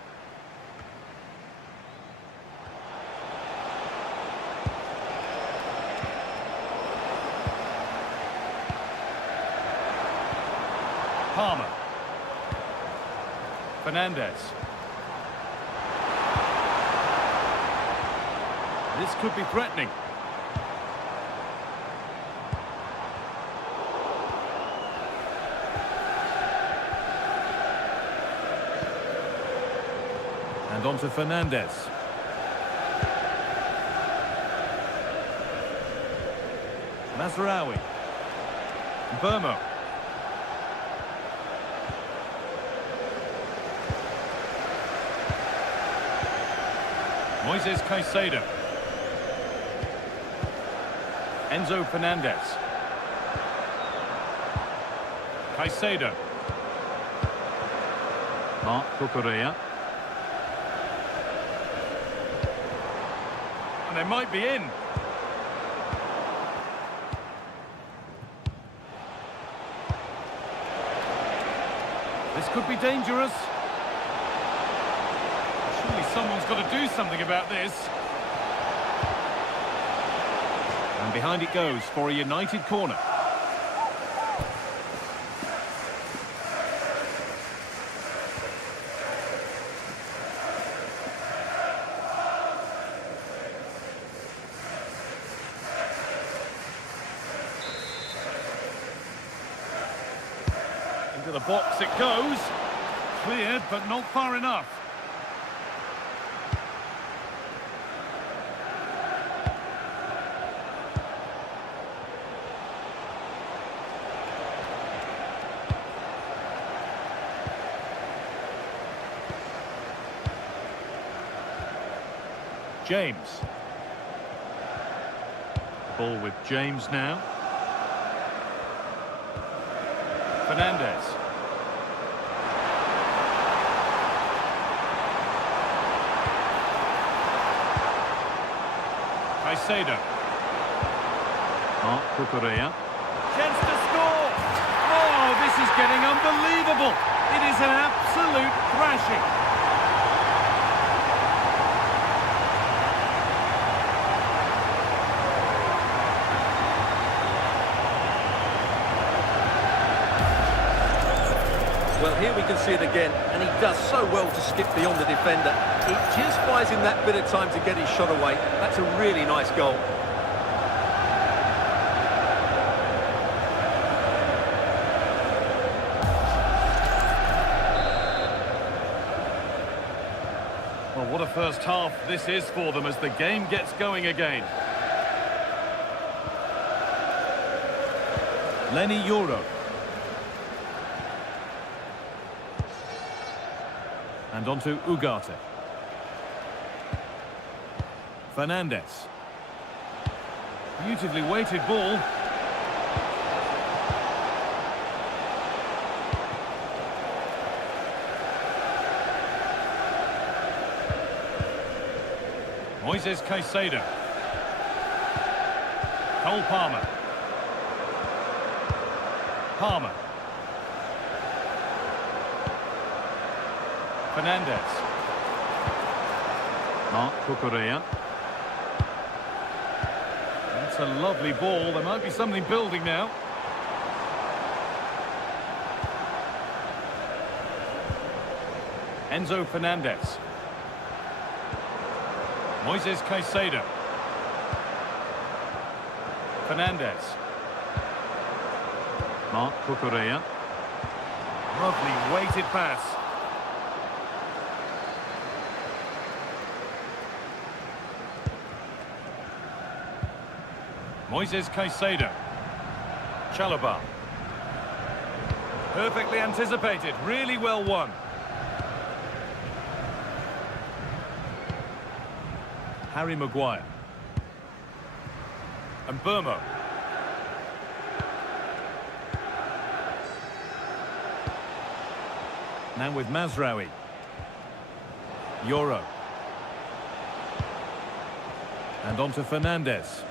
Palmer. Fernandez. This could be threatening. And on to Fernandez. Mazraoui. Burmo. Moises Caicedo. Enzo Fernandez. Caicedo. Marc Cucurella. And they might be in. This could be dangerous. Surely someone's got to do something about this. And behind it goes for a United corner. Into the box it goes. Cleared, but not far enough. James. Ball with James now. Fernandez. Caicedo. Marc Cucurella. Chance to score! Oh, this is getting unbelievable! It is an absolute thrashing. Well, here we can see it again, and he does so well to skip beyond the defender. It just buys him that bit of time to get his shot away. That's a really nice goal. Well, what a first half this is for them as the game gets going again. Lenny Euro. And on to Ugarte. Fernandez. Beautifully weighted ball. Moises Caicedo. Cole Palmer. Palmer. Fernandez. Marc Cucurella. That's a lovely ball. There might be something building now. Enzo Fernandez. Moises Caicedo. Fernandez. Marc Cucurella. Lovely weighted pass. Moises Caicedo. Chalobah. Perfectly anticipated, really well won. Harry Maguire. And Burmo. Now with Mazraoui. Euro. And on to Fernandes.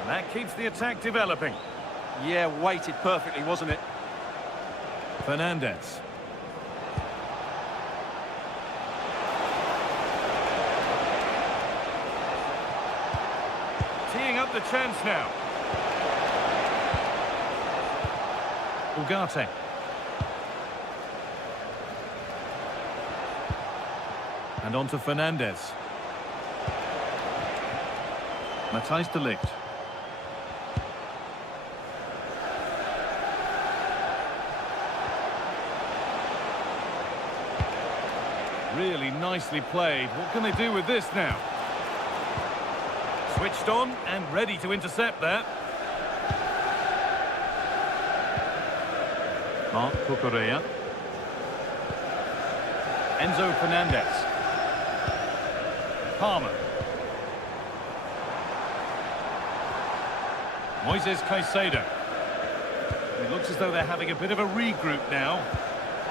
And that keeps the attack developing. Yeah, weighted perfectly, wasn't it? Fernandes. Teeing up the chance now. Ugarte. And on to Fernandes. Matthijs de Ligt. Really nicely played. What can they do with this now? Switched on and ready to intercept that. Marc Cucurella. Enzo Fernandez. Palmer. Moises Caicedo. It looks as though they're having a bit of a regroup now.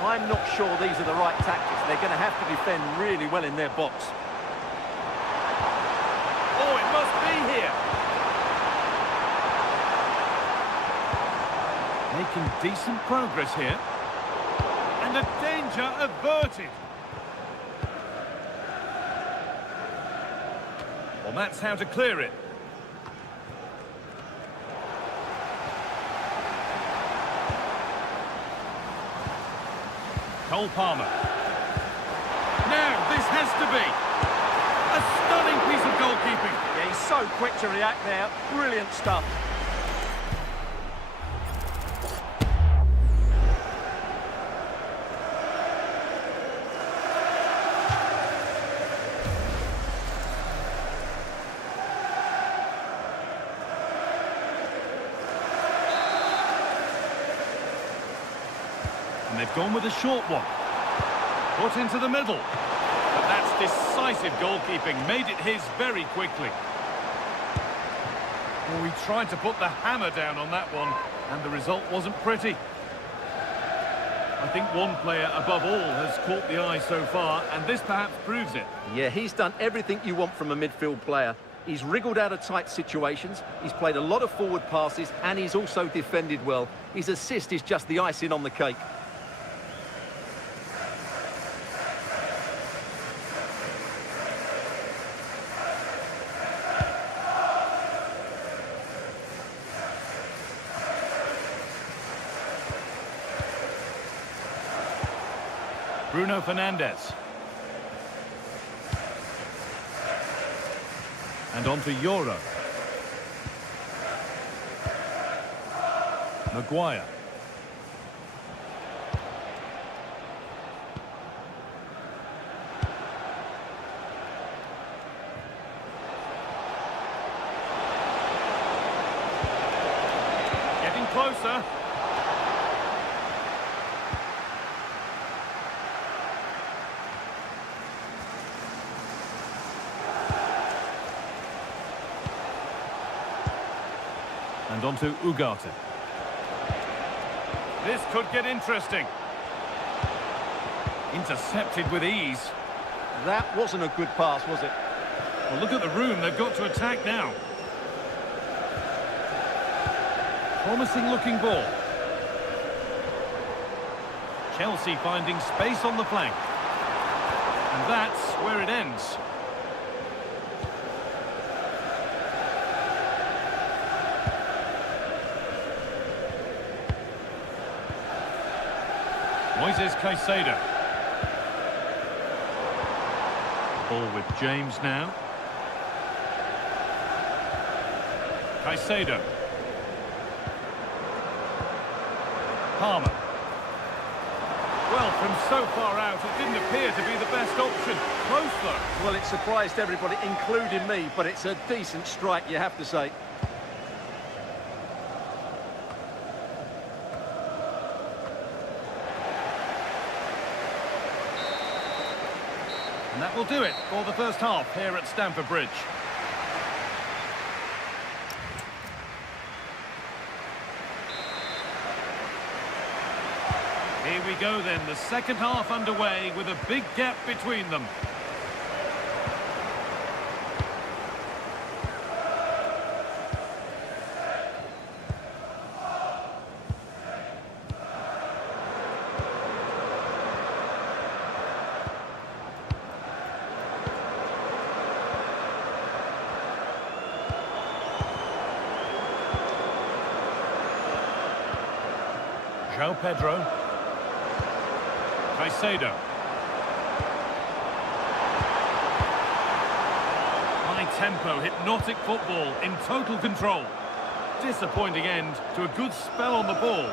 I'm not sure these are the right tactics. They're going to have to defend really well in their box. Oh, it must be here. Making decent progress here. And a danger averted. Well, that's how to clear it. Cole Palmer. Now, this has to be a stunning piece of goalkeeping. Yeah, he's so quick to react there. Brilliant stuff. And they've gone with a short one. Put into the middle. But that's decisive goalkeeping. Made it his very quickly. Well, he tried to put the hammer down on that one, and the result wasn't pretty. I think one player above all has caught the eye so far, and this perhaps proves it. Yeah, he's done everything you want from a midfield player. He's wriggled out of tight situations, he's played a lot of forward passes, and he's also defended well. His assist is just the icing on the cake. Bruno Fernandes. And on to Euro. Maguire. Getting closer. And on to Ugarte. This could get interesting. Intercepted with ease. That wasn't a good pass, was it? Well, look at the room. They've got to attack now. Promising looking ball. Chelsea finding space on the flank. And that's where it ends. Moises Caicedo. Ball with James now. Caicedo. Palmer. Well, from so far out, it didn't appear to be the best option. Close, though. Well, it surprised everybody, including me, but it's a decent strike, you have to say. And that will do it for the first half here at Stamford Bridge. Here we go then, the second half underway with a big gap between them. João Pedro. Caicedo. High tempo, hypnotic football in total control. Disappointing end to a good spell on the ball.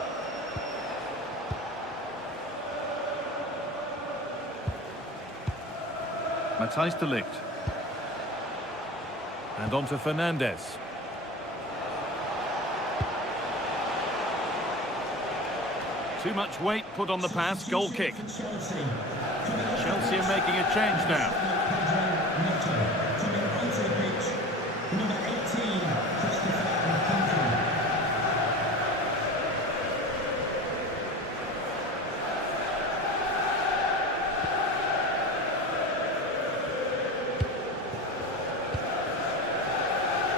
Matthijs de Ligt. And on to Fernandes. Too much weight put on the pass, goal kick. Chelsea are making a change now.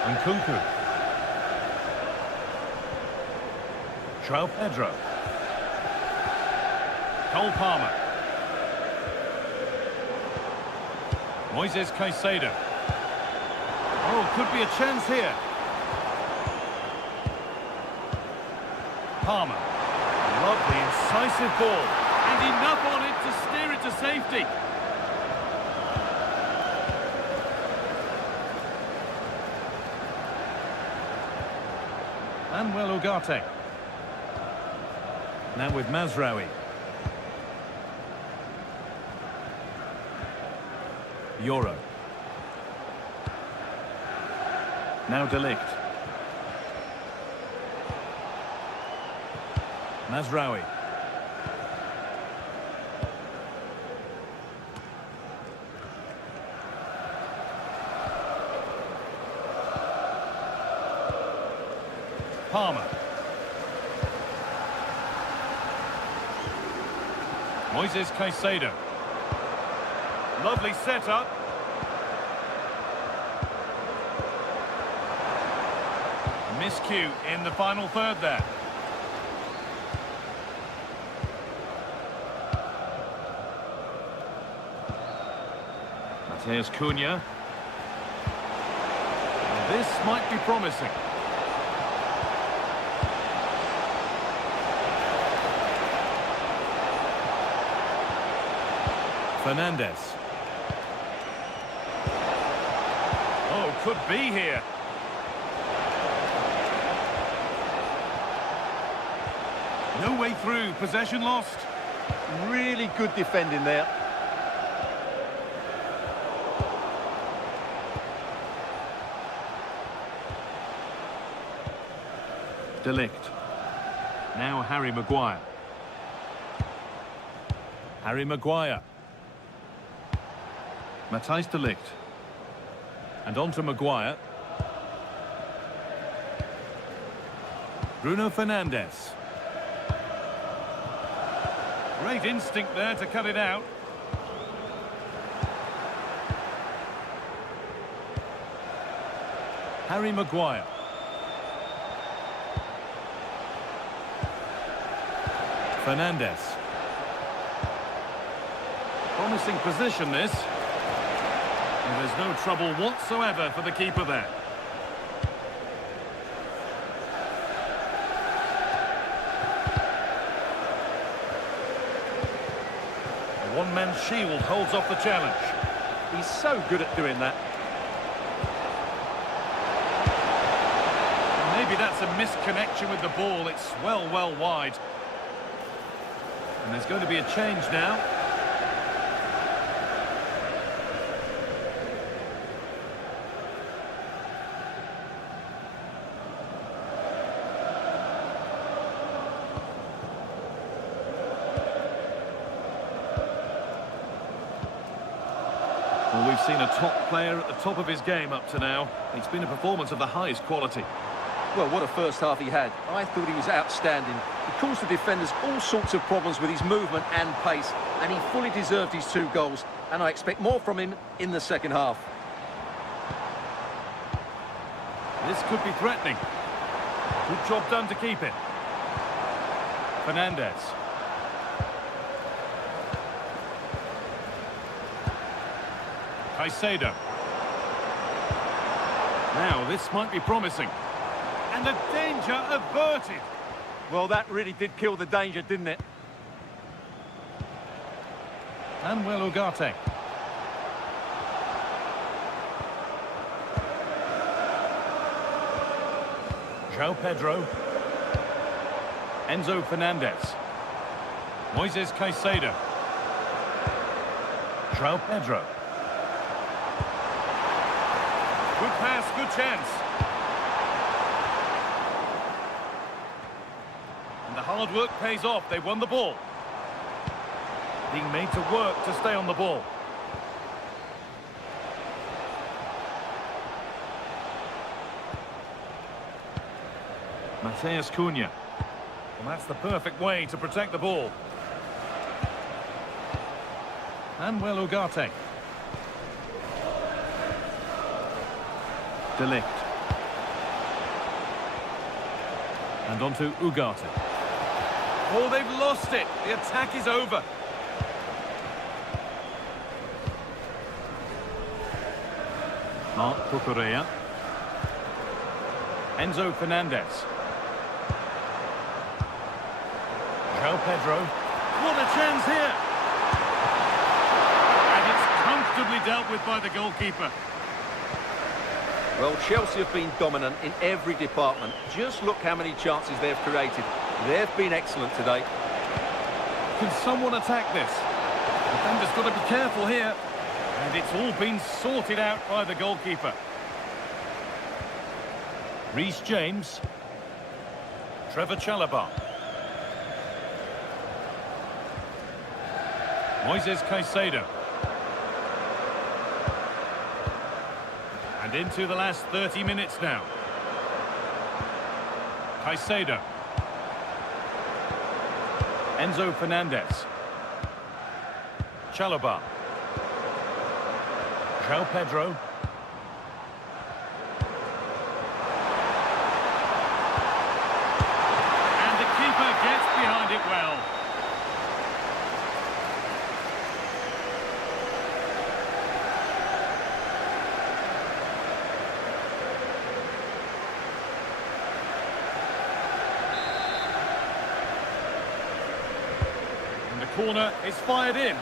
Nkunku. João Pedro. Cole Palmer. Moises Caicedo. Oh, could be a chance here. Palmer. Lovely, incisive ball. And enough on it to steer it to safety. Manuel Ugarte. Now with Mazraoui. Euro. Now de Ligt. Mazraoui. Palmer. Moises Caicedo. Lovely setup. Miscue in the final third there. Matheus Cunha. This might be promising. Fernandes. Oh, could be here. No way through, possession lost. Really good defending there. De Ligt. Now Harry Maguire. Harry Maguire. Matthijs de Ligt. And on to Maguire. Bruno Fernandes. Great instinct there to cut it out. Harry Maguire. Fernandes. Promising position this. And there's no trouble whatsoever for the keeper there. The one-man shield holds off the challenge. He's so good at doing that. Maybe that's a misconnection with the ball. It's well wide. And there's going to be a change now. Well, we've seen a top player at the top of his game up to now. It's been a performance of the highest quality. Well, what a first half he had. I thought he was outstanding. He caused the defenders all sorts of problems with his movement and pace, and he fully deserved his 2 goals, and I expect more from him in the second half. This could be threatening. Good job done to keep it. Fernandez. Caicedo. Now, this might be promising. And the danger averted. Well, that really did kill the danger, didn't it? Manuel Ugarte. João Pedro. Enzo Fernandez. Moises Caicedo. João Pedro. Good pass, good chance. And the hard work pays off. They won the ball. Being made to work to stay on the ball. Mateus Cunha. Well, that's the perfect way to protect the ball. Manuel Ugarte. De Ligt. And on to Ugarte. Oh, they've lost it. The attack is over. Marc Cucurella. Enzo Fernandez. João Pedro. What a chance here. And it's comfortably dealt with by the goalkeeper. Well, Chelsea have been dominant in every department. Just look how many chances they've created. They've been excellent today. Can someone attack this? The defender's got to be careful here. And it's all been sorted out by the goalkeeper. Reece James. Trevor Chalobah. Moises Caicedo. And into the last 30 minutes now. Caicedo. Enzo Fernandez. Chalobah. João Pedro. And the keeper gets behind it well. And the corner is fired in.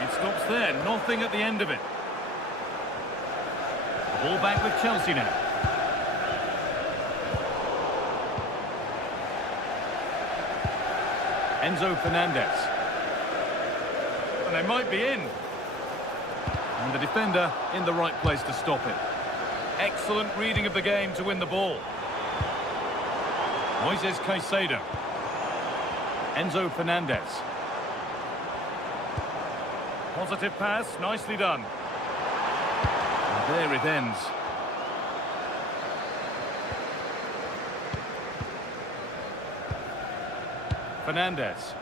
It stops there, nothing at the end of it. The ball back with Chelsea now. Enzo Fernandez. And they might be in. And the defender in the right place to stop it. Excellent reading of the game to win the ball. Moises Caicedo. Enzo Fernandez. Positive pass, nicely done. And there it ends. Fernandez.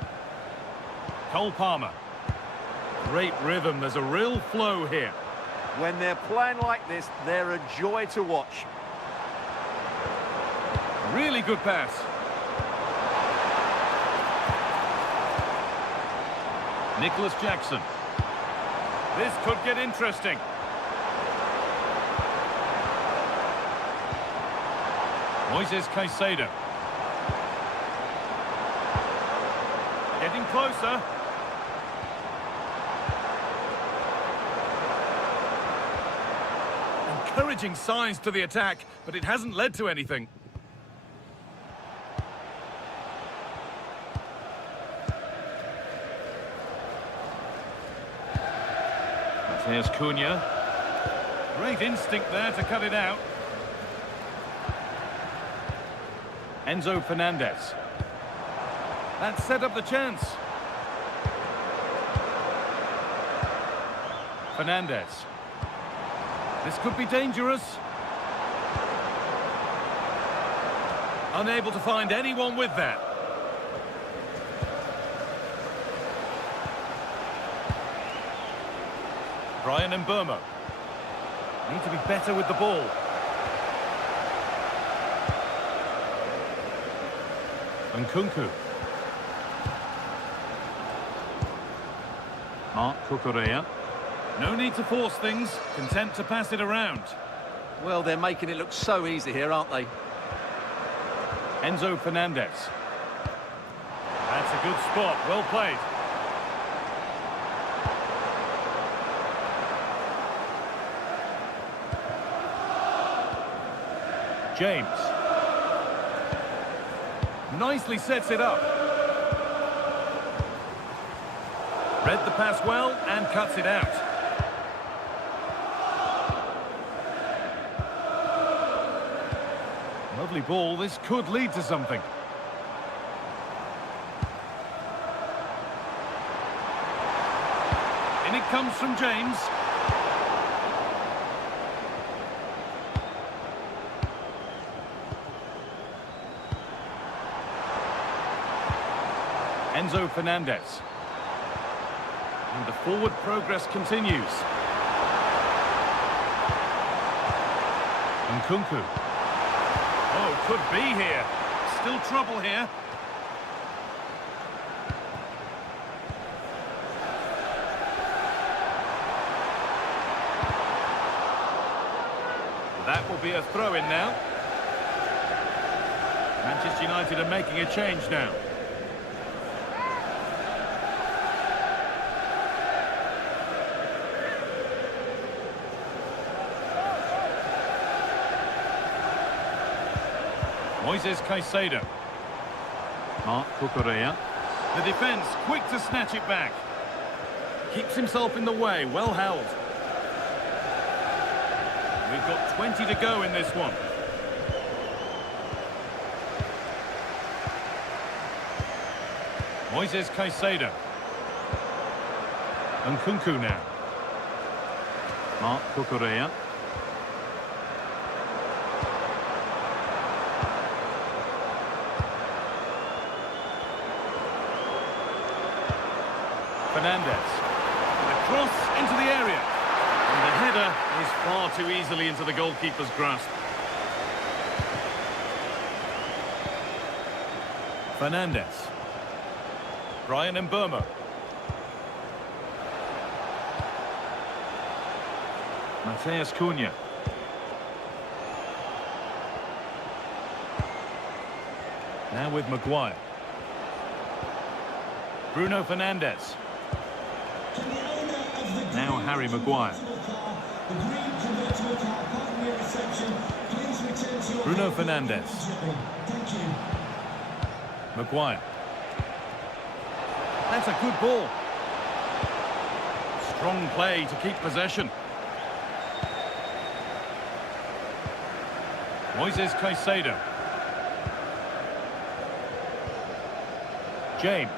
Cole Palmer. Great rhythm, there's a real flow here. When they're playing like this, they're a joy to watch. Really good pass. Nicholas Jackson. This could get interesting. Moises Caicedo. Getting closer. Encouraging signs to the attack, but it hasn't led to anything. Matheus Cunha. Great instinct there to cut it out. Enzo Fernandez. That set up the chance. Fernandez. This could be dangerous. Unable to find anyone with that. Brian and Burma. Need to be better with the ball. Nkunku. Mark Cucurella. No need to force things. Content to pass it around. Well, they're making it look so easy here, aren't they? Enzo Fernandez. That's a good spot. Well played. James. Nicely sets it up. Read the pass well and cuts it out. Lovely ball. This could lead to something. In it comes from James. Enzo Fernandez. And the forward progress continues. Nkunku. Oh, could be here. Still trouble here. That will be a throw-in now. Manchester United are making a change now. Moises Caicedo. Mark Cucurella. The defence quick to snatch it back. Keeps himself in the way, well held. We've got 20 to go in this one. Moises Caicedo. Nkunku now. Mark Cucurella. Fernandez. The cross into the area. And the header is far too easily into the goalkeeper's grasp. Fernandez. Brian and Burma. Matheus Cunha. Now with Maguire. Bruno Fernandes. Now Harry Maguire. Bruno Fernandes. Maguire. That's a good ball. Strong play to keep possession. Moises Caicedo. James.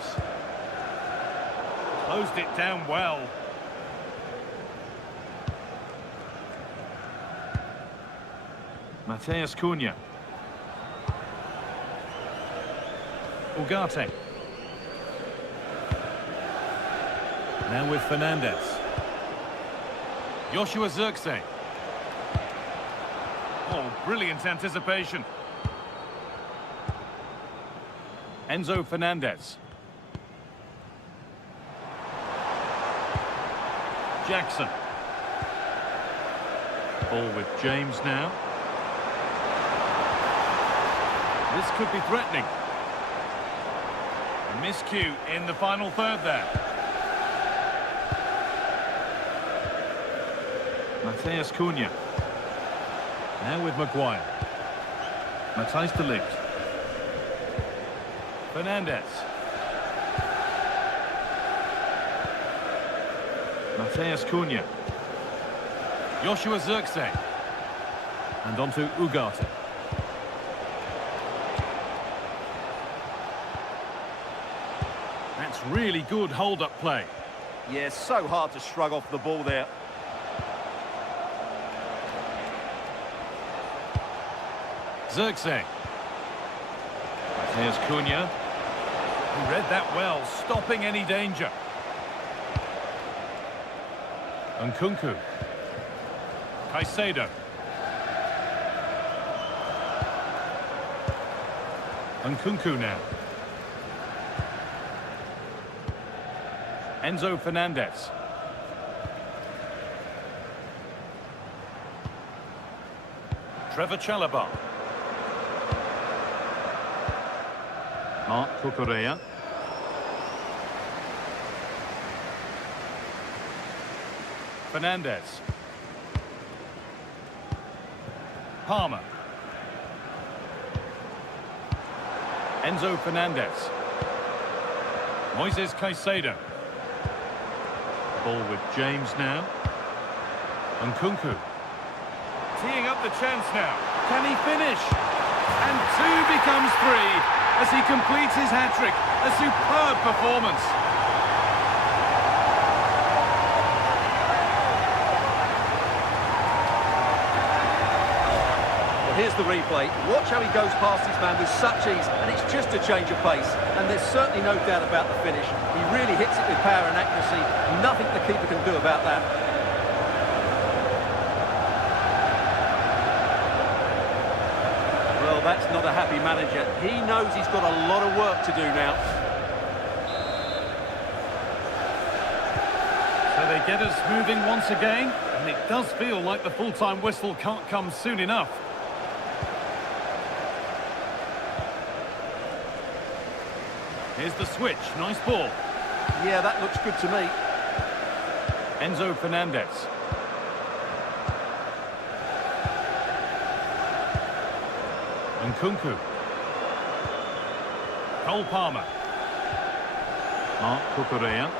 Closed it down well. Matheus Cunha. Ugarte. Now with Fernandez. Joshua Zirkzee. Oh, brilliant anticipation. Enzo Fernandez. Jackson. Ball with James now. This could be threatening. A miscue in the final third there. Matheus Cunha. Now with Maguire. Matthijs de Ligt. Fernandez. Mateus Cunha. Joshua Zirkzee. And onto Ugarte. That's really good hold-up play. Yeah, so hard to shrug off the ball there. Zirkzee. Mateus Cunha. He read that well, stopping any danger. Nkunku. Caicedo. Nkunku now. Enzo Fernandez. Trevor Chalobah. Marc Cucurella. Fernandez. Palmer. Enzo Fernandez. Moises Caicedo. Ball with James now. Nkunku. Teeing up the chance now. Can he finish? And two becomes three as he completes his hat-trick. A superb performance. Well, here's the replay. Watch how he goes past his man with such ease, and it's just a change of pace. And there's certainly no doubt about the finish. He really hits it with power and accuracy. Nothing the keeper can do about that. Well, that's not a happy manager. He knows he's got a lot of work to do now. So they get us moving once again, and it does feel like the full-time whistle can't come soon enough. Here's the switch, nice ball. Yeah, that looks good to me. Enzo Fernandez. Nkunku. Cole Palmer. Marc Cucurella.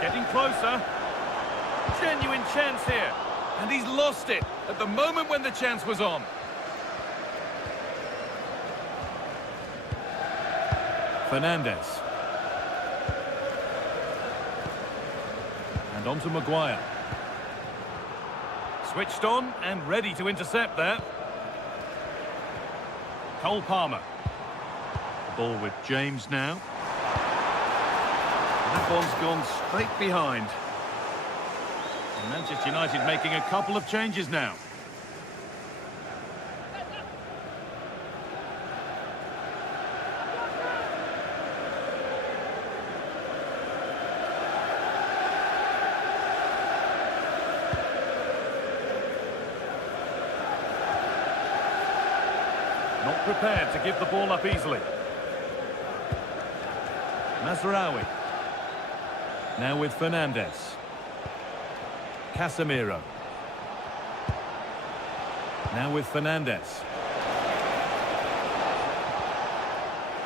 Getting closer. Genuine chance here. And he's lost it at the moment when the chance was on. Fernandez. And on to Maguire. Switched on and ready to intercept that. Cole Palmer. Ball with James now. That one's gone straight behind. And Manchester United making a couple of changes now. Not prepared to give the ball up easily. Mazraoui. Now with Fernandez. Casemiro. Now with Fernandez.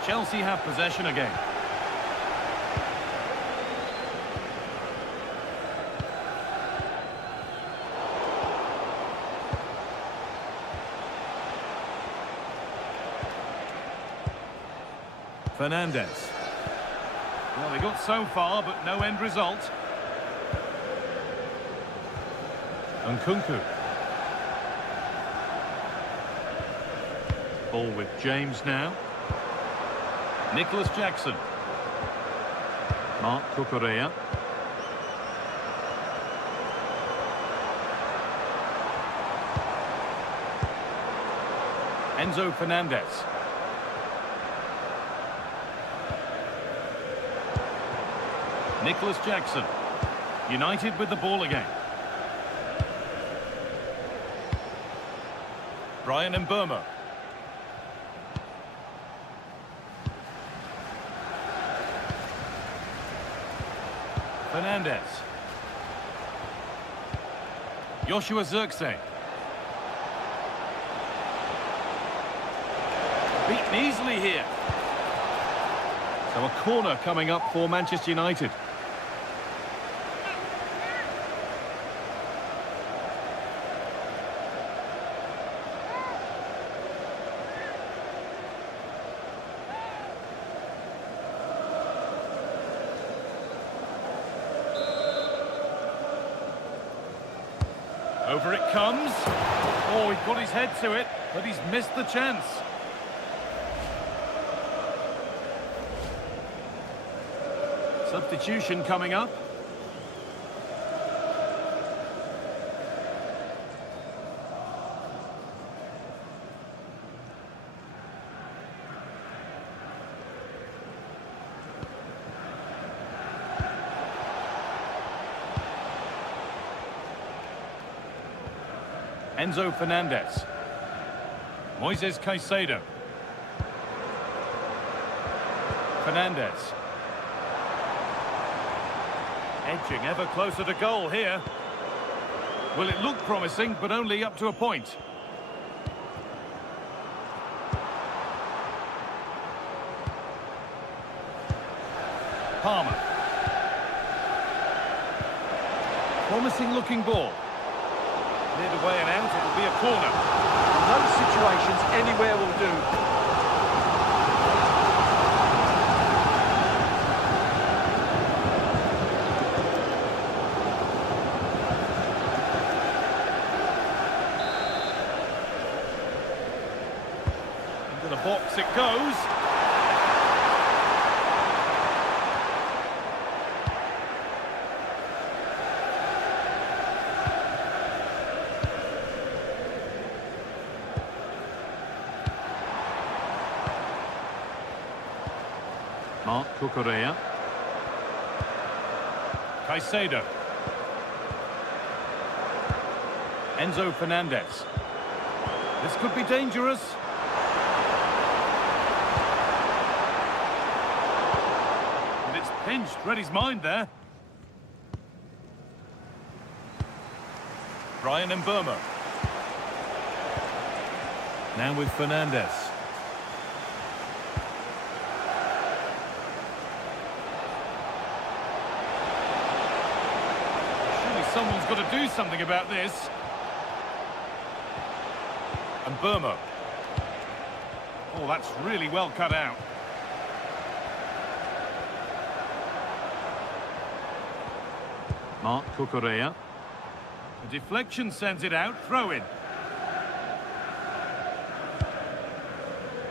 Chelsea have possession again. Fernandez. Well, they got so far, but no end result. Nkunku. Ball with James now. Nicholas Jackson. Marc Cucurella. Enzo Fernandez. Nicholas Jackson. United with the ball again. Brian Mbeumo. Fernandez. Joshua Zirkzee. Beaten easily here. So a corner coming up for Manchester United. Over it comes. Oh, he got his head to it, but he's missed the chance. Substitution coming up. Enzo Fernandez. Moises Caicedo. Fernandez. Edging ever closer to goal here. Well, it looked promising, but only up to a point. Palmer. Promising looking ball. Cleared away and out, it'll be a corner. In those situations, anywhere will do. Into the box it goes. Marc Cucurella. Caicedo. Enzo Fernandez. This could be dangerous. And it's pinched. Read his mind there. Brian Mburmo. Now with Fernandez. Someone's got to do something about this. And Burma. Oh, that's really well cut out. Marc Cucurella. The deflection sends it out. Throw in.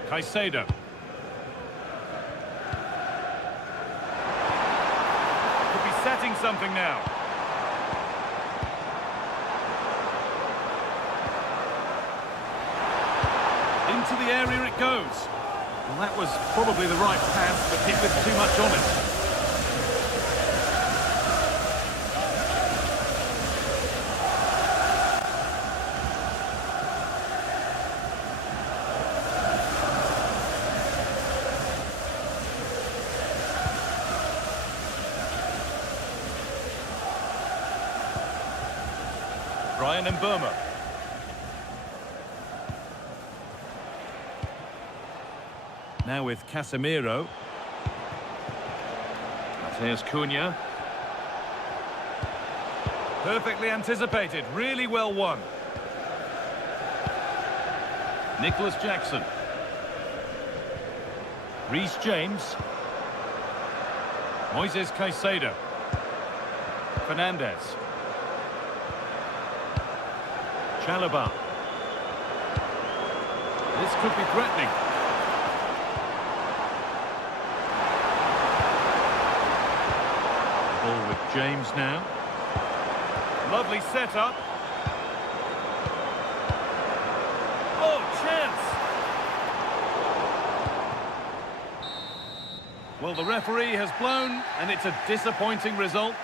Caicedo. Could be setting something now. Into the area it goes. Well, that was probably the right pass, but hit with too much on it. Brian Mburmo. Now with Casemiro. Mateus Cunha. Perfectly anticipated, really well won. Nicholas Jackson. Reece James. Moises Caicedo. Fernandez. Chalobah. This could be threatening. Ball with James now. Lovely setup. Oh, chance! Well, the referee has blown, and it's a disappointing result.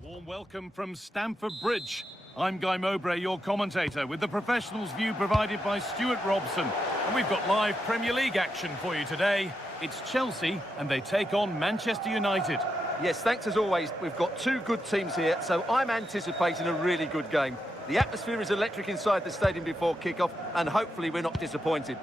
Warm welcome from Stamford Bridge. I'm Guy Mowbray, your commentator, with the professionals' view provided by Stuart Robson. And we've got live Premier League action for you today. It's Chelsea, and they take on Manchester United. Yes, thanks as always. We've got two good teams here, so I'm anticipating a really good game. The The atmosphere is electric inside the stadium before kick-off, and hopefully we're not disappointed.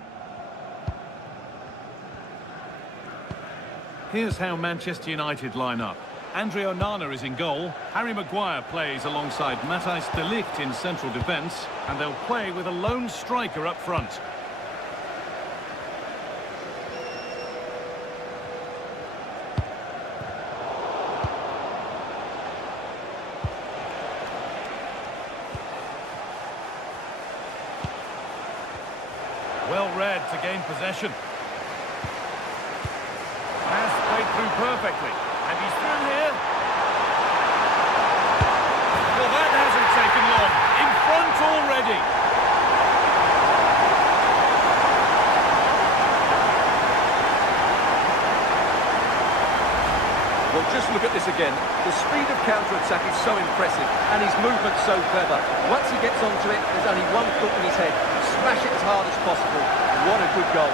Here's how Manchester United line up. Andre Onana is in goal. Harry Maguire plays alongside Matthijs de Ligt in central defence. And they'll play with a lone striker up front. Well read to gain possession. Pass played through perfectly. And he's through here. Well, that hasn't taken long. In front already. Well, just look at this again. The speed of counter-attack is so impressive, and his movement's so clever. Once he gets onto it, there's only one thought in his head. Smash it as hard as possible. What a good goal.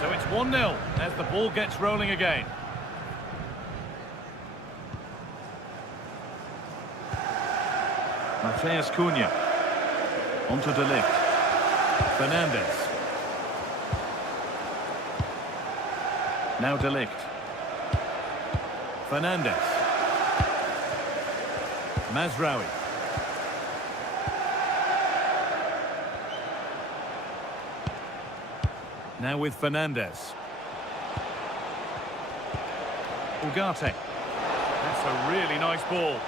So it's 1-0 as the ball gets rolling again. Matheus Cunha. Onto de Ligt. Fernandes. Now de Ligt. Fernandes. Mazraoui. Now with Fernandes. Ugarte. That's a really nice ball.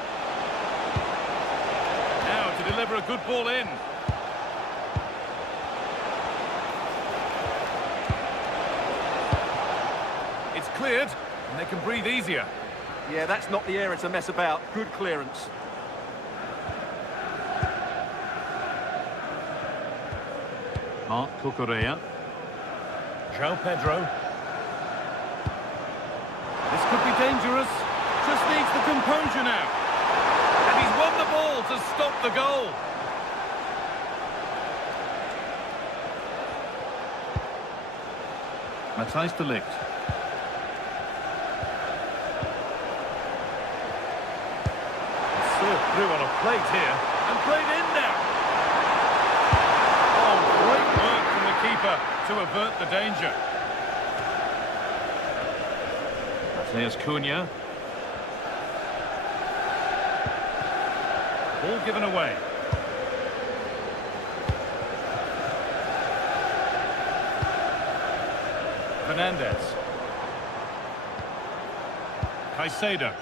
Now to deliver a good ball in. It's cleared, and they can breathe easier. Yeah, that's not the area to mess about. Good clearance. Marc Cucurella. João Pedro. This could be dangerous. Just needs the composure now. And he's won the ball to stop the goal. Matthijs de Ligt. Served through on a plate here and played in now. Oh, great work from the keeper to avert the danger. Matheus Cunha. Ball given away. Fernandes. Caicedo.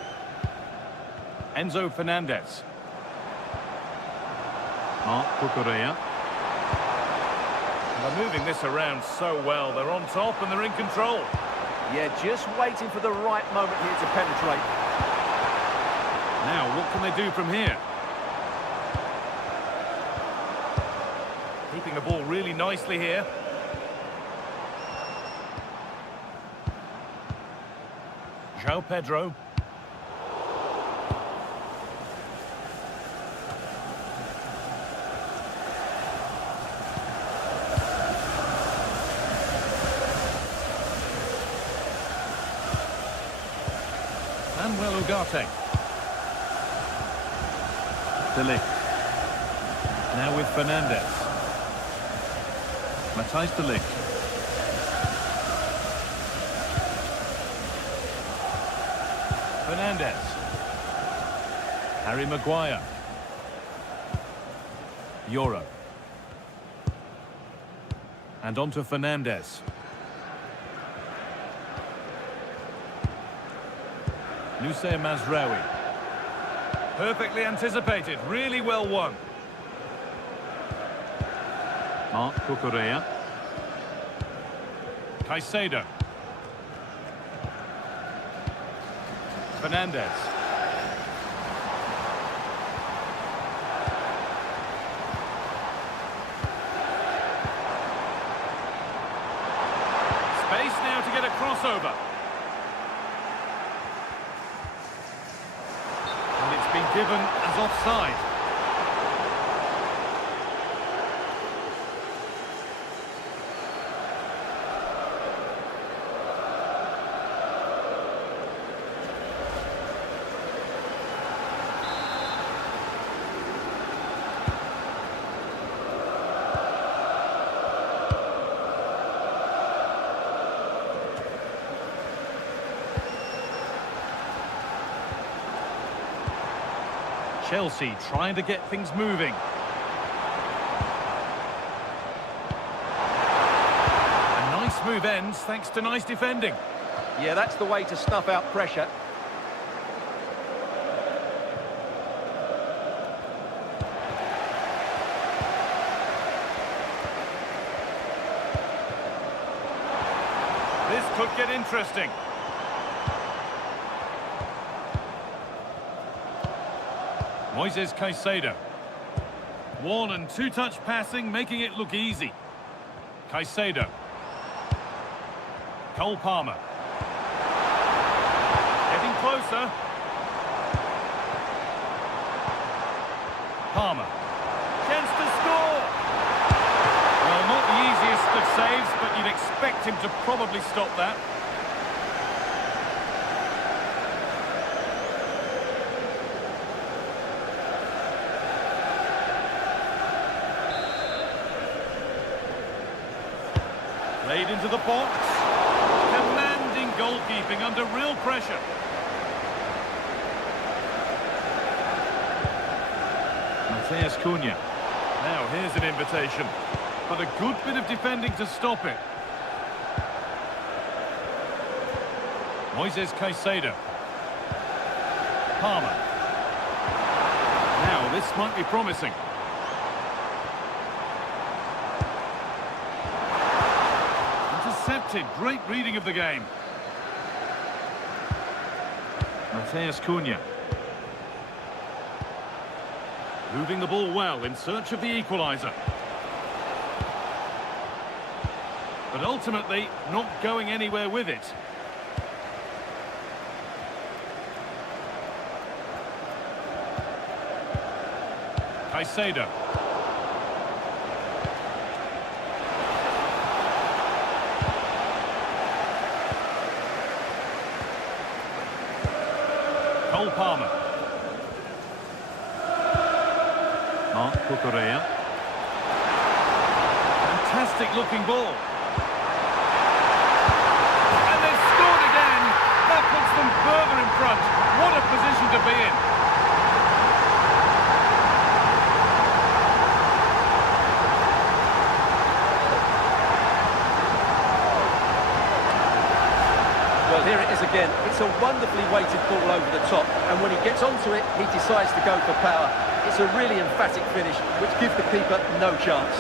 Enzo Fernandez. Marc Cucurella. They're moving this around so well. They're on top and they're in control. Yeah, just waiting for the right moment here to penetrate. Now, what can they do from here? Keeping the ball really nicely here. João Pedro. Manuel Ugarte. De Ligt. Now with Fernandes. Matthijs de Ligt. Fernandes. Harry Maguire. Euro. And on to Fernandes. Noussair Mazraoui. Perfectly anticipated, really well won. Marc Cucurella. Caicedo. Fernandes. Space now to get a crossover. it's been given as offside. Chelsea trying to get things moving. A nice move ends thanks to nice defending. Yeah, that's the way to snuff out pressure. This could get interesting. Moises Caicedo. One and two-touch passing, making it look easy. Caicedo. Cole Palmer. Getting closer. Palmer. Chance to score! Well, not the easiest of saves, but you'd expect him to probably stop that. Played into the box. Commanding goalkeeping under real pressure. Matheus Cunha. Now here's an invitation. But a good bit of defending to stop it. Moises Caicedo. Palmer. Now this might be promising. Intercepted. Great reading of the game. Matheus Cunha. Moving the ball well in search of the equaliser. But ultimately, not going anywhere with it. Caicedo. Cole Palmer. Mark Cucurella. Fantastic looking ball. And they've scored again. That puts them further in front. What a position to be in. Well, here it is again. It's a wonderfully weighted ball over the top, and when he gets onto it, he decides to go for power. It's a really emphatic finish, which gives the keeper no chance.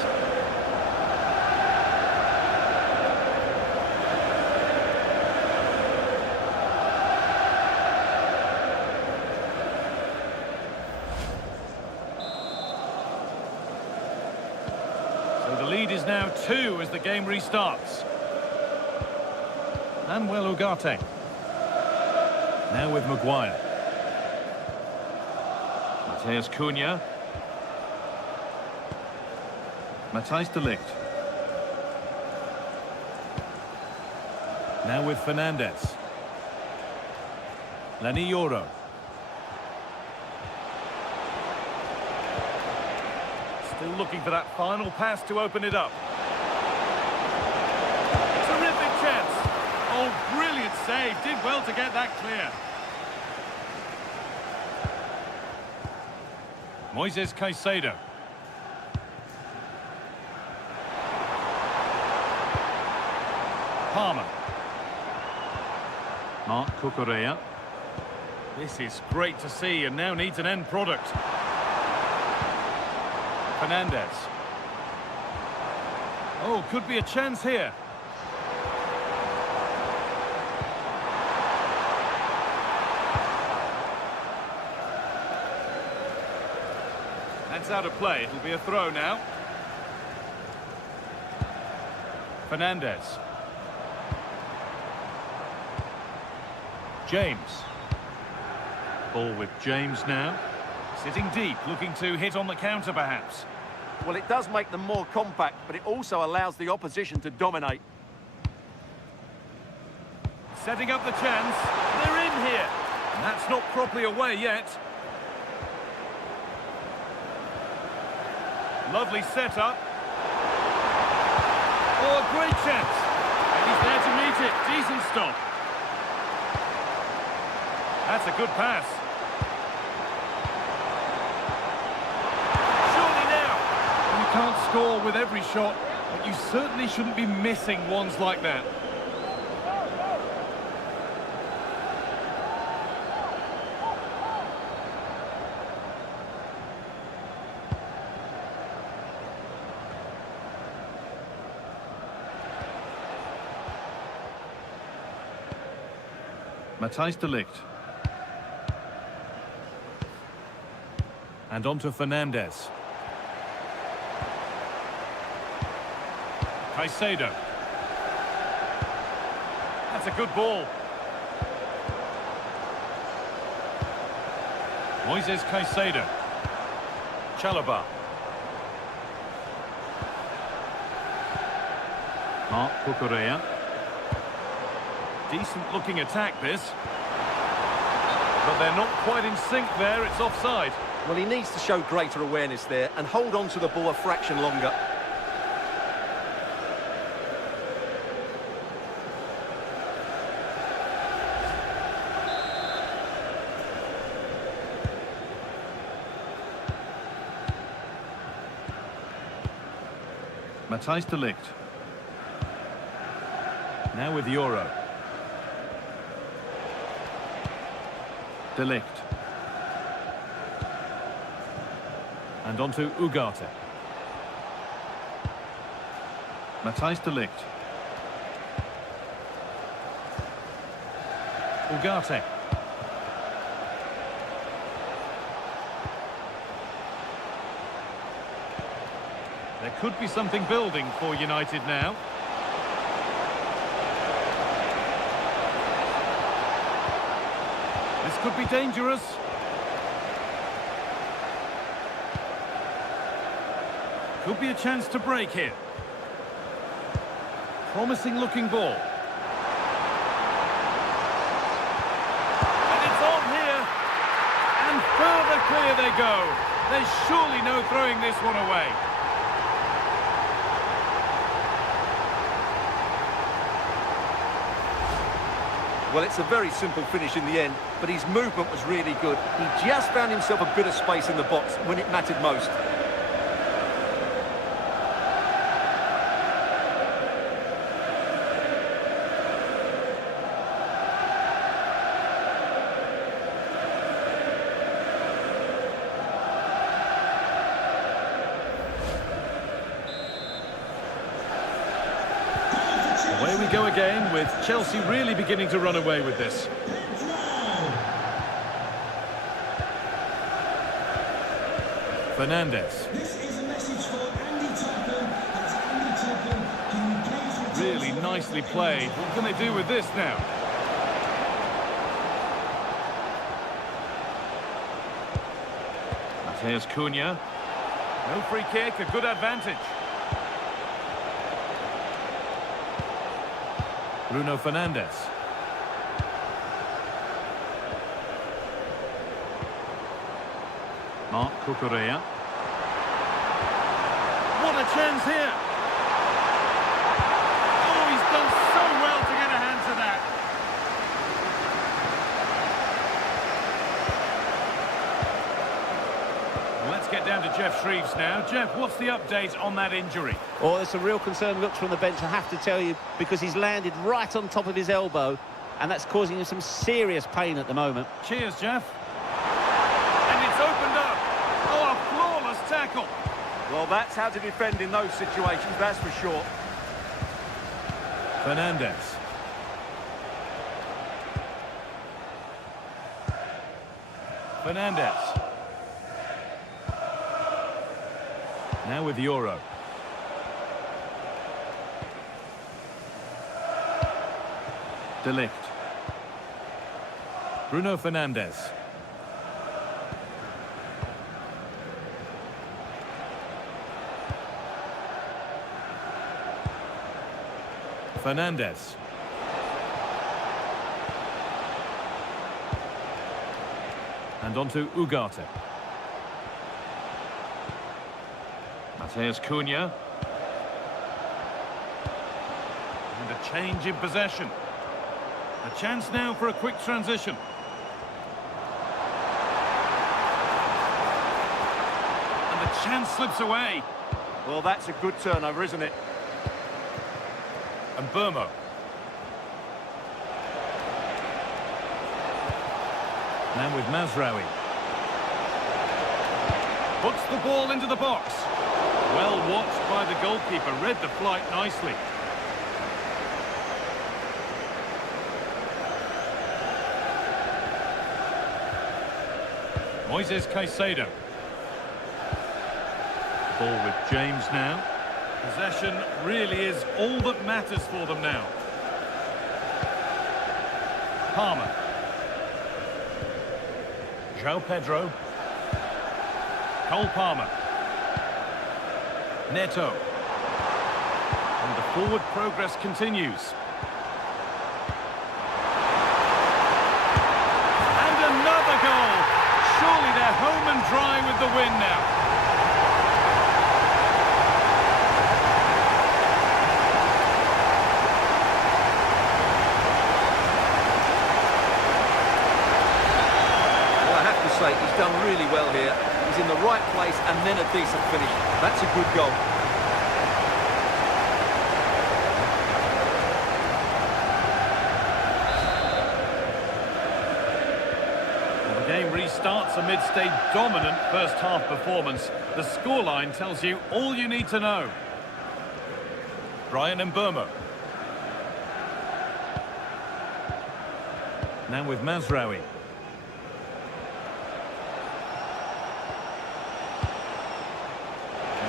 So the lead is now 2 as the game restarts. Manuel Ugarte. Now with Maguire. Matheus Cunha. Matthijs de Ligt. Now with Fernandes. Lani Yoro. Still looking for that final pass to open it up. Terrific chance. Oh, brilliant save. Did well to get that clear. Moises Caicedo. Palmer. Mark Cucurella. This is great to see and now needs an end product. Fernandes. Oh, could be a chance here. That's out of play. It'll be a throw now. Fernandes. James. Ball with James now. Sitting deep, looking to hit on the counter perhaps. Well, it does make them more compact, but it also allows the opposition to dominate. Setting up the chance. They're in here. And that's not properly away yet. Lovely setup. Oh, a great chance. And he's there to meet it. Decent stop. That's a good pass. Surely now. You can't score with every shot, but you certainly shouldn't be missing ones like that. Matthijs de Ligt. And on to Fernandes. Caicedo. That's a good ball. Moises Caicedo. Chalobah. Marc Cucurella. Decent looking attack this. But they're not quite in sync there, it's offside. Well, he needs to show greater awareness there and hold on to the ball a fraction longer. Matthijs de Ligt. Now with Euro. De Ligt. And on to Ugarte. Matthijs de Ligt. Ugarte. There could be something building for United now. This could be dangerous. Could be a chance to break here. Promising looking ball. And it's on here. And further clear they go. There's surely no throwing this one away. Well, it's a very simple finish in the end, but his movement was really good. He just found himself a bit of space in the box when it mattered most. Away we go again, with Chelsea really beginning to run away with this. Fernandes. This is a message for Andy Topham. That's Andy Topham. Can you please return Really nicely played. What can they do with this now? Matheus Cunha. No free kick, a good advantage. Bruno Fernandes. Marc Cucurella. What a chance here! Oh, he's done so well to get a hand to that. Let's get down to Jeff Shreves now. Jeff, what's the update on that injury? Oh, there's some real concern looks from the bench, I have to tell you, because he's landed right on top of his elbow, and that's causing him some serious pain at the moment. Cheers, Jeff. And it's opened up. Oh, a flawless tackle. Well, that's how to defend in those situations, that's for sure. Fernandes. Fernandes. Now with Euro. De Ligt. Bruno Fernandes. Fernandez. And on to Ugarte. Mateus Cunha. And a change in possession. A chance now for a quick transition. And the chance slips away. Well, that's a good turnover, isn't it? And Burmo. Now with Mazraoui. Puts the ball into the box. Well watched by the goalkeeper, read the flight nicely. Moises Caicedo. Ball with James now. Possession really is all that matters for them now. Palmer. João Pedro. Cole Palmer. Neto. And the forward progress continues. And another goal. Surely they're home and dry with the win now. He's done really well here. He's in the right place and then a decent finish. That's a good goal. Well, the game restarts amidst a dominant first-half performance. The scoreline tells you all you need to know. Brian Mburmo. Now with Mazraoui.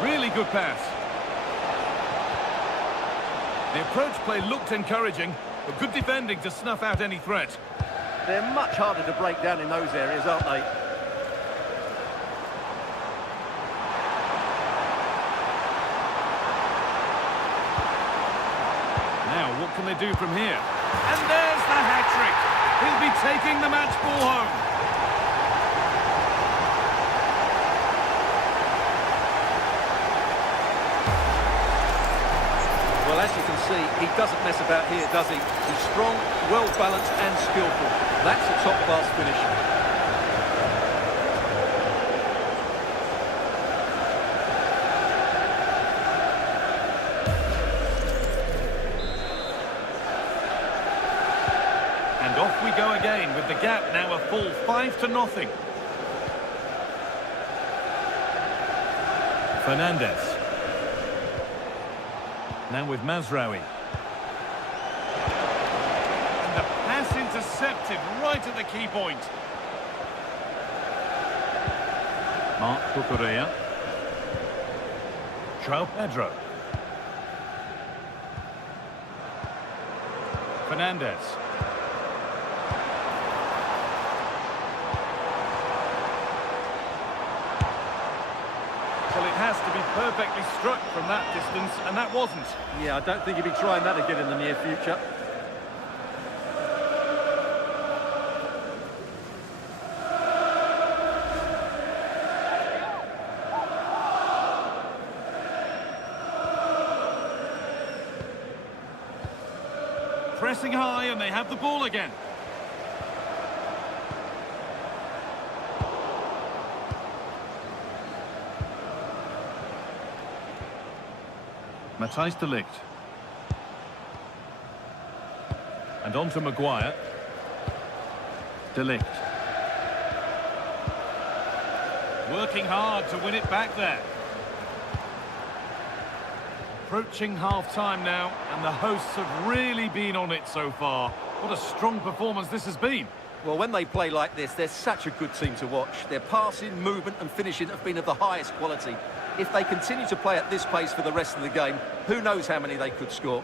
Really good pass. The approach play looked encouraging, but good defending to snuff out any threat. They're much harder to break down in those areas, aren't they? Now, what can they do from here? And there's the hat-trick. He'll be taking the match ball home. Well, as you can see, he doesn't mess about here, does he? He's strong, well-balanced and skillful. That's a top-class finish. And off we go again with the gap now a full 5-0. Fernandez. Now with Mazraoui. And the pass intercepted right at the key point. Marc Cucurella. João Pedro. Fernandez. Well, it has to be perfectly struck from that distance, and that wasn't. Yeah, I don't think he'll be trying that again in the near future. Pressing high, and they have the ball again. Matthijs de Ligt. And on to Maguire. De Ligt. Working hard to win it back there. Approaching half-time now, and the hosts have really been on it so far. What a strong performance this has been. Well, when they play like this, they're such a good team to watch. Their passing, movement and finishing have been of the highest quality. If they continue to play at this pace for the rest of the game, who knows how many they could score.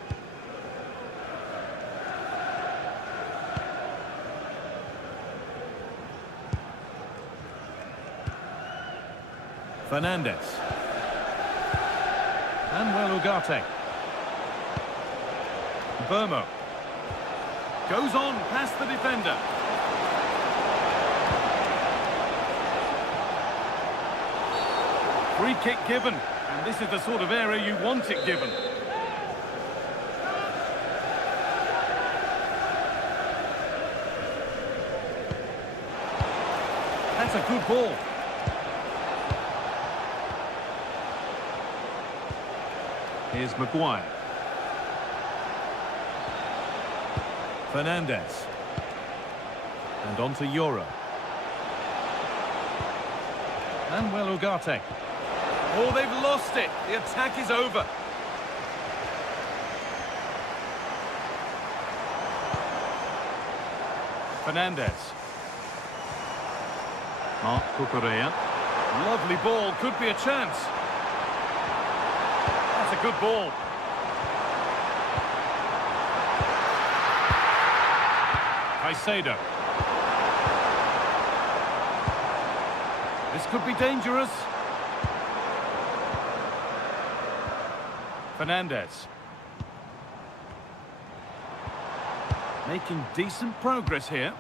Fernandez. Manuel Ugarte. Burmo. Goes on past the defender. Free kick given. And this is the sort of area you want it given. That's a good ball. Here's Maguire. Fernandez. And on to Euro. Manuel Ugarte. Oh, they've lost it. The attack is over. Fernandez. Marc Cucurella. Lovely ball. Could be a chance. That's a good ball. Caicedo. This could be dangerous. Fernandez. Making decent progress here.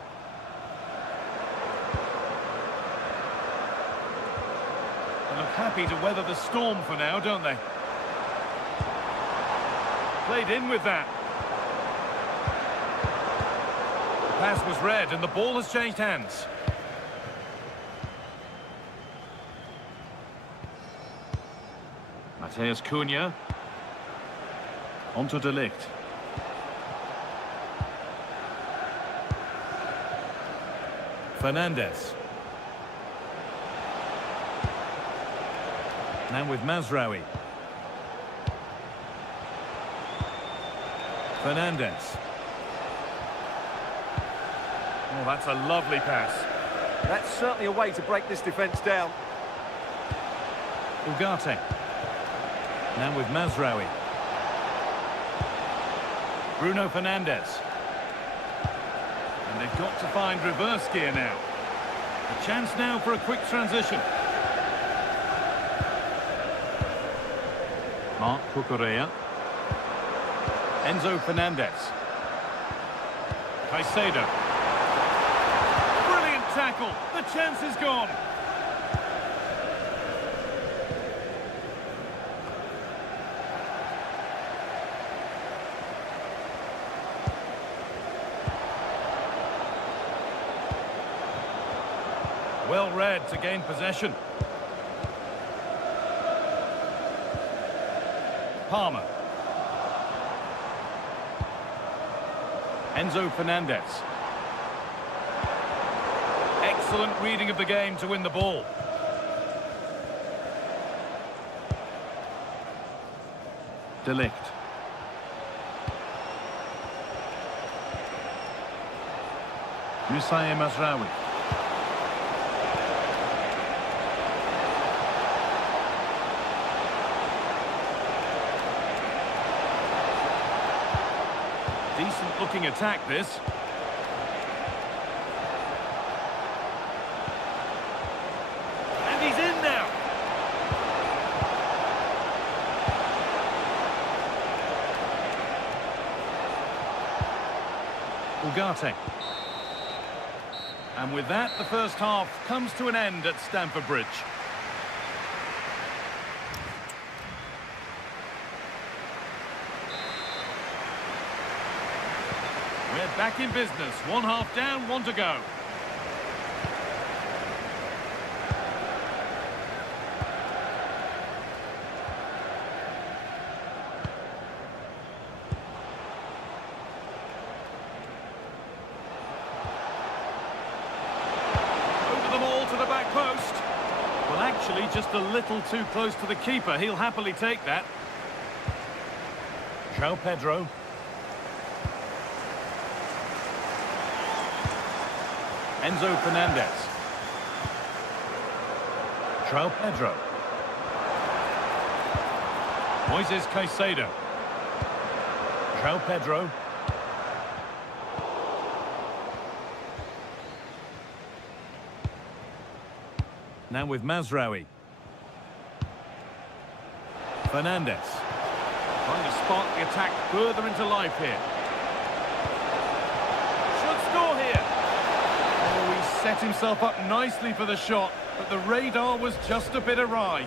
They look happy to weather the storm for now, don't they? Played in with that. The pass was read and the ball has changed hands. Mateus Cunha. Onto De Ligt. Fernandez. Now with Mazraoui. Fernandez. Oh, that's a lovely pass. That's certainly a way to break this defence down. Ugarte. Now with Mazraoui. Bruno Fernandez. And they've got to find reverse gear now. A chance now for a quick transition. Marc Cucurella. Enzo Fernandez. Caicedo. Brilliant tackle. The chance is gone. Well read to gain possession. Palmer. Enzo Fernandez. Excellent reading of the game to win the ball. De Ligt. Moussa Mazraoui. Decent looking attack this. And he's in now. Ugarte. And with that, the first half comes to an end at Stamford Bridge. We're back in business. One half down, one to go. Over the ball to the back post. Well, actually, just a little too close to the keeper. He'll happily take that. João Pedro. Enzo Fernandez. João Pedro. Moises Caicedo. João Pedro. Now with Mazraoui. Fernandez. Trying to spark the attack further into life here. Should score here. Oh, he set himself up nicely for the shot, but the radar was just a bit awry.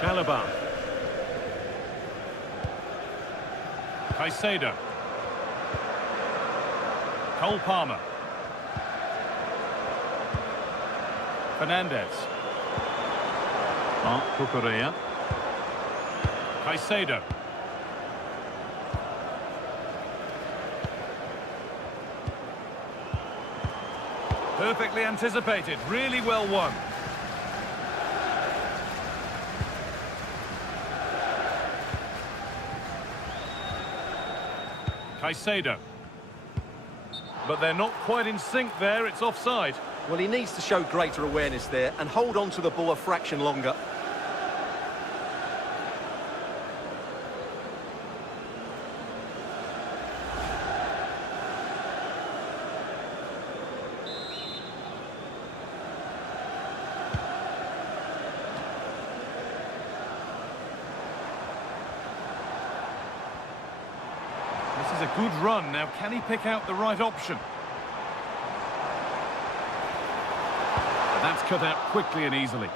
Chalobah. Caicedo. Cole Palmer. Fernandez. Cucurella. Caicedo. Perfectly anticipated, really well won. Caicedo. But they're not quite in sync there, it's offside. Well, he needs to show greater awareness there and hold on to the ball a fraction longer. This is a good run. Now, can he pick out the right option? And that's cut out quickly and easily.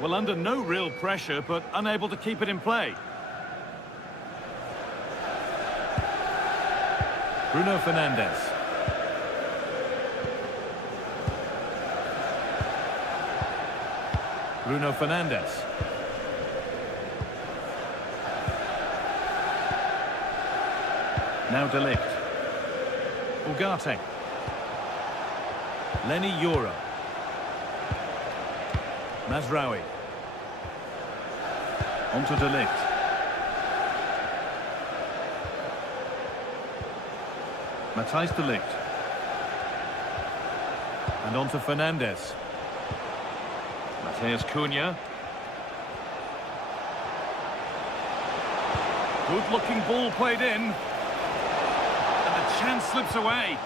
Well, under no real pressure, but unable to keep it in play. Bruno Fernandes. Bruno Fernandes. Now De Ligt. Ugarte. Lenny Yoro. Mazraoui. Onto De Ligt. Matthijs De Ligt. And onto Fernandes. Matheus Cunha. Good-looking ball played in. And the chance slips away.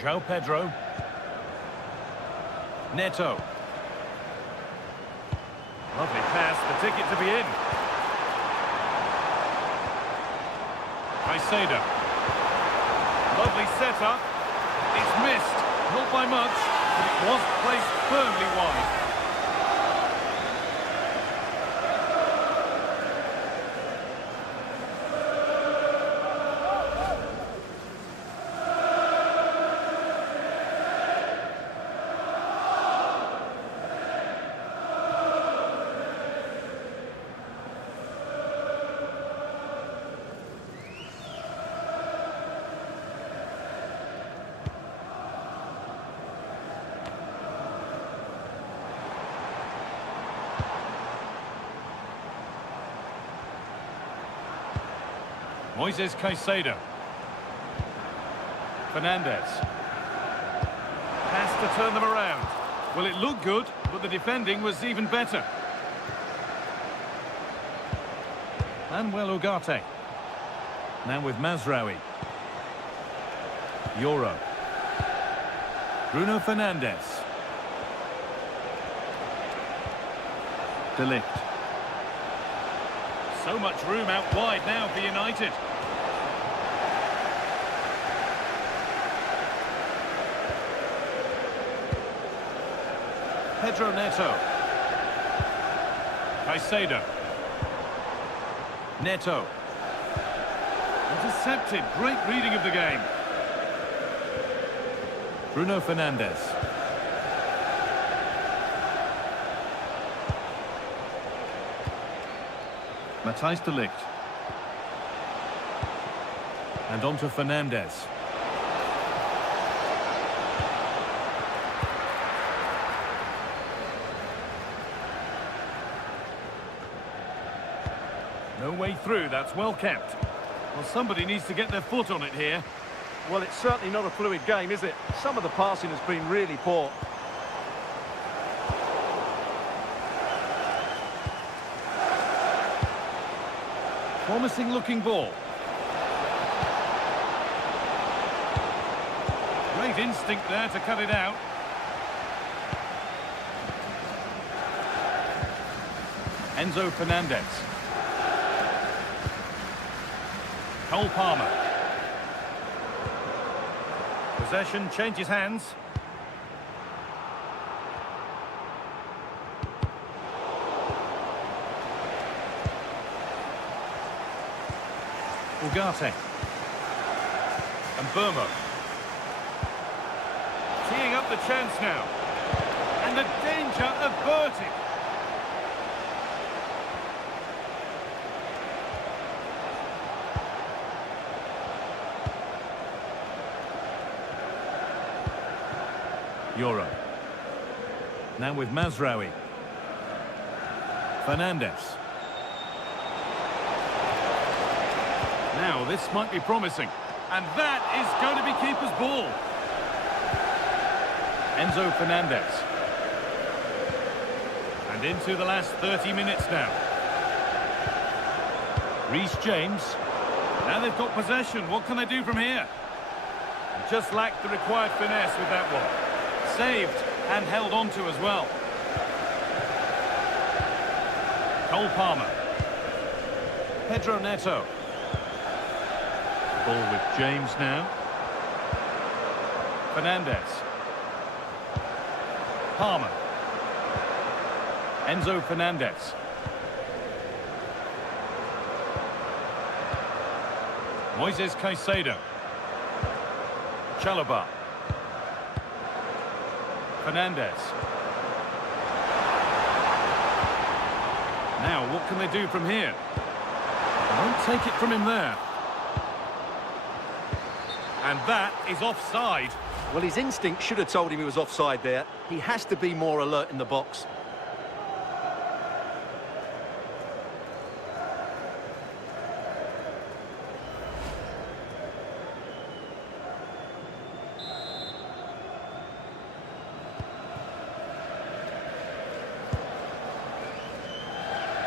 João Pedro. Neto. Lovely pass, the ticket to be in. Caicedo. Lovely setup. It's missed. Not by much, but it was placed firmly wide. Moises Caicedo. Fernandes. Has to turn them around. Well, it looked good, but the defending was even better. Manuel Ugarte. Now with Mazraoui. Yoro. Bruno Fernandes. De Ligt. So much room out wide now for United. Pedro Neto. Caicedo. Neto. Intercepted. Great reading of the game. Bruno Fernandes. Matthijs De Ligt. And on to Fernandes. No way through, that's well kept. Well, somebody needs to get their foot on it here. Well, it's certainly not a fluid game, is it? Some of the passing has been really poor. Promising looking ball. Great instinct there to cut it out. Enzo Fernandez. Cole Palmer. Possession changes hands. Ugarte. And Burmo. Teeing up the chance now. And the danger averted. Euro. Now with Mazraoui. Fernandez. Now, this might be promising. And that is going to be keeper's ball. Enzo Fernandez. And into the last 30 minutes now. Reece James. Now they've got possession. What can they do from here? Just lacked the required finesse with that one. Saved and held on to as well. Cole Palmer. Pedro Neto. Ball with James now. Fernandez. Palmer. Enzo Fernandez. Moises Caicedo. Chalobah. Fernandez. Now, what can they do from here? They won't take it from him there. And that is offside. Well, his instinct should have told him he was offside there. He has to be more alert in the box.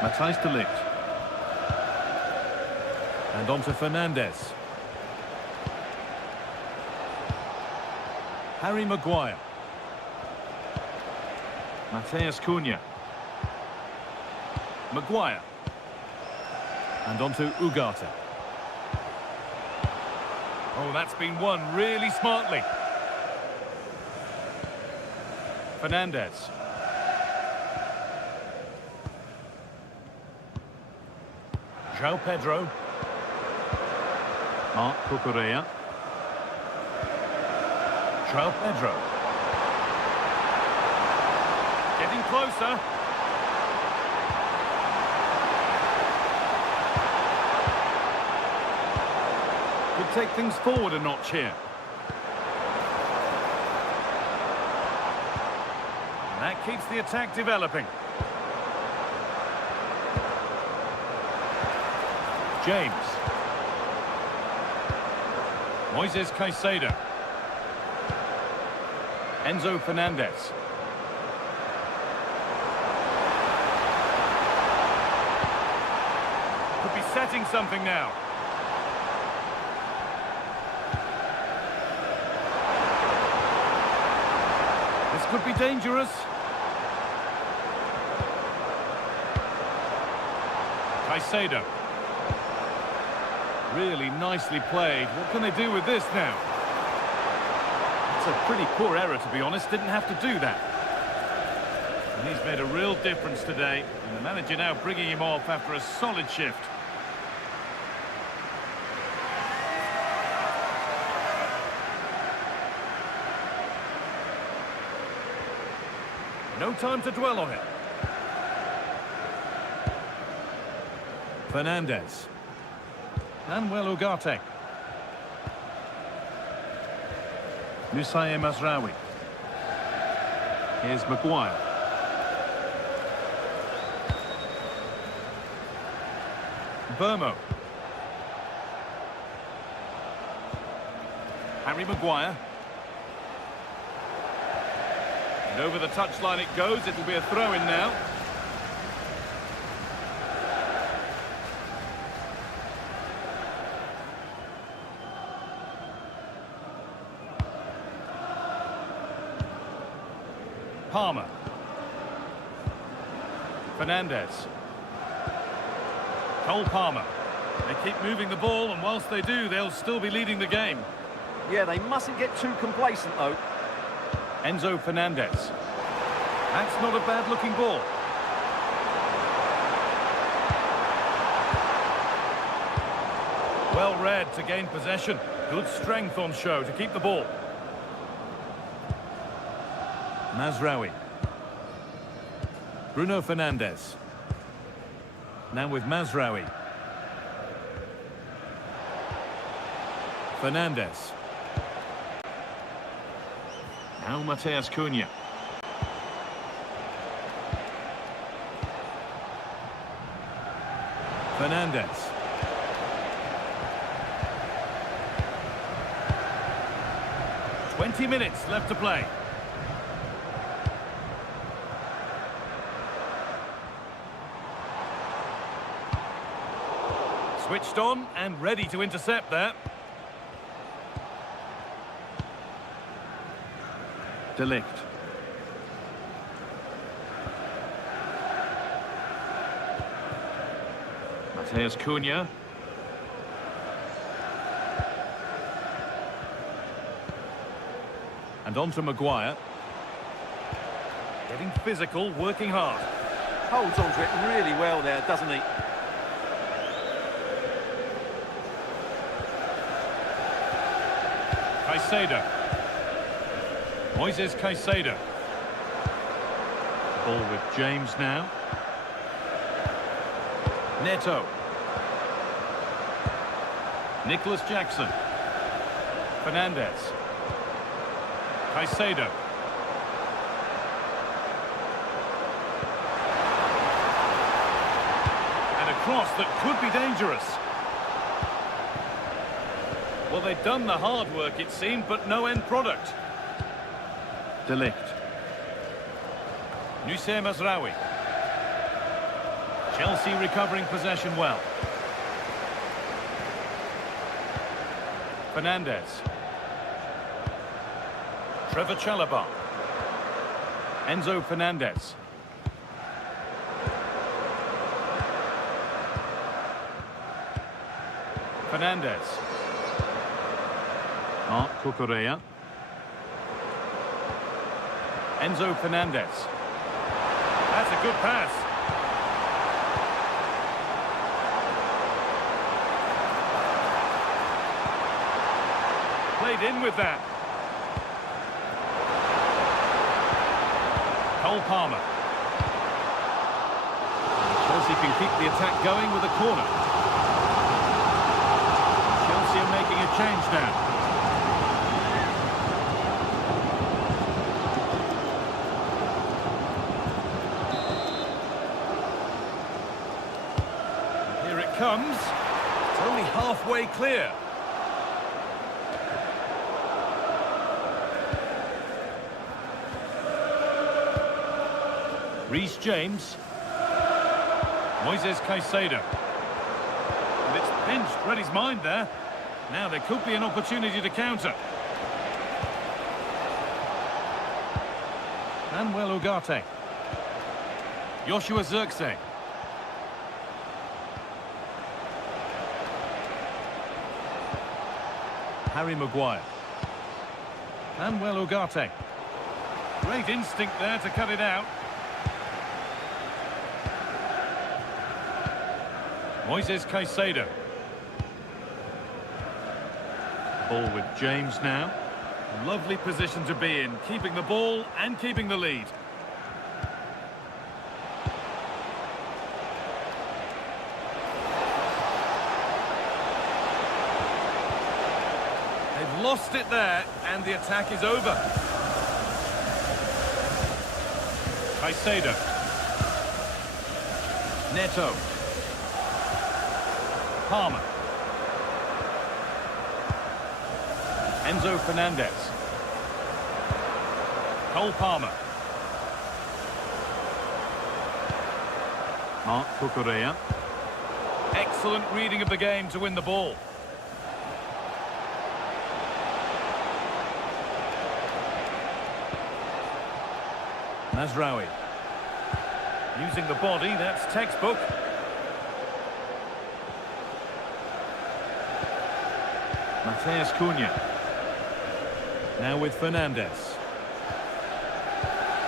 Matthijs de Ligt. And on to Fernandez. Harry Maguire. Mateus Cunha. Maguire. And on to Ugarte. Oh, that's been won really smartly. Fernandez. João Pedro. Marc Cucurella. João Pedro. Getting closer. Could take things forward a notch here. And that keeps the attack developing. James. Moises Caicedo. Enzo Fernandez. Could be setting something now. This could be dangerous. Caicedo. Really nicely played. What can they do with this now? It's a pretty poor error, to be honest. Didn't have to do that. And he's made a real difference today. And the manager now bringing him off after a solid shift. No time to dwell on it. Fernandez. Manuel Ugarte. Nusair Mazraoui. Here's Maguire. Burmo. Harry Maguire. And over the touchline it goes. It'll be a throw-in now. Palmer. Fernandes. Cole Palmer. They keep moving the ball, and whilst they do, they'll still be leading the game. Yeah, they mustn't get too complacent, though. Enzo Fernandez. That's not a bad-looking ball. Well read to gain possession. Good strength on show to keep the ball. Mazraoui. Bruno Fernandes. Now with Mazraoui. Fernandes. Now Mateus Cunha. Fernandes. "20 minutes left to play." Switched on and ready to intercept there. De Ligt. Mateus Cunha. And on to Maguire. Getting physical, working hard. Holds on to it really well there, doesn't he? Caicedo. Moises Caicedo. Ball with James now. Neto. Nicholas Jackson. Fernandes. Caicedo. And a cross that could be dangerous. Well, they've done the hard work, it seemed, but no end product. De Ligt. Noussair Mazraoui. Chelsea recovering possession well. Fernandes. Trevor Chalobah. Enzo Fernandez. Fernandes. Marc Cucurella. Enzo Fernandez. That's a good pass. Played in with that. Cole Palmer. Chelsea can keep the attack going with a corner. Chelsea are making a change now. Comes. It's only halfway clear. Reece James. Moises Caicedo. And it's pinched, read his mind there. Now there could be an opportunity to counter. Manuel Ugarte. Joshua Zirkzee. Harry Maguire. Manuel Ugarte. Great instinct there to cut it out. Moises Caicedo. Ball with James now. Lovely position to be in, keeping the ball and keeping the lead. They've lost it there, and the attack is over. Caicedo. Neto. Palmer. Enzo Fernandez. Cole Palmer. Marc Cucurella. Excellent reading of the game to win the ball. Mazraoui. Using the body, that's textbook. Mateus Cunha. Now with Fernandez.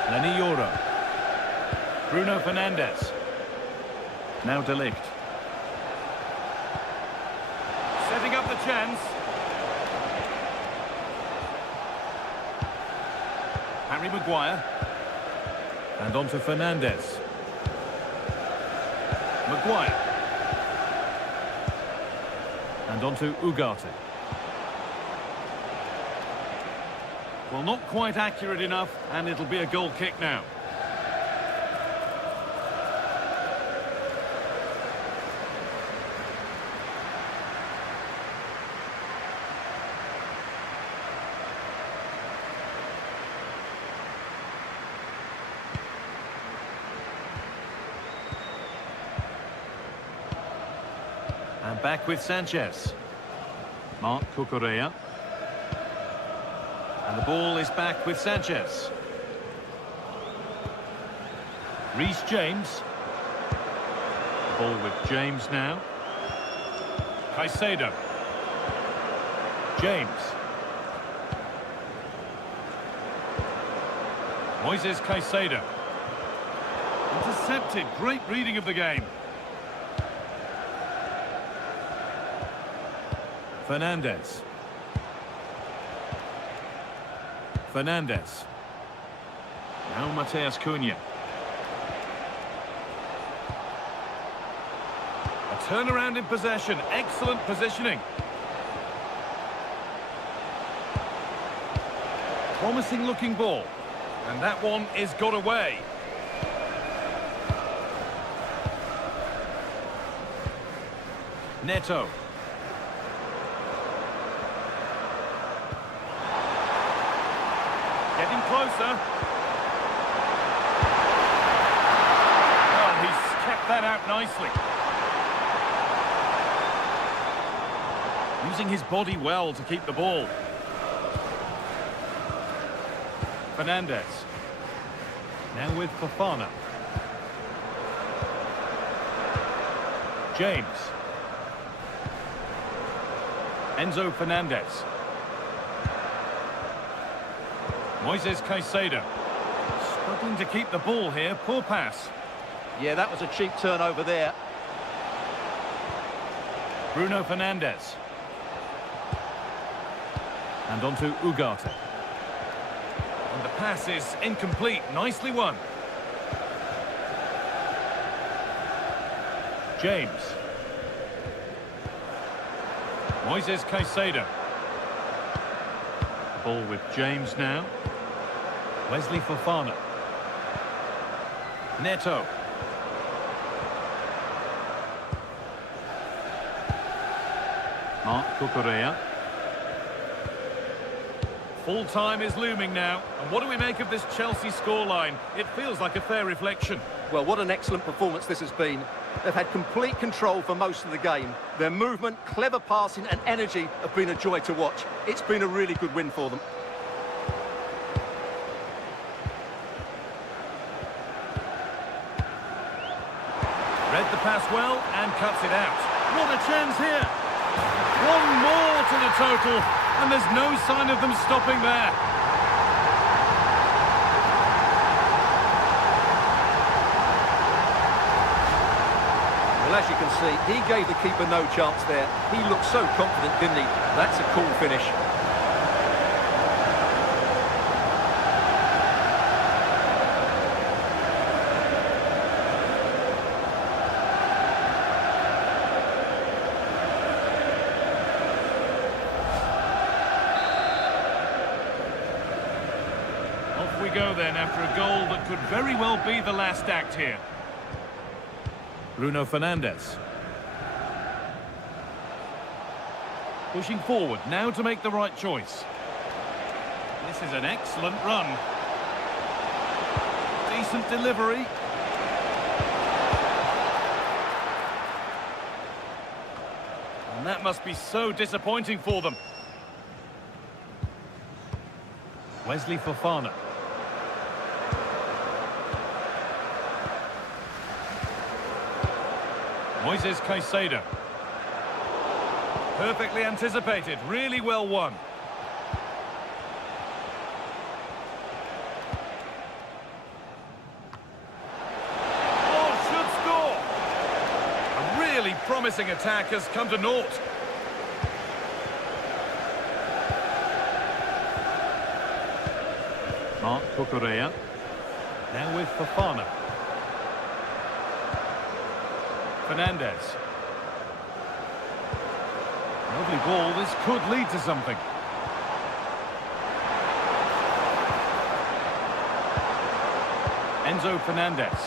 Lenny Yoro. Bruno Fernandez. Now De Ligt. Setting up the chance. Harry Maguire. And on to Fernandez. Maguire. And on to Ugarte. Well, not quite accurate enough, and it'll be a goal kick now. And back with Sanchez. Marc Cucurella. And the ball is back with Sanchez. Reece James. Ball with James now. Caicedo. James. Moises Caicedo. Intercepted. Great reading of the game. Fernandez. Fernandez. Now Mateus Cunha. A turnaround in possession. Excellent positioning. Promising looking ball. And that one is got away. Neto. Getting closer. Well, he's kept that out nicely. Using his body well to keep the ball. Fernandez. Now with Fofana. James. Enzo Fernandez. Moises Caicedo. Struggling to keep the ball here. Poor pass. Yeah, that was a cheap turnover there. Bruno Fernandez. And on to Ugarte. And the pass is incomplete. Nicely won. James. Moises Caicedo. Ball with James now. Wesley Fofana. Neto. Marc Cucurella. Full time is looming now. And what do we make of this Chelsea scoreline? It feels like a fair reflection. Well, what an excellent performance this has been. They've had complete control for most of the game. Their movement, clever passing and energy have been a joy to watch. It's been a really good win for them. Read the pass well and cuts it out. What a chance here. One more to the total, and there's no sign of them stopping there. Well, as you can see, he gave the keeper no chance there. He looked so confident, didn't he? That's a cool finish. Off we go then after a goal that could very well be the last act here. Bruno Fernandez. Pushing forward, now to make the right choice. This is an excellent run. Decent delivery. And that must be so disappointing for them. Wesley Fofana. Moises Caicedo. Perfectly anticipated, really well won. Oh, should score! A really promising attack has come to naught. Marc Cucurella. Now with Fofana. Fernandez. Lovely ball, this could lead to something. Enzo Fernandez.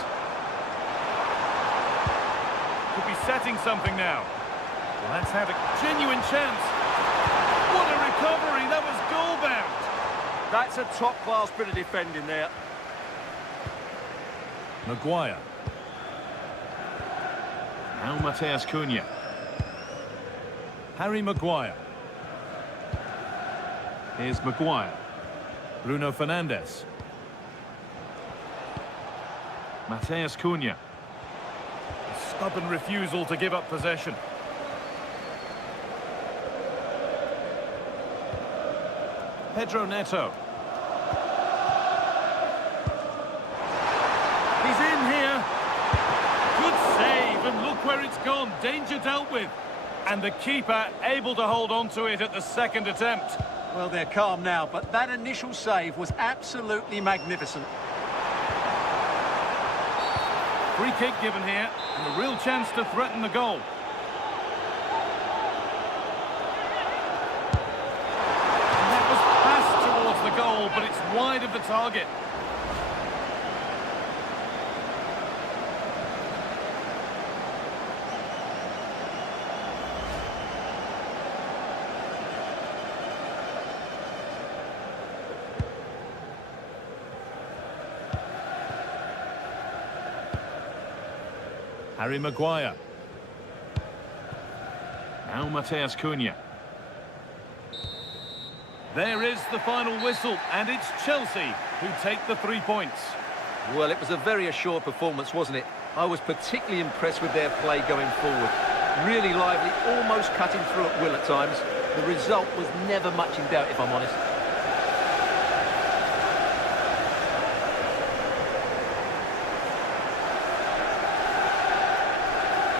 Could be setting something now. Well, that's had a genuine chance. What a recovery, that was goal-bound. That's a top-class bit of defending there. Maguire. Now Mateus Cunha. Harry Maguire. Here's Maguire. Bruno Fernandes. Mateus Cunha. A stubborn refusal to give up possession. Pedro Neto. He's in here. Good save, and look where it's gone. Danger dealt with. And the keeper able to hold on to it at the second attempt. Well, they're calm now, but that initial save was absolutely magnificent. Free kick given here, and a real chance to threaten the goal. And that was passed towards the goal, but it's wide of the target. Harry Maguire. Now Mateus Cunha. There is the final whistle, and it's Chelsea who take the 3 points. Well, it was a very assured performance, wasn't it? I was particularly impressed with their play going forward. Really lively, almost cutting through at will at times. The result was never much in doubt, if I'm honest.